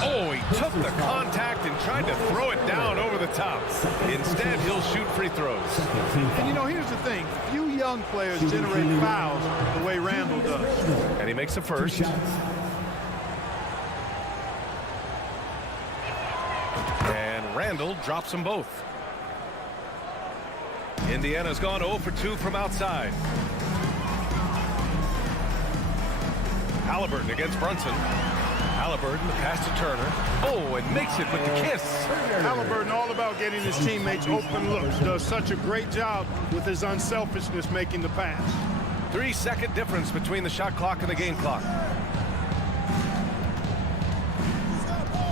Oh, he took the contact and tried to throw it down over the top. Instead, he'll shoot free throws. And, you know, here's the thing. Few young players generate fouls the way Randall does. And he makes the first. And Randall drops them both. Indiana's gone 0 for 2 from outside. Halliburton against Brunson. Halliburton, the pass to Turner. Oh, and makes it with the kiss. Halliburton all about getting his teammates open looks. Does such a great job with his unselfishness making the pass. 3-second difference between the shot clock and the game clock.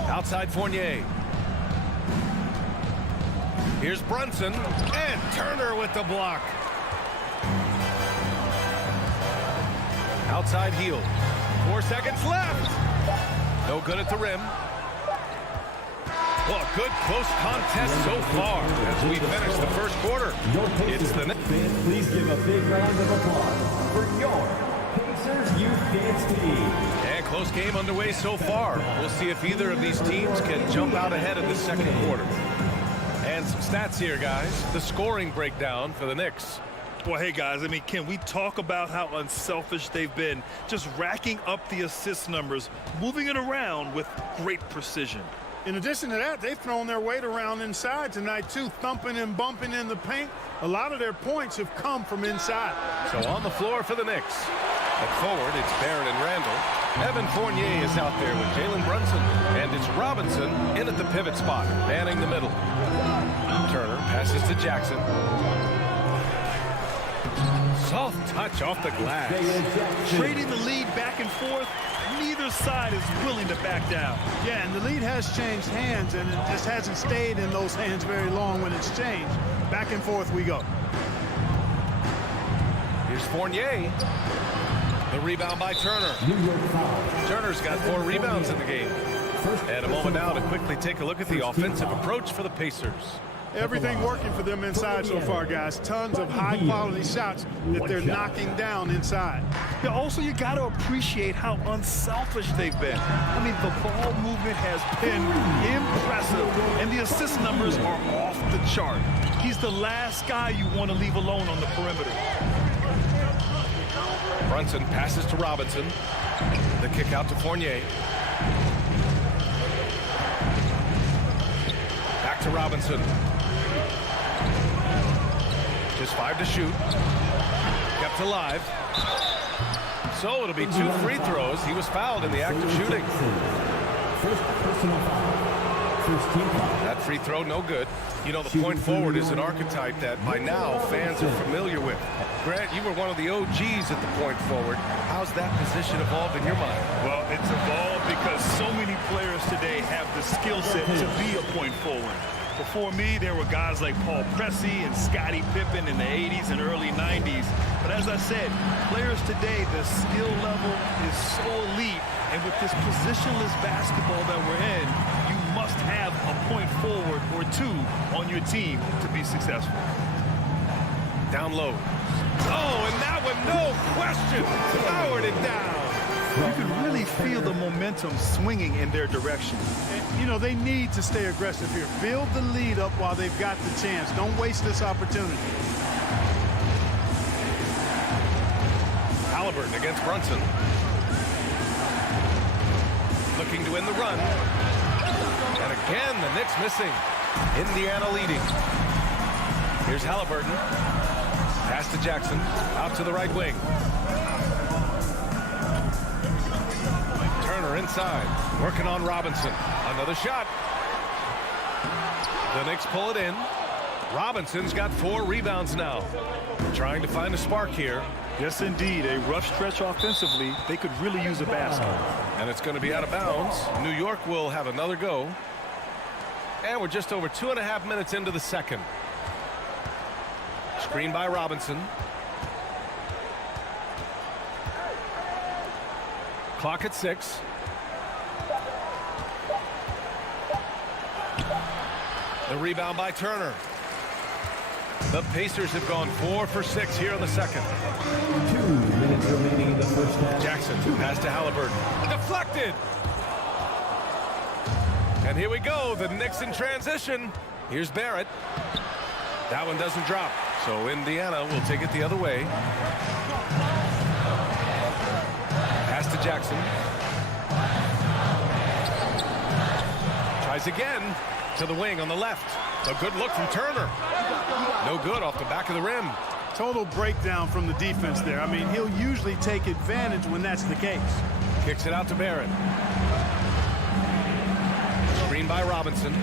Outside Fournier. Here's Brunson. And Turner with the block. Outside Hield. 4 seconds left. No good at the rim. Well, a good close contest so far as we finish the first quarter. It's the Knicks. Please give a big round of applause for your Pacers Youth Dance Team. And close game underway so far. We'll see if either of these teams can jump out ahead in the second quarter. And some stats here, guys. The scoring breakdown for the Knicks. Well, hey, guys, I mean, can we talk about how unselfish they've been? Just racking up the assist numbers, moving it around with great precision. In addition to that, they've thrown their weight around inside tonight, too, thumping and bumping in the paint. A lot of their points have come from inside. So on the floor for the Knicks. At forward, it's Barrett and Randall. Evan Fournier is out there with Jalen Brunson. And it's Robinson in at the pivot spot, manning the middle. Turner passes to Jackson. Soft touch off the glass. Trading the lead back and forth, neither side is willing to back down. Yeah, and the lead has changed hands, and it just hasn't stayed in those hands very long when it's changed. Back and forth we go. Here's Fournier. The rebound by Turner. Turner's got 4 rebounds in the game. And a moment now to quickly take a look at the offensive approach for the Pacers. Everything working for them inside so far, guys. Tons of high-quality shots that they're knocking down inside. Yeah, also, you got to appreciate how unselfish they've been. I mean, the ball movement has been impressive, and the assist numbers are off the chart. He's the last guy you want to leave alone on the perimeter. Brunson passes to Robinson. The kick out to Fournier. Back to Robinson. Just 5 to shoot. Kept alive. So it'll be 2 free throws. He was fouled in the act of shooting. First personal foul. First team foul. That free throw, no good. You know, the point forward is an archetype that by now fans are familiar with. Grant, you were one of the OGs at the point forward. How's that position evolved in your mind? Well, it's evolved because so many players today have the skill set to be a point forward. Before me, there were guys like Paul Pressey and Scottie Pippen in the 80s and early 90s. But as I said, players today, the skill level is so elite. And with this positionless basketball that we're in, you must have a point forward or 2 on your team to be successful. Down low. Oh, and that one, no question, powered it down. You can really feel the momentum swinging in their direction. And, you know, they need to stay aggressive here. Build the lead up while they've got the chance. Don't waste this opportunity. Halliburton against Brunson. Looking to win the run. And again, the Knicks missing. Indiana leading. Here's Halliburton. Pass to Jackson. Out to the right wing. Turner inside. Working on Robinson. Another shot. The Knicks pull it in. Robinson's got 4 rebounds now. Trying to find a spark here. Yes, indeed. A rough stretch offensively. They could really use a basket. And it's going to be out of bounds. New York will have another go. And we're just over 2.5 minutes into the second. Screen by Robinson. Clock at 6. The rebound by Turner. The Pacers have gone 4 for 6 here in the second. 2 minutes remaining in the first half. Jackson pass to Halliburton. Deflected. And here we go. The Knicks in transition. Here's Barrett. That one doesn't drop. So Indiana will take it the other way. Pass to Jackson. Tries again to the wing on the left. A good look from Turner. No good off the back of the rim. Total breakdown from the defense there. I mean, he'll usually take advantage when that's the case. Kicks it out to Barrett. Screen by Robinson.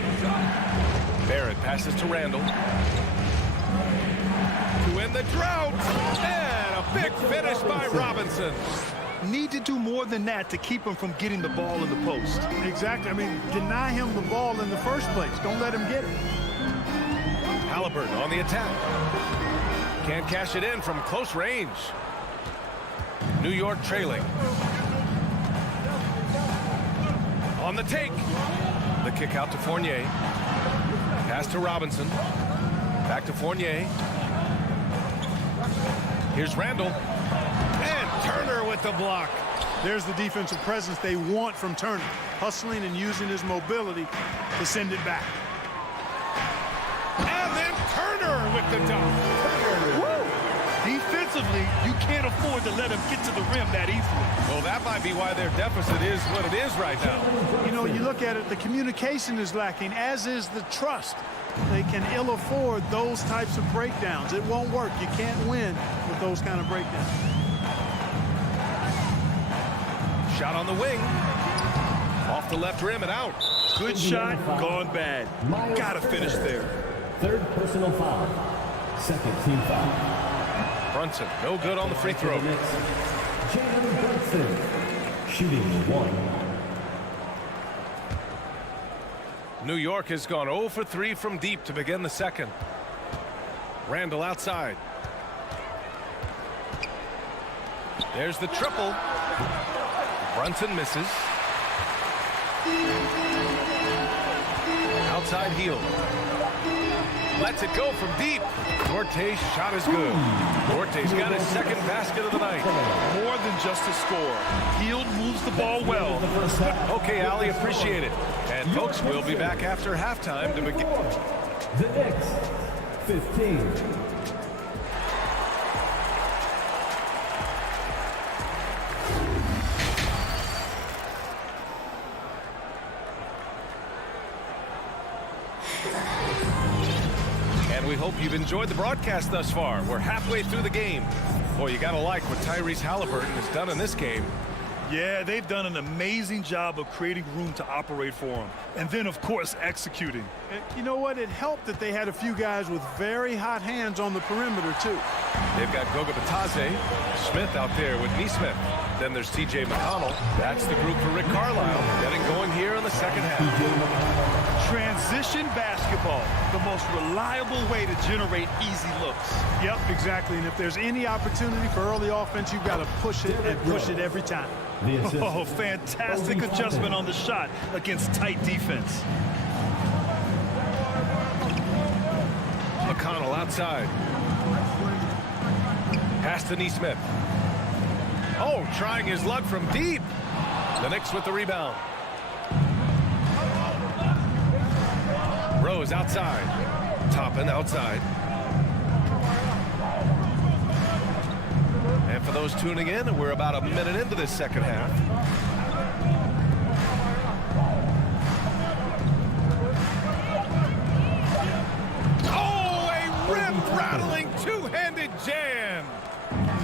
Barrett passes to Randall. To win the drought. And a big finish by Robinson. Need to do more than that to keep him from getting the ball in the post. Exactly. I mean, deny him the ball in the first place. Don't let him get it. Halliburton on the attack. Can't cash it in from close range. New York trailing. On the take. The kick out to Fournier. Pass to Robinson. Back to Fournier. Here's Randall. And Turner with the block. There's the defensive presence they want from Turner. Hustling and using his mobility to send it back. And then Turner with the dunk. Woo! Defensively, you can't afford to let him get to the rim that easily. Well, that might be why their deficit is what it is right now. You know, you look at it, the communication is lacking, as is the trust. They can ill afford those types of breakdowns. It won't work. You can't win with those kind of breakdowns. Shot on the wing. Off the left rim and out. Good shot, gone bad. Gotta finish there. Third personal foul. Second team foul. Brunson, no good on the free throw. Jalen Brunson, shooting 1. New York has gone 0 for 3 from deep to begin the second. Randall outside. There's the triple. Brunson misses. Outside heel. lets it go from deep. Duarte's shot is good. Duarte's got his second basket of the night. More than just a score. Hield moves the ball well. Okay, Ali, appreciate it. And folks, we'll be back after halftime to begin. The Knicks, 15. And we hope you've enjoyed the broadcast thus far. We're halfway through the game. Boy, you got to like what Tyrese Halliburton has done in this game. Yeah, they've done an amazing job of creating room to operate for him. And then, of course, executing. And you know what? It helped that they had a few guys with very hot hands on the perimeter, too. They've got Goga Bitadze, Smith out there with Neesmith. Then there's TJ McConnell. That's the group for Rick Carlisle. Getting going here in the second half. Transition basketball, the most reliable way to generate easy looks. Yep, exactly. And if there's any opportunity for early offense, you've got to push it and push it every time. Oh, fantastic adjustment on the shot against tight defense. McConnell outside. Pass to Neesmith. Oh, trying his luck from deep. The Knicks with the rebound. Rose outside. Toppin outside. And for those tuning in, we're about a minute into this second half. Oh, a rim-rattling two-handed jam.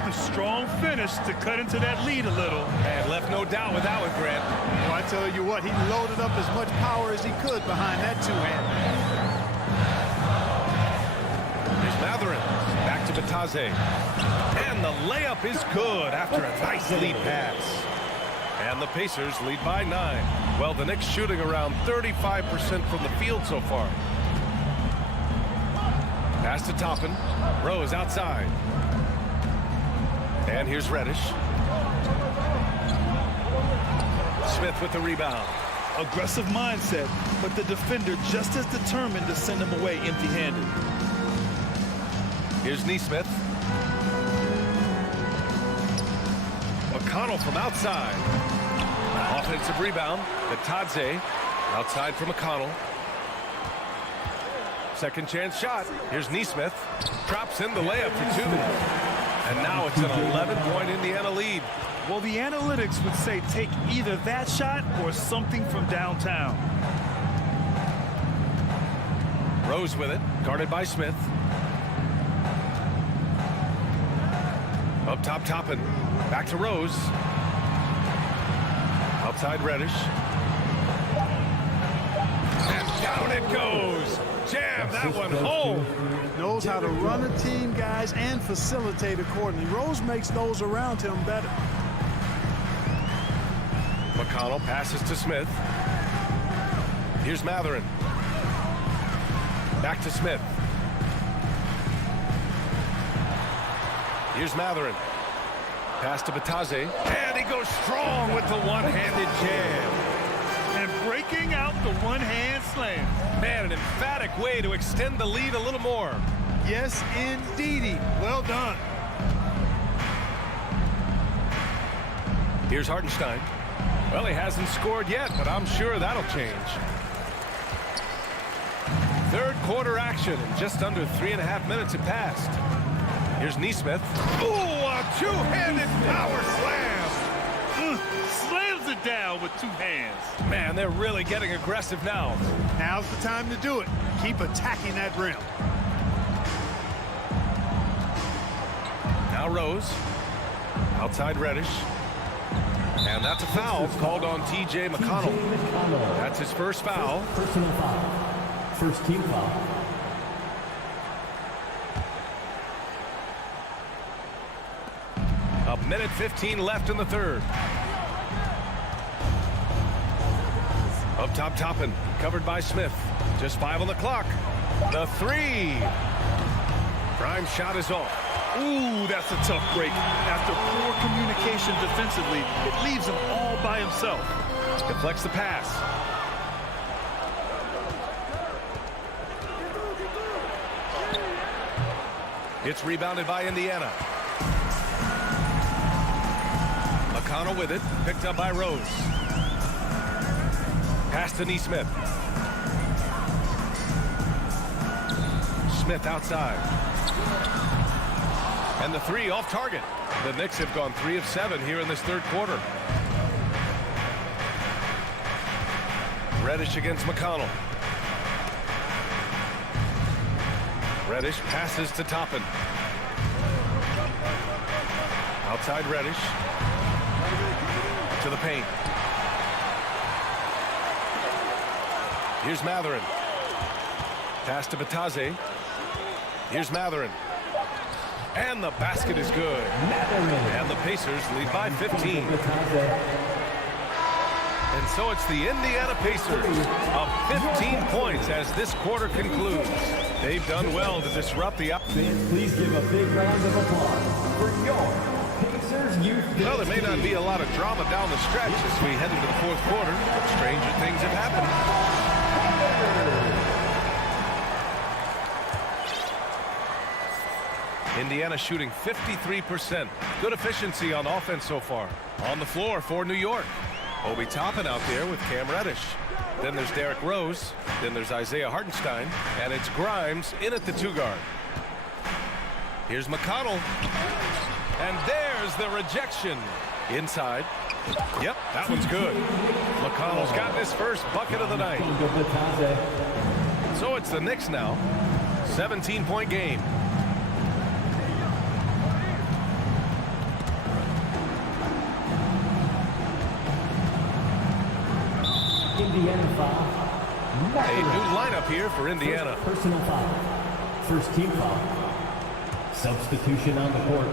A strong finish to cut into that lead a little. And left no doubt with that one, Grant. Well, I tell you what, he loaded up as much power as he could behind that two-hand. Here's Matherin. Back to Bitadze. And the layup is good after a nice lead pass. And the Pacers lead by 9. Well, the Knicks shooting around 35% from the field so far. Pass to Toppin. Rose outside. And here's Reddish. Smith with the rebound. Aggressive mindset, but the defender just as determined to send him away empty-handed. Here's Neesmith. McConnell from outside. Offensive rebound. Bitadze outside for McConnell. Second chance shot. Here's Neesmith. Drops in the layup for 2. And now it's an 11-point Indiana lead. Well, the analytics would say take either that shot or something from downtown. Rose with it, guarded by Smith. Up top, Toppin. Back to Rose. Outside Reddish. And down it goes. Jam that one home. Knows how to run a team, guys, and facilitate accordingly. Rose makes those around him better. McConnell passes to Smith. Here's Matherin. Back to Smith. Here's Matherin. Pass to Bitadze. And he goes strong with the one-handed jam. And breaking out the one-hand slam. Man, an emphatic way to extend the lead a little more. Yes, indeedy. Well done. Here's Hartenstein. Well, he hasn't scored yet, but I'm sure that'll change. Third quarter action, and just under 3.5 minutes have passed. Here's Neesmith. Ooh, a two-handed power slam. Slams it down with 2 hands. Man, they're really getting aggressive now. Now's the time to do it. Keep attacking that rim. Now Rose. Outside Reddish. And that's a foul called on TJ McConnell. That's his first foul. Personal foul. First team foul. A minute 15 left in the third. Up top, Toppin. Covered by Smith. Just 5 on the clock. The 3. Prime shot is off. Ooh, that's a tough break. After poor communication defensively, it leaves him all by himself. Deflects the pass. It's rebounded by Indiana. McConnell with it, picked up by Rose. Pass to Neesmith. Smith outside. And the three off target. The Knicks have gone 3 of 7 here in this third quarter. Reddish against McConnell. Reddish passes to Toppin. Outside Reddish. To the paint. Here's Matherin. Pass to Bataze. Here's Matherin. And the basket is good. And the Pacers lead by 15. And so it's the Indiana Pacers of 15 points as this quarter concludes. They've done well to disrupt the... Please give a big round of applause for your Pacers youth. Well, there may not be a lot of drama down the stretch as we head into the fourth quarter, but stranger things have happened. Indiana shooting 53%. Good efficiency on offense so far. On the floor for New York. Obi Toppin out there with Cam Reddish. Then there's Derrick Rose. Then there's Isaiah Hartenstein. And it's Grimes in at the 2-guard. Here's McConnell. And there's the rejection. Inside. Yep, that one's good. McConnell's got his first bucket of the night. So it's the Knicks now. 17-point game. Indiana foul. A new lineup here for Indiana. Personal foul. First team foul. Substitution on the court.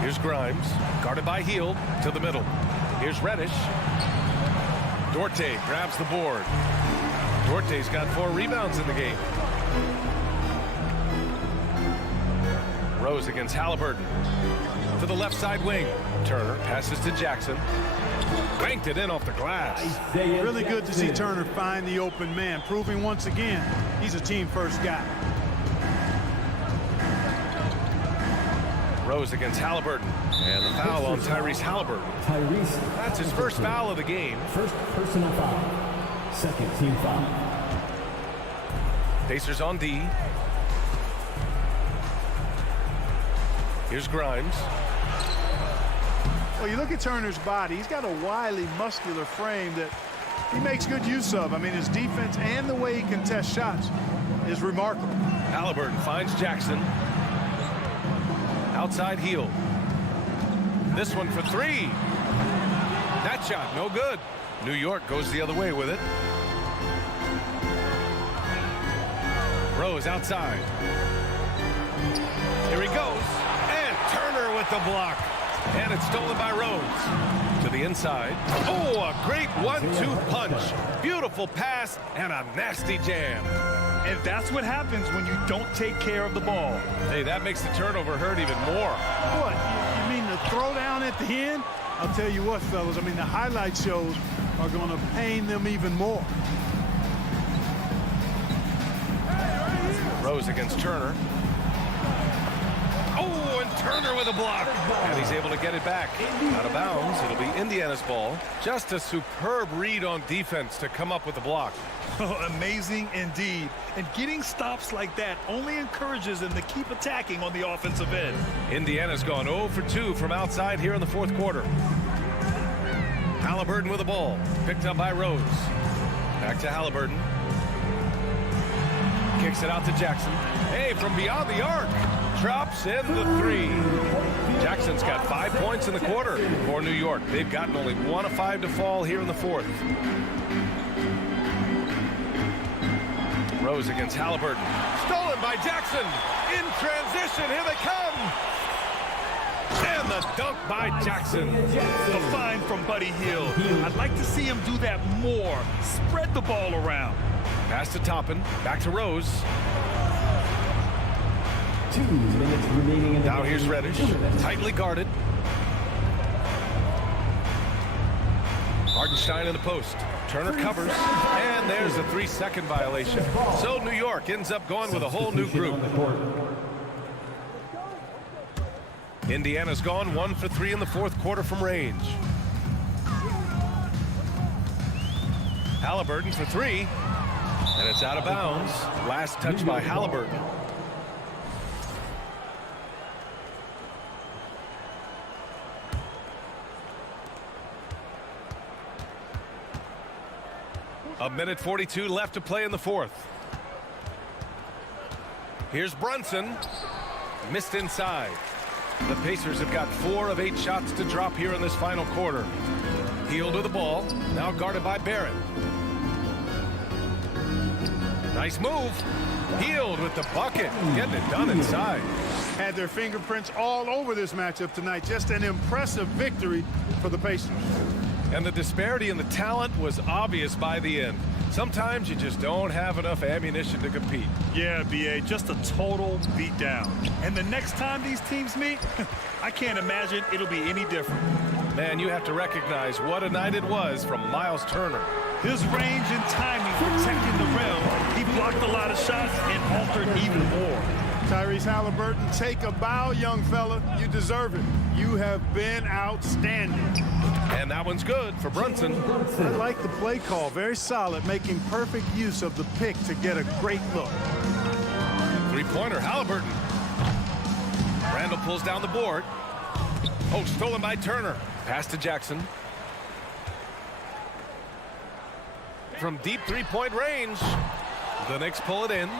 Here's Grimes, guarded by Hield, to the middle. Here's Reddish. Duarte grabs the board. Duarte's got 4 rebounds in the game. Rose against Halliburton. To the left side wing. Turner passes to Jackson. Banked it in off the glass. Really good to see Turner find the open man, proving once again he's a team-first guy. Rose against Halliburton. And the foul on Tyrese Halliburton. That's his first foul of the game. First personal foul. Second team foul. Pacers on D. Here's Grimes. Well, you look at Turner's body, he's got a wily, muscular frame that he makes good use of. I mean, his defense and the way he contests shots is remarkable. Halliburton finds Jackson. Outside Hield. This one for 3. That shot, no good. New York goes the other way with it. Rose outside. Here he goes. And Turner with the block. And it's stolen by Rose. To the inside. Oh, a great 1-2 punch. Beautiful pass and a nasty jam. And that's what happens when you don't take care of the ball. Hey, that makes the turnover hurt even more. What? You mean the throwdown at the end? I'll tell you what, fellas. I mean, the highlight shows are going to pain them even more. Rose against Turner. Oh, and Turner with a block. And he's able to get it back. Out of bounds. It'll be Indiana's ball. Just a superb read on defense to come up with the block. Oh, amazing indeed. And getting stops like that only encourages them to keep attacking on the offensive end. Indiana's gone 0 for 2 from outside here in the fourth quarter. Halliburton with the ball. Picked up by Rose. Back to Halliburton. Kicks it out to Jackson. Hey, from beyond the arc. Drops in the 3. Jackson's got 5 points in the quarter for New York. They've gotten only 1 of 5 to fall here in the fourth. Rose against Halliburton. Stolen by Jackson. In transition. Here they come. And the dunk by Jackson. A find from Buddy Hield. I'd like to see him do that more. Spread the ball around. Pass to Toppin. Back to Rose. 2 minutes remaining in the Now here's Reddish. Tightly guarded. Hartenstein in the post. Turner covers. And there's a 3 3-second violation. So New York ends up going with a whole new group. Indiana's gone 1 for 3 in the fourth quarter from range. Halliburton for 3, and it's out of bounds. Last touch by Halliburton. A minute 42 left to play in the fourth. Here's Brunson. Missed inside. The Pacers have got 4 of 8 shots to drop here in this final quarter. Hield with the ball. Now guarded by Barrett. Nice move. Hield with the bucket. Getting it done inside. Had their fingerprints all over this matchup tonight. Just an impressive victory for the Pacers. And the disparity in the talent was obvious by the end. Sometimes you just don't have enough ammunition to compete. Yeah, B.A., just a total beatdown. And the next time these teams meet, I can't imagine it'll be any different. Man, you have to recognize what a night it was from Miles Turner. His range and timing protecting the rim. He blocked a lot of shots and altered even more. Tyrese Halliburton, take a bow, young fella. You deserve it. You have been outstanding. And that one's good for Brunson. I like the play call. Very solid, making perfect use of the pick to get a great look. Three-pointer, Halliburton. Randall pulls down the board. Oh, stolen by Turner. Pass to Jackson. From deep three-point range, the Knicks pull it in.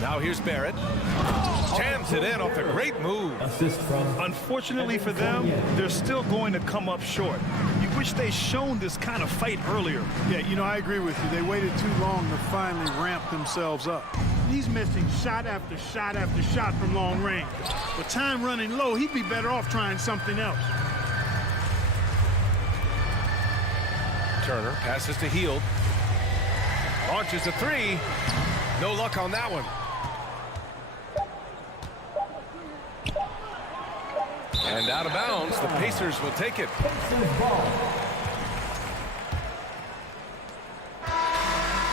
Now here's Barrett. Jams it in off a great move. Unfortunately for them, they're still going to come up short. You wish they'd shown this kind of fight earlier. Yeah, you know, I agree with you. They waited too long to finally ramp themselves up. He's missing shot after shot after shot from long range. With time running low, he'd be better off trying something else. Turner passes to Hield. Launches a three. No luck on that one. And out of bounds, the Pacers will take it.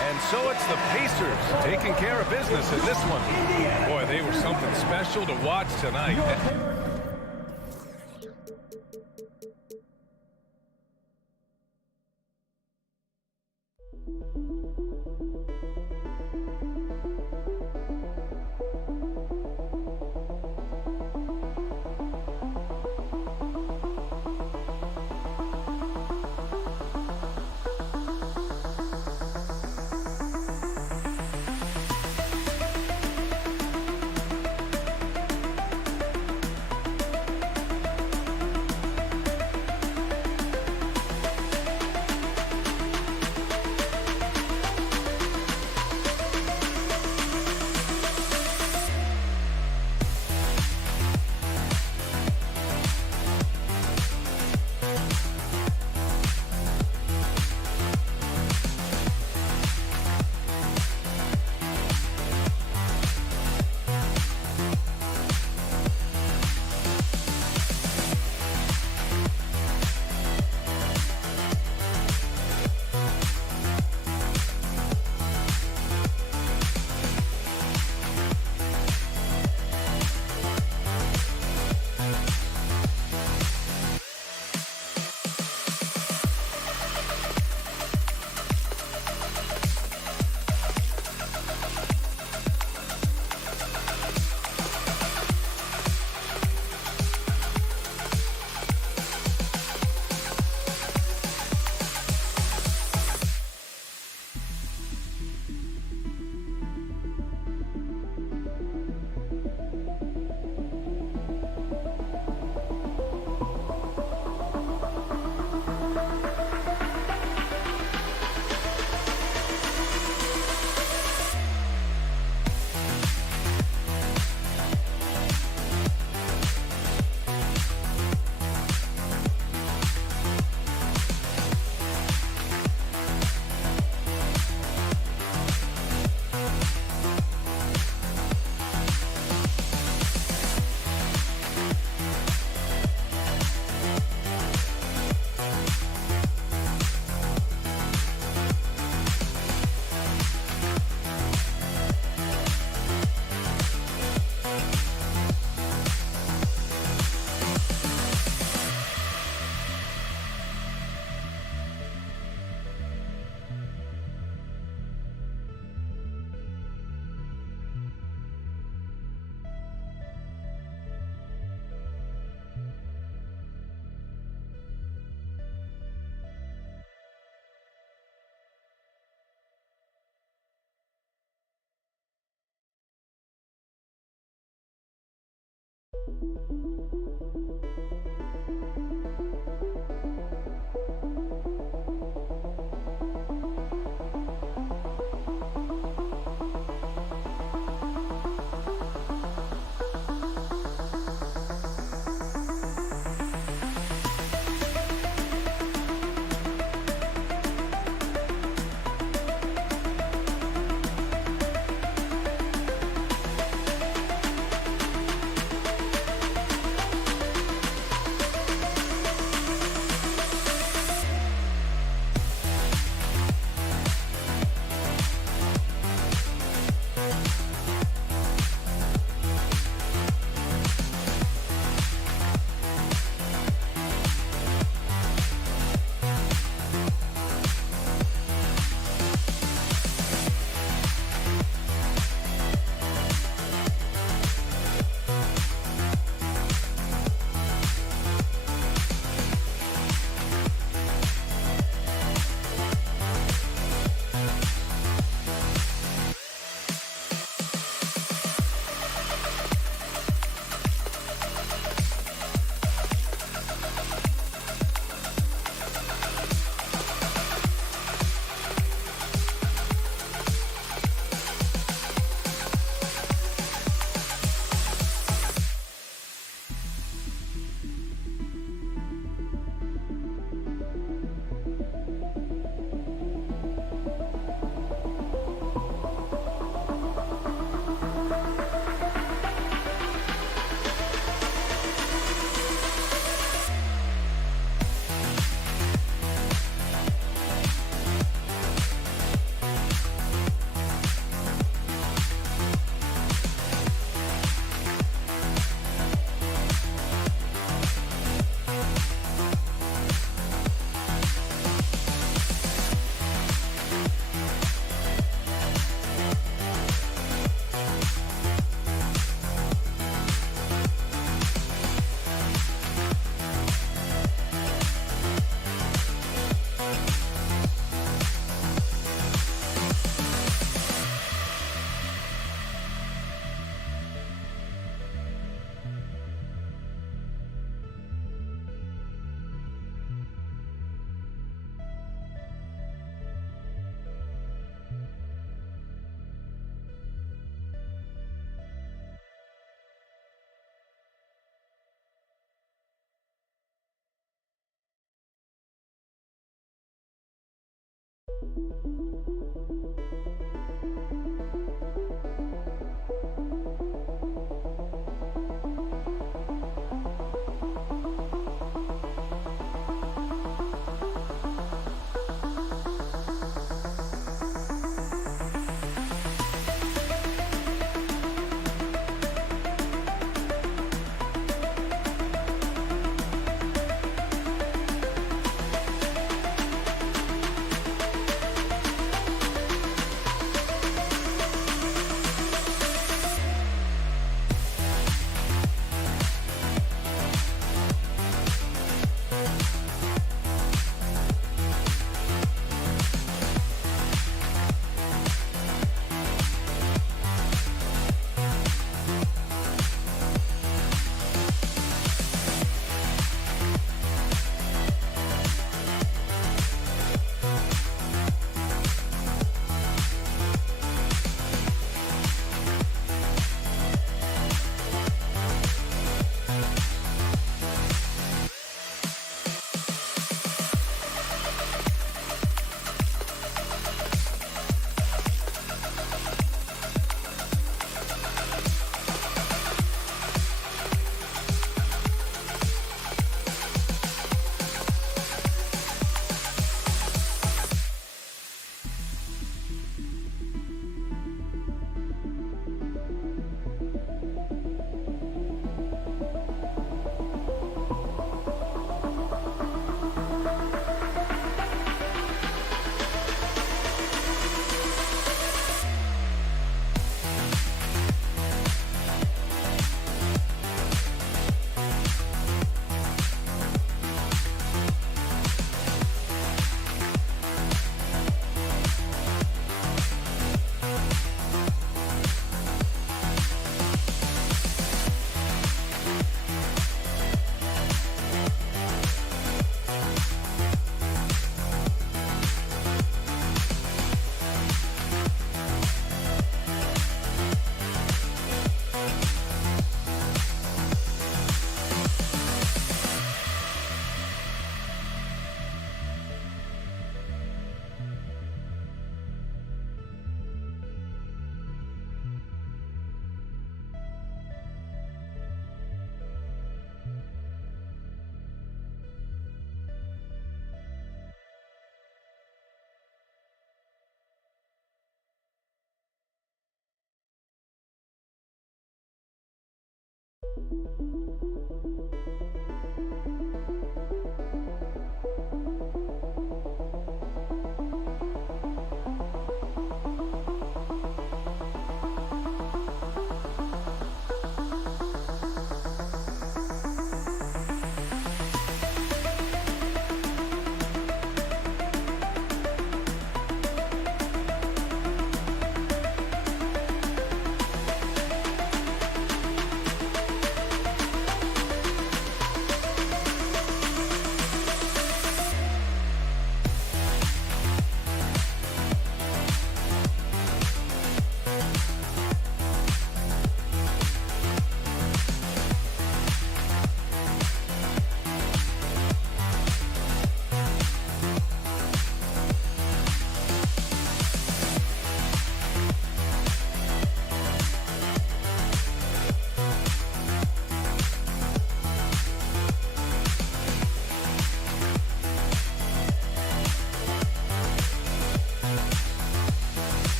And so it's the Pacers taking care of business in this one. Boy, they were something special to watch tonight.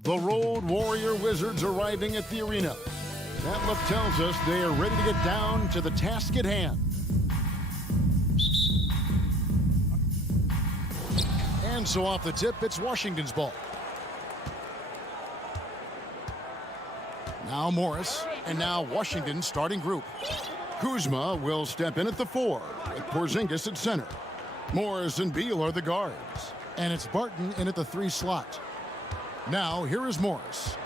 The Road Warrior Wizards arriving at the arena. That look tells us they are ready to get down to the task at hand. And so off the tip, it's Washington's ball. Now Morris, and now Washington's starting group. Kuzma will step in at the 4, with Porzingis at center. Morris and Beal are the guards, and it's Barton in at the 3 slot. Now, here is Morris.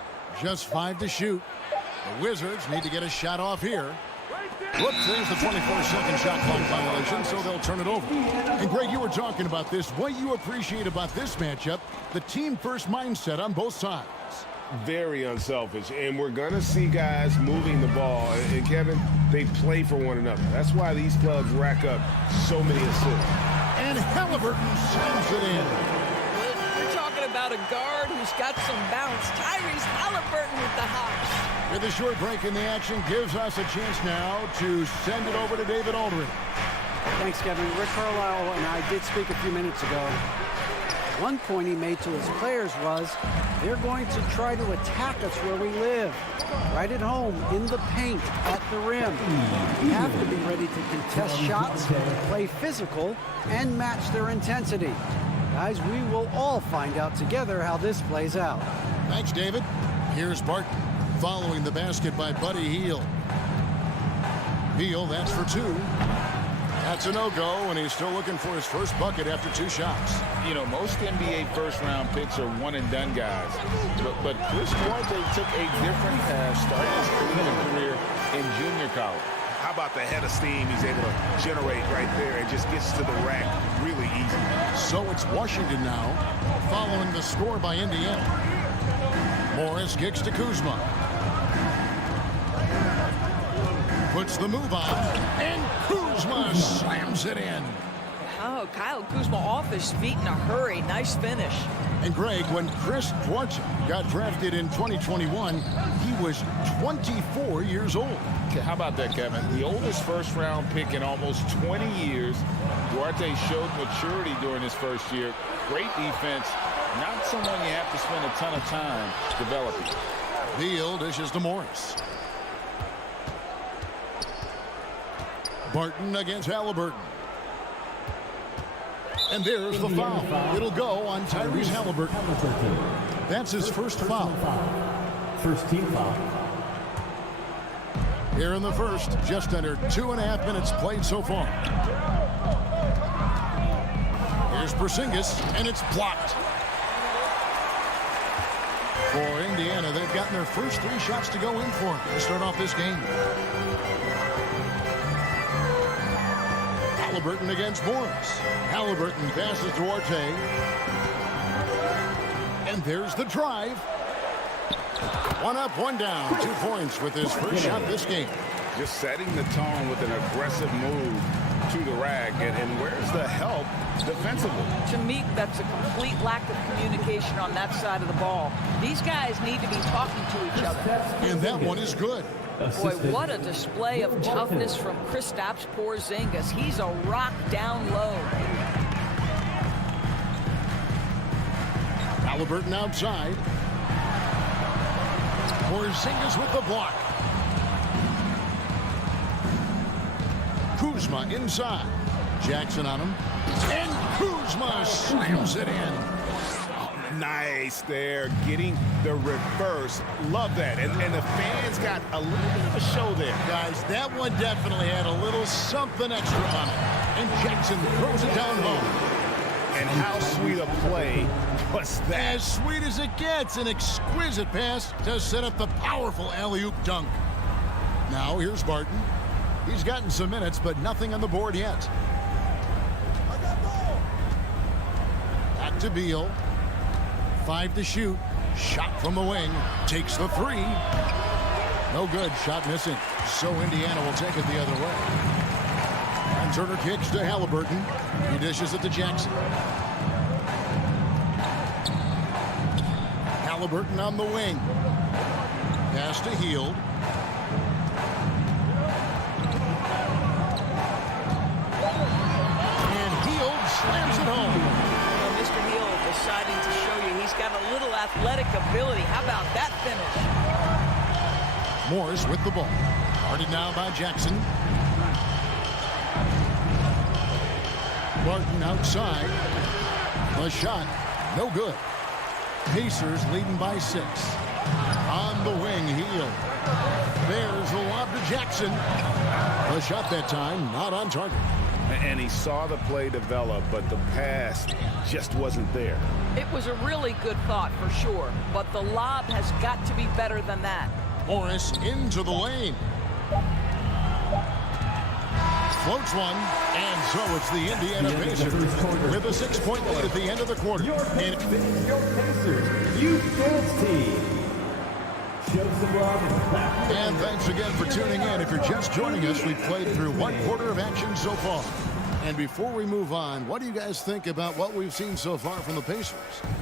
Just 5 to shoot. The Wizards need to get a shot off here. Look, there's the 24-second shot clock violation, so they'll turn it over. And Greg, you were talking about this. What you appreciate about this matchup, the team-first mindset on both sides. Very unselfish, and we're going to see guys moving the ball. And Kevin, they play for one another. That's why these clubs rack up so many assists. And Halliburton slams it in. About a guard who's got some bounce. Tyrese Halliburton with the hops. With a short break in the action, gives us a chance now to send it over to David Aldridge. Thanks, Kevin. Rick Carlisle and I did speak a few minutes ago. One point he made to his players was they're going to try to attack us where we live, right at home, in the paint, at the rim. We have to be ready to contest shots, play physical, and match their intensity. Guys, we will all find out together how this plays out. Thanks, David. Here's Barton, following the basket by Buddy Hield. Hield, that's for 2. That's a no-go, and he's still looking for his first bucket after 2 shots. You know, most NBA first-round picks are one-and-done guys. But Chris Duarte took a different path starting his collegiate career in junior college. How about the head of steam he's able to generate right there and just gets to the rack really easy. So it's Washington now, following the score by Indiana. Morris kicks to Kuzma. Puts the move on, and Kuzma slams it in. Oh, Kyle Kuzma off his feet in a hurry. Nice finish. And Greg, when Chris Duarte got drafted in 2021, he was 24 years old. Okay, how about that, Kevin? The oldest first-round pick in almost 20 years. Duarte showed maturity during his first year. Great defense. Not someone you have to spend a ton of time developing. Beal dishes to Morris. Barton against Halliburton. And there's the foul. It'll go on Tyrese Halliburton. That's his first foul. First team foul. Here in the first, just under 2.5 minutes played so far. Here's Porzingis, and it's blocked. For Indiana, they've gotten their first 3 shots to go in for to start off this game. Halliburton against Morris. Halliburton passes Duarte. And there's the drive. 1 up, 1 down. 2 points with his first shot this game. Just setting the tone with an aggressive move to the rack. And where's the help defensively? To me, that's a complete lack of communication on that side of the ball. These guys need to be talking to each other. And that one is good. Boy, what a display of toughness from Kristaps Porzingis. He's a rock down low. Halliburton outside. Porzingis with the block. Kuzma inside. Jackson on him. And Kuzma slams it in. Nice there, getting the reverse. Love that. And the fans got a little bit of a show there. Guys, that one definitely had a little something extra on it. And Jackson throws it down low. And how sweet a play was that? As sweet as it gets. An exquisite pass to set up the powerful alley-oop dunk. Now here's Barton. He's gotten some minutes, but nothing on the board yet. Back to Beal. 5 to shoot. Shot from the wing. Takes the 3. No good. Shot missing. So Indiana will take it the other way. And Turner kicks to Halliburton. He dishes it to Jackson. Halliburton on the wing. Pass to Hield. And Hield slams it home. Mr. Hield deciding to show you he's got a little athletic ability. How about that finish? Morris with the ball. Guarded now by Jackson. Barton outside. The shot, no good. Pacers leading by 6. On the wing, Hield. There's the lob to Jackson. The shot that time, not on target. And he saw the play develop, but the pass just wasn't there. It was a really good thought for sure, but the lob has got to be better than that. Morris into the lane. Floats one, and so it's the Indiana Pacers with a 6-point lead at the end of the quarter. Your Pacers Youth Dance Team. Show some love and clap. And thanks again for tuning in. If you're just joining us, we've played through 1 quarter of action so far. And before we move on, what do you guys think about what we've seen so far from the Pacers?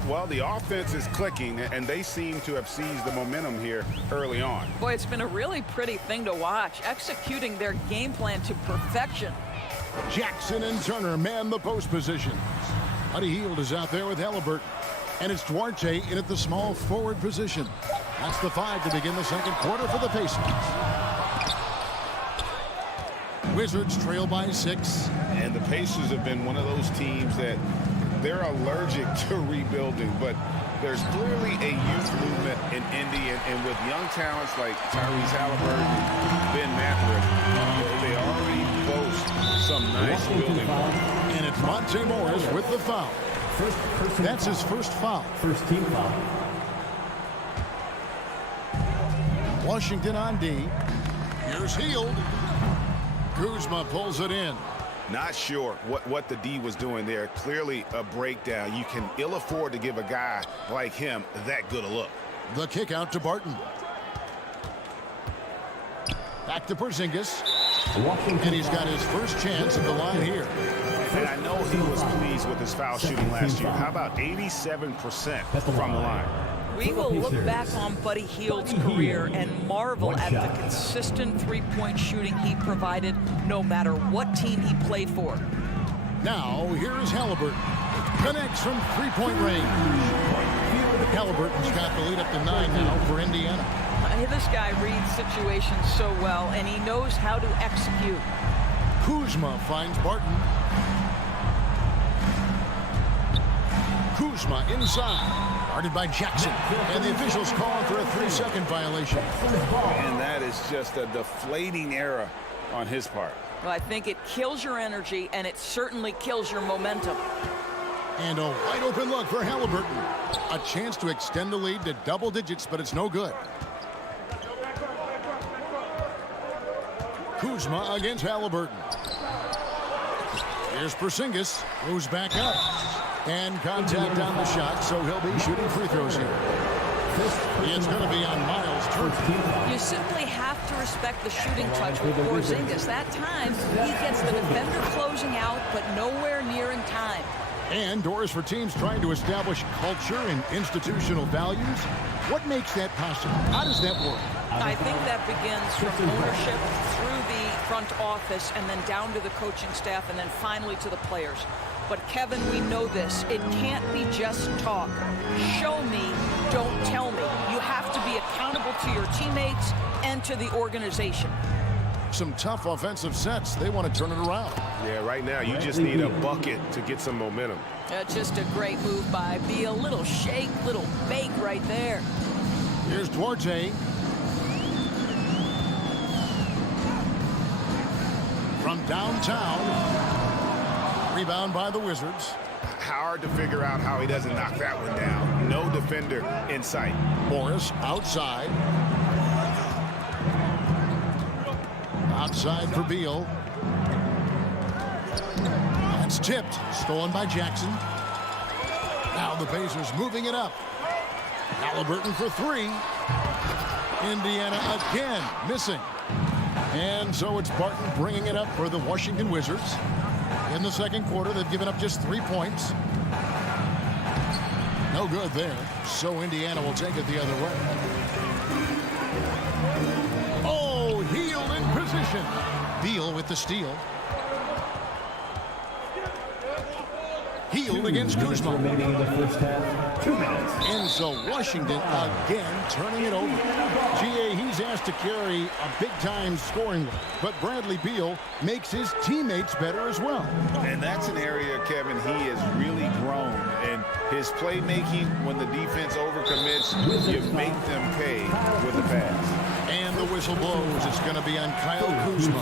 Well, the offense is clicking, and they seem to have seized the momentum here early on. Boy, it's been a really pretty thing to watch, executing their game plan to perfection. Jackson and Turner man the post positions. Buddy Hield is out there with Halliburton. And it's Duarte in at the small forward position. That's the 5 to begin the second quarter for the Pacers. Wizards trail by 6. And the Pacers have been one of those teams that they're allergic to rebuilding, but there's clearly a youth movement in Indy, and with young talents like Tyrese Halliburton and Ben Mathurin, they already boast some nice building. And it's Monte Morris with the foul. That's his first foul. First team foul. Washington on D. Here's Hield. Kuzma pulls it in. Not sure what the D was doing there. Clearly a breakdown. You can ill afford to give a guy like him that good a look. The kick out to Barton. Back to Porzingis. And he's got his first chance at the line here. And I know he was pleased with his foul shooting last year. How about 87% from the line? We will look back on Buddy Hield's career and marvel at the consistent three-point shooting he provided no matter what team he played for. Now, here's Halliburton. Connects from three-point range. Halliburton's got the lead up to 9 now for Indiana. This guy reads situations so well, and he knows how to execute. Kuzma finds Barton. Kuzma inside. Guarded by Jackson. And the officials calling for a 3-second violation. And that is just a deflating error on his part. Well, I think it kills your energy, and it certainly kills your momentum. And a wide open look for Halliburton. A chance to extend the lead to double digits, but it's no good. Kuzma against Halliburton. Here's Porzingis, moves back up. And contact on the shot, so he'll be shooting free throws here. It's going to be on Miles Turner. You simply have to respect the shooting touch with Porzingis. That time, he gets the defender closing out, but nowhere near in time. And doors for teams trying to establish culture and institutional values. What makes that possible? How does that work? I think that begins from ownership through the front office and then down to the coaching staff and then finally to the players. But Kevin, we know this. It can't be just talk. Show me, don't tell me. You have to be accountable to your teammates and to the organization. Some tough offensive sets. They want to turn it around. Yeah, right now you just need a bucket to get some momentum. Just a great move by Beal. Little shake, little bake right there. Here's Duarte. From downtown. Rebound by the Wizards. Hard to figure out how he doesn't knock that one down. No defender in sight. Morris outside. Outside for Beal. That's tipped. Stolen by Jackson. Now the Pacers moving it up. Halliburton for 3. Indiana again missing. And so it's Barton bringing it up for the Washington Wizards. In the second quarter, they've given up just 3 points. No good there. So Indiana will take it the other way. Oh, Hield in position. Beal with the steal. Hield against Kuzma. Remaining in the first half. 2 minutes. And so Washington again turning it over. GA, he's asked to carry a big-time scoring load, but Bradley Beal makes his teammates better as well. And that's an area, Kevin, he has really grown. And his playmaking, when the defense overcommits, you make them pay with a pass. And the whistle blows. It's going to be on Kyle Kuzma.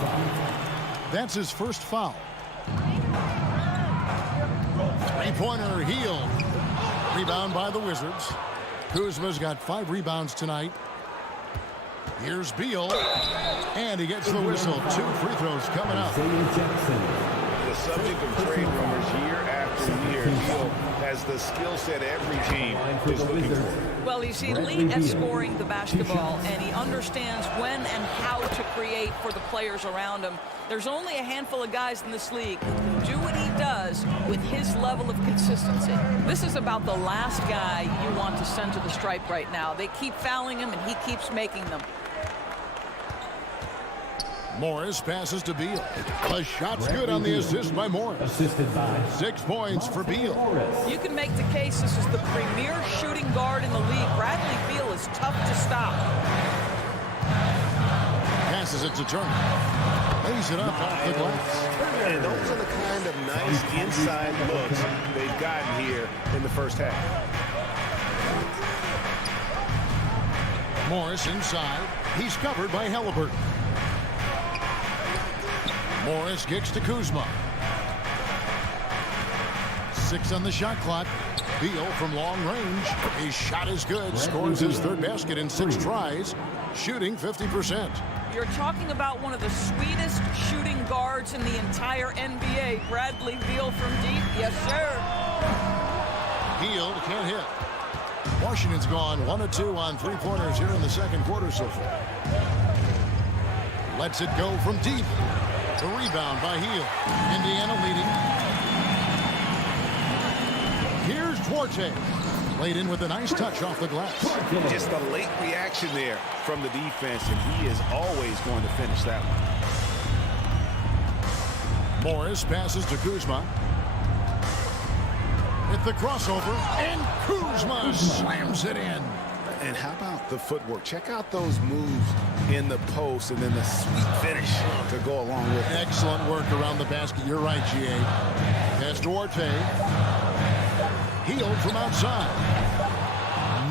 That's his first foul. Three-pointer, Hield. Rebound by the Wizards. Kuzma's got 5 rebounds tonight. Here's Beal. And he gets the whistle. 2 free throws coming up. The subject of trade rumors year after year. Beal has the skill set every team is looking for. Well, he's elite at scoring the basketball, and he understands when and how to create for the players around him. There's only a handful of guys in this league who can do what he does with his level of consistency. This is about the last guy you want to send to the stripe right now. They keep fouling him, and he keeps making them. Morris passes to Beal. The shot's good on the assist by Morris. Assisted by 6 points for Beal. You can make the case this is the premier shooting guard in the league. Bradley Beal is tough to stop. Passes it to Turner. Lays it up off the glass. And those are the kind of nice inside looks they've gotten here in the first half. Morris inside. He's covered by Halliburton. Morris kicks to Kuzma. 6 on the shot clock. Beal from long range. His shot is good. Scores his 3rd basket in 6 tries. Shooting 50%. You're talking about one of the sweetest shooting guards in the entire NBA. Bradley Beal from deep. Yes, sir. Hield can't hit. Washington's gone 1 of 2 on 3-pointers here in the second quarter so far. Lets it go from deep. The rebound by Hield. Indiana leading. Here's Duarte. Played in with a nice touch off the glass. Just a late reaction there from the defense, and he is always going to finish that one. Morris passes to Kuzma. With the crossover, and Kuzma slams it in. And how about the footwork? Check out those moves in the post and then the sweet finish to go along with it. Excellent work around the basket. You're right, G.A. Pass Duarte. Hield from outside.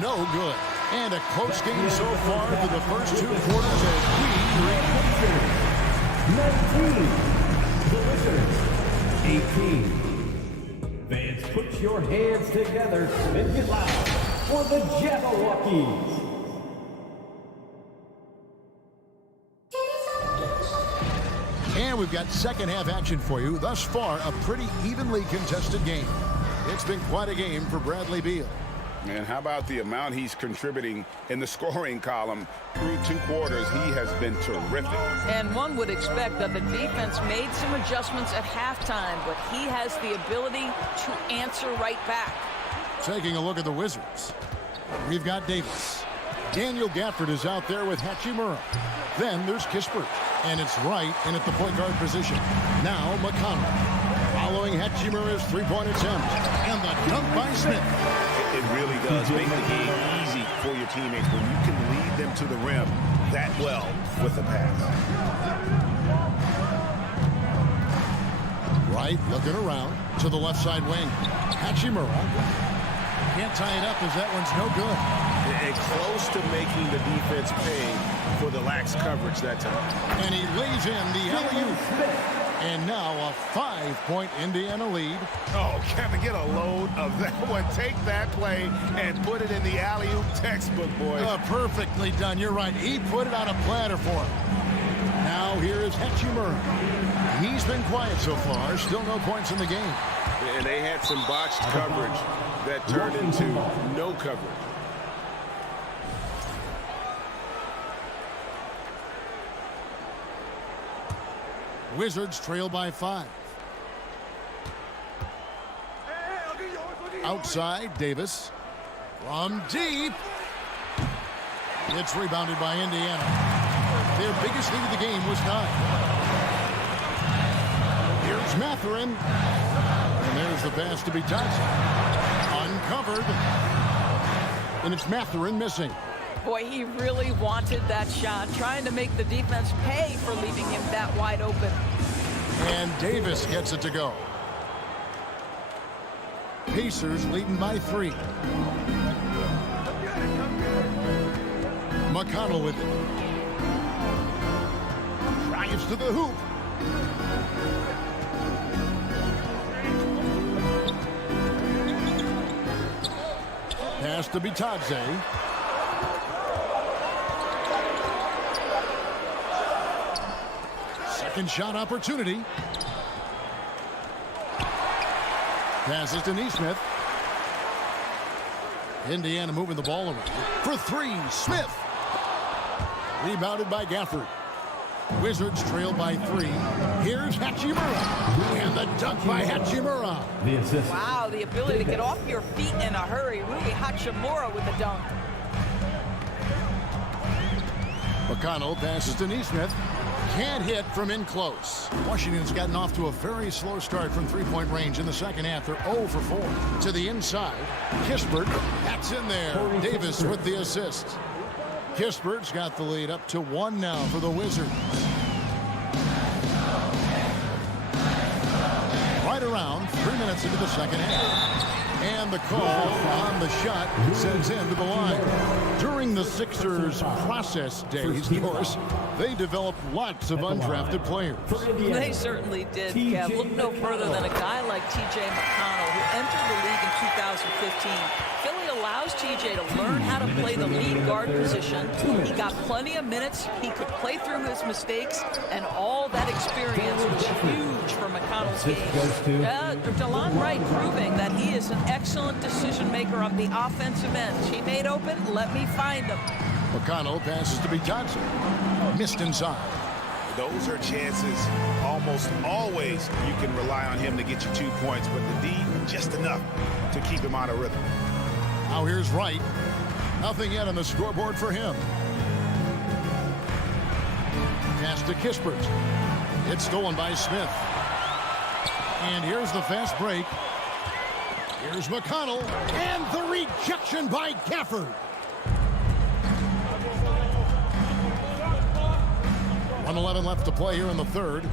no good. And a close game so far through the first 2 quarters as we read 19. The Wizards. 18. Fans, put your hands together and get loud for the Jabberwockies. And we've got second half action for you. Thus far, a pretty evenly contested game. It's been quite a game for Bradley Beal. And how about the amount he's contributing in the scoring column through 2 quarters? He has been terrific. And one would expect that the defense made some adjustments at halftime, but he has the ability to answer right back. Taking a look at the Wizards. We've got Davis. Daniel Gafford is out there with Hachimura. Then there's Kispert. And it's Wright in at the point guard position. Now McConnell. Following Hachimura's 3-point attempt. And the dunk by Smith. It really does make the game easy for your teammates when you can lead them to the rim that well with a pass. Wright looking around to the left side wing. Hachimura. Can't tie it up as that one's no good. And close to making the defense pay for the lax coverage that time. And he lays in the alley-oop. And now a 5-point Indiana lead. Oh, Kevin, get a load of that one. Take that play and put it in the alley-oop textbook, boys. Perfectly done. You're right. He put it on a platter for him. Now here is Hachimura. He's been quiet so far. Still no points in the game. And they had some botched coverage that turned into no coverage. Wizards trail by 5. Outside, Davis. From deep. It's rebounded by Indiana. Their biggest lead of the game was tied. Here's Mathurin. And there's the pass to be touched. Uncovered. And it's Mathurin missing. Boy, he really wanted that shot, trying to make the defense pay for leaving him that wide open. And Davis gets it to go. Pacers leading by 3. McConnell with it. Drives to the hoop. Pass to Bitadze. Second shot opportunity. Passes to Nesmith. Indiana moving the ball around. For 3, Smith. Rebounded by Gafford. Wizards trail by 3. Here's Hachimura. And the dunk by Hachimura. The assist. Wow, the ability to get off your feet in a hurry. Rui Hachimura with the dunk. McConnell passes to Nesmith. Can't hit from in close. Washington's gotten off to a very slow start from 3-point range in the second half. They're 0 for 4. To the inside. Kispert. That's in there. Davis with the assist. Kispert's got the lead up to 1 now for the Wizards. Right around 3 minutes into the second half. And the call on the shot sends him to the line. During the Sixers' process days, of course, they developed lots of undrafted players. They certainly did, Kev. Look no further than a guy like T.J. McConnell, who entered the league in 2015. Philly allows T.J. to learn how to play the lead guard position. He got plenty of minutes. He could play through his mistakes, and all that experience was huge for McConnell's game. DeLon Wright proving that he is an excellent decision maker on the offensive end. He made open, let me find him. McConnell passes to Bitadze. Missed inside. Those are chances almost always you can rely on him to get you 2 points, but the D, just enough to keep him out of rhythm. Now here's Wright. Nothing yet on the scoreboard for him. Pass to Kispert. It's stolen by Smith. And here's the fast break. Here's McConnell. And the rejection by Gafford. 1:11 left to play here in the third.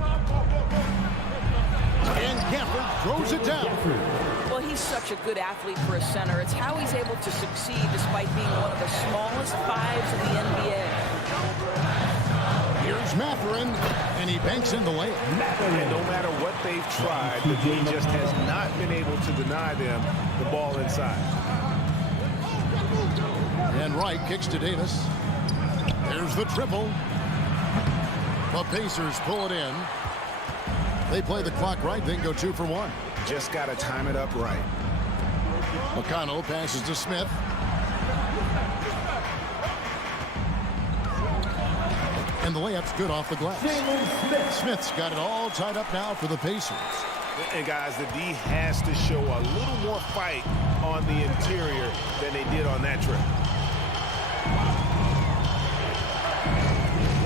And Gafford throws it down. Well, he he's such a good athlete for a center. It's how he's able to succeed despite being one of the smallest fives in the NBA. Here's Mathurin, and he banks in the layup. And no matter what they've tried, the team just has not been able to deny them the ball inside. And Wright kicks to Davis. There's the triple. The Pacers pull it in. They play the clock right, then go 2 for 1. Just got to time it up right. McConnell passes to Smith. And the layup's good off the glass. Smith's got it all tied up now for the Pacers. And guys, the D has to show a little more fight on the interior than they did on that trip.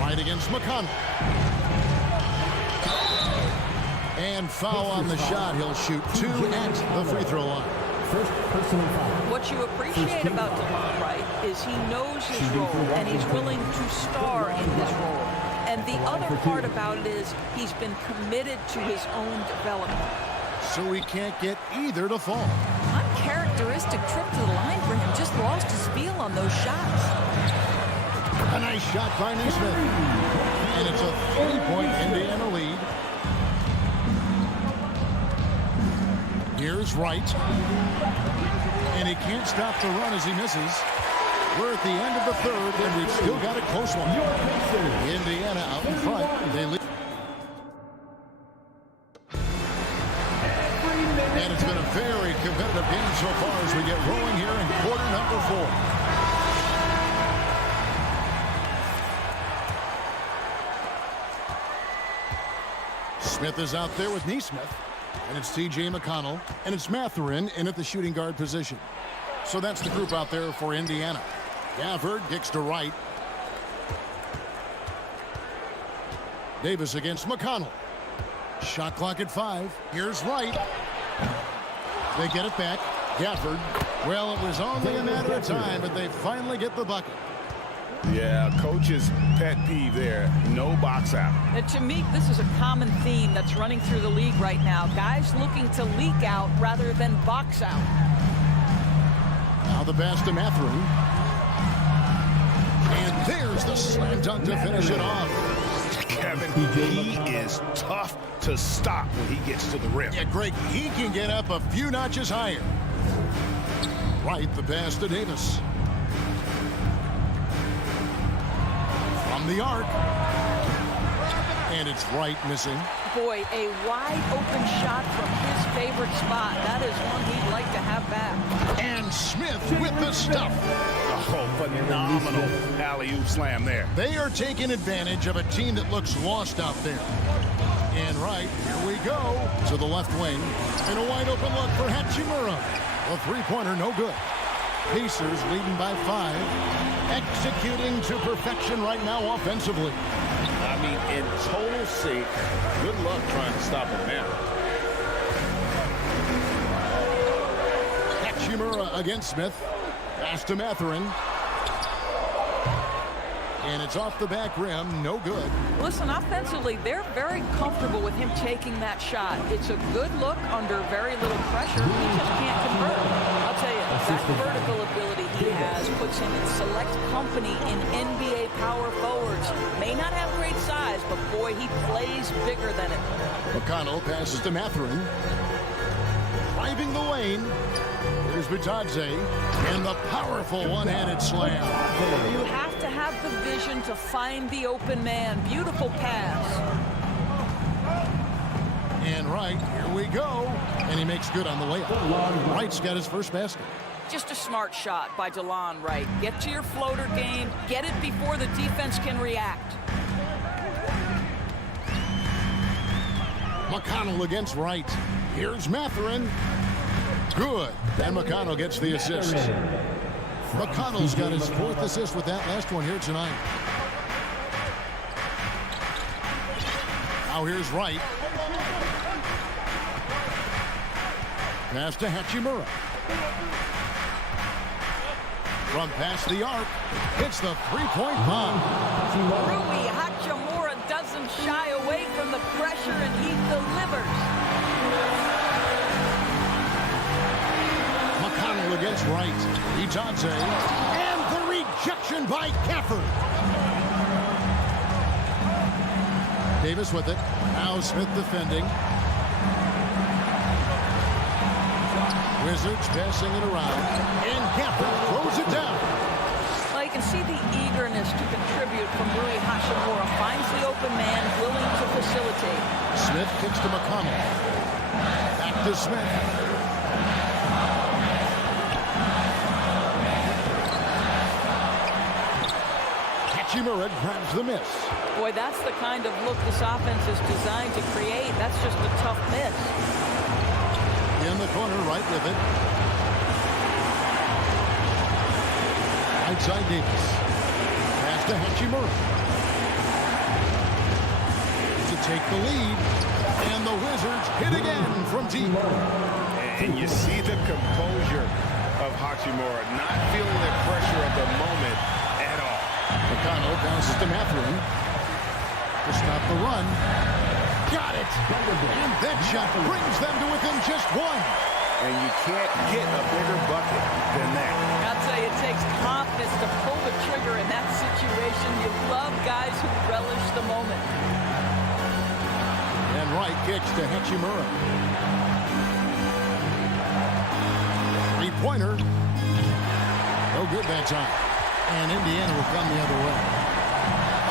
Right against McConnell. And foul on the shot. He'll shoot 2 at the free throw line. First personal foul. What you appreciate about DeLon Wright is he knows his role and he's willing to star in his role. And the other part about it is he's been committed to his own development. So he can't get either to fall. Uncharacteristic trip to the line for him. Just lost his feel on those shots. A nice shot by Neesmith. And it's a 3-point Indiana lead. Here's Wright. And he can't stop the run as he misses. We're at the end of the third, and we've still got a close one. Indiana out in front. They lead. And it's been a very competitive game so far as we get rolling here in quarter number 4. Smith is out there with Neesmith. And it's T.J. McConnell. And it's Mathurin in at the shooting guard position. So that's the group out there for Indiana. Gafford kicks to Wright. Davis against McConnell. Shot clock at 5. Here's Wright. They get it back. Gafford. Well, it was only a matter of time, but they finally get the bucket. Yeah, coach's pet peeve there. No box out. And to me, this is a common theme that's running through the league right now. Guys looking to leak out rather than box out. Now the pass to Mathurin. And there's the slam dunk to finish it off. Kevin, he is tough to stop when he gets to the rim. Yeah, Greg, he can get up a few notches higher. Right, the pass to Davis. From the arc. And it's Wright missing. Boy, a wide open shot from his favorite spot. That is one he'd like to have back. And Smith with the stuff. Oh, phenomenal alley-oop slam there. They are taking advantage of a team that looks lost out there. And right, here we go to the left wing. And a wide open look for Hachimura. A three-pointer, no good. Pacers leading by 5. Executing to perfection right now offensively. I mean, in total sync. Good luck trying to stop him now. Hachimura against Smith. Pass to Mathurin. And it's off the back rim, no good. Listen, offensively, they're very comfortable with him taking that shot. It's a good look under very little pressure. He just can't convert. I'll tell you, that vertical ability he has puts him in select company in NBA power forwards. May not have great size, but boy, he plays bigger than it. McConnell passes to Mathurin. Driving the lane. Here's Bitadze. And the powerful one-handed slam. You have to have the vision to find the open man. Beautiful pass. And Wright, here we go. And he makes good on the layup. Wright's got his first basket. Just a smart shot by DeLon Wright. Get to your floater game. Get it before the defense can react. McConnell against Wright. Here's Mathurin. Good. And McConnell gets the assist. McConnell's got his 4th assist with that last one here tonight. Now here's Wright. Pass to Hachimura. From past the arc, hits the three-point bomb. Rui Hachimura doesn't shy away from the pressure, and he delivers. right. Itadze. And the rejection by Gafford. Davis with it. Now Smith defending. Wizards passing it around. And Gafford throws it down. Well, you can see the eagerness to contribute from Rui Hachimura. Finds the open man, willing to facilitate. Smith kicks to McConnell. Back to Smith. Hachimura grabs the miss. Boy, that's the kind of look this offense is designed to create. That's just a tough miss. In the corner, right with it. Right side Davis. Pass to Hachimura. To take the lead. And the Wizards hit again from deep. And you see the composure of Hachimura, not feeling the pressure of the moment at all. McConnell bounces to Mathurin. To stop the run. Got it. And that shot brings them to within just one. And you can't get a bigger bucket than that. I'll tell you, it takes confidence to pull the trigger in that situation. You love guys who relish the moment. And Wright kicks to Hachimura. Three-pointer. No good that time. And Indiana will come the other way.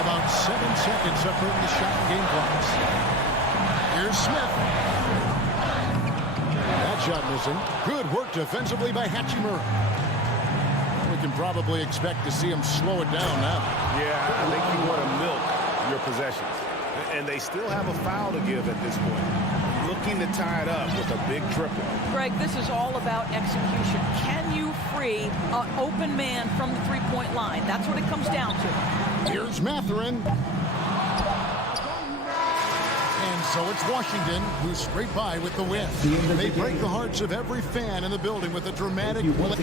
About 7 seconds separating the shot and game clocks. Here's Smith. That shot missing. Good work defensively by Hachimura. We can probably expect to see him slow it down now. Yeah, I think you want to milk your possessions. And they still have a foul to give at this point. Looking to tie it up with a big triple. Greg, this is all about execution. Can you free an open man from the three-point line? That's what it comes down to. Here's Mathurin. And so it's Washington who scrape by with the win. They break the hearts of every fan in the building with a dramatic play.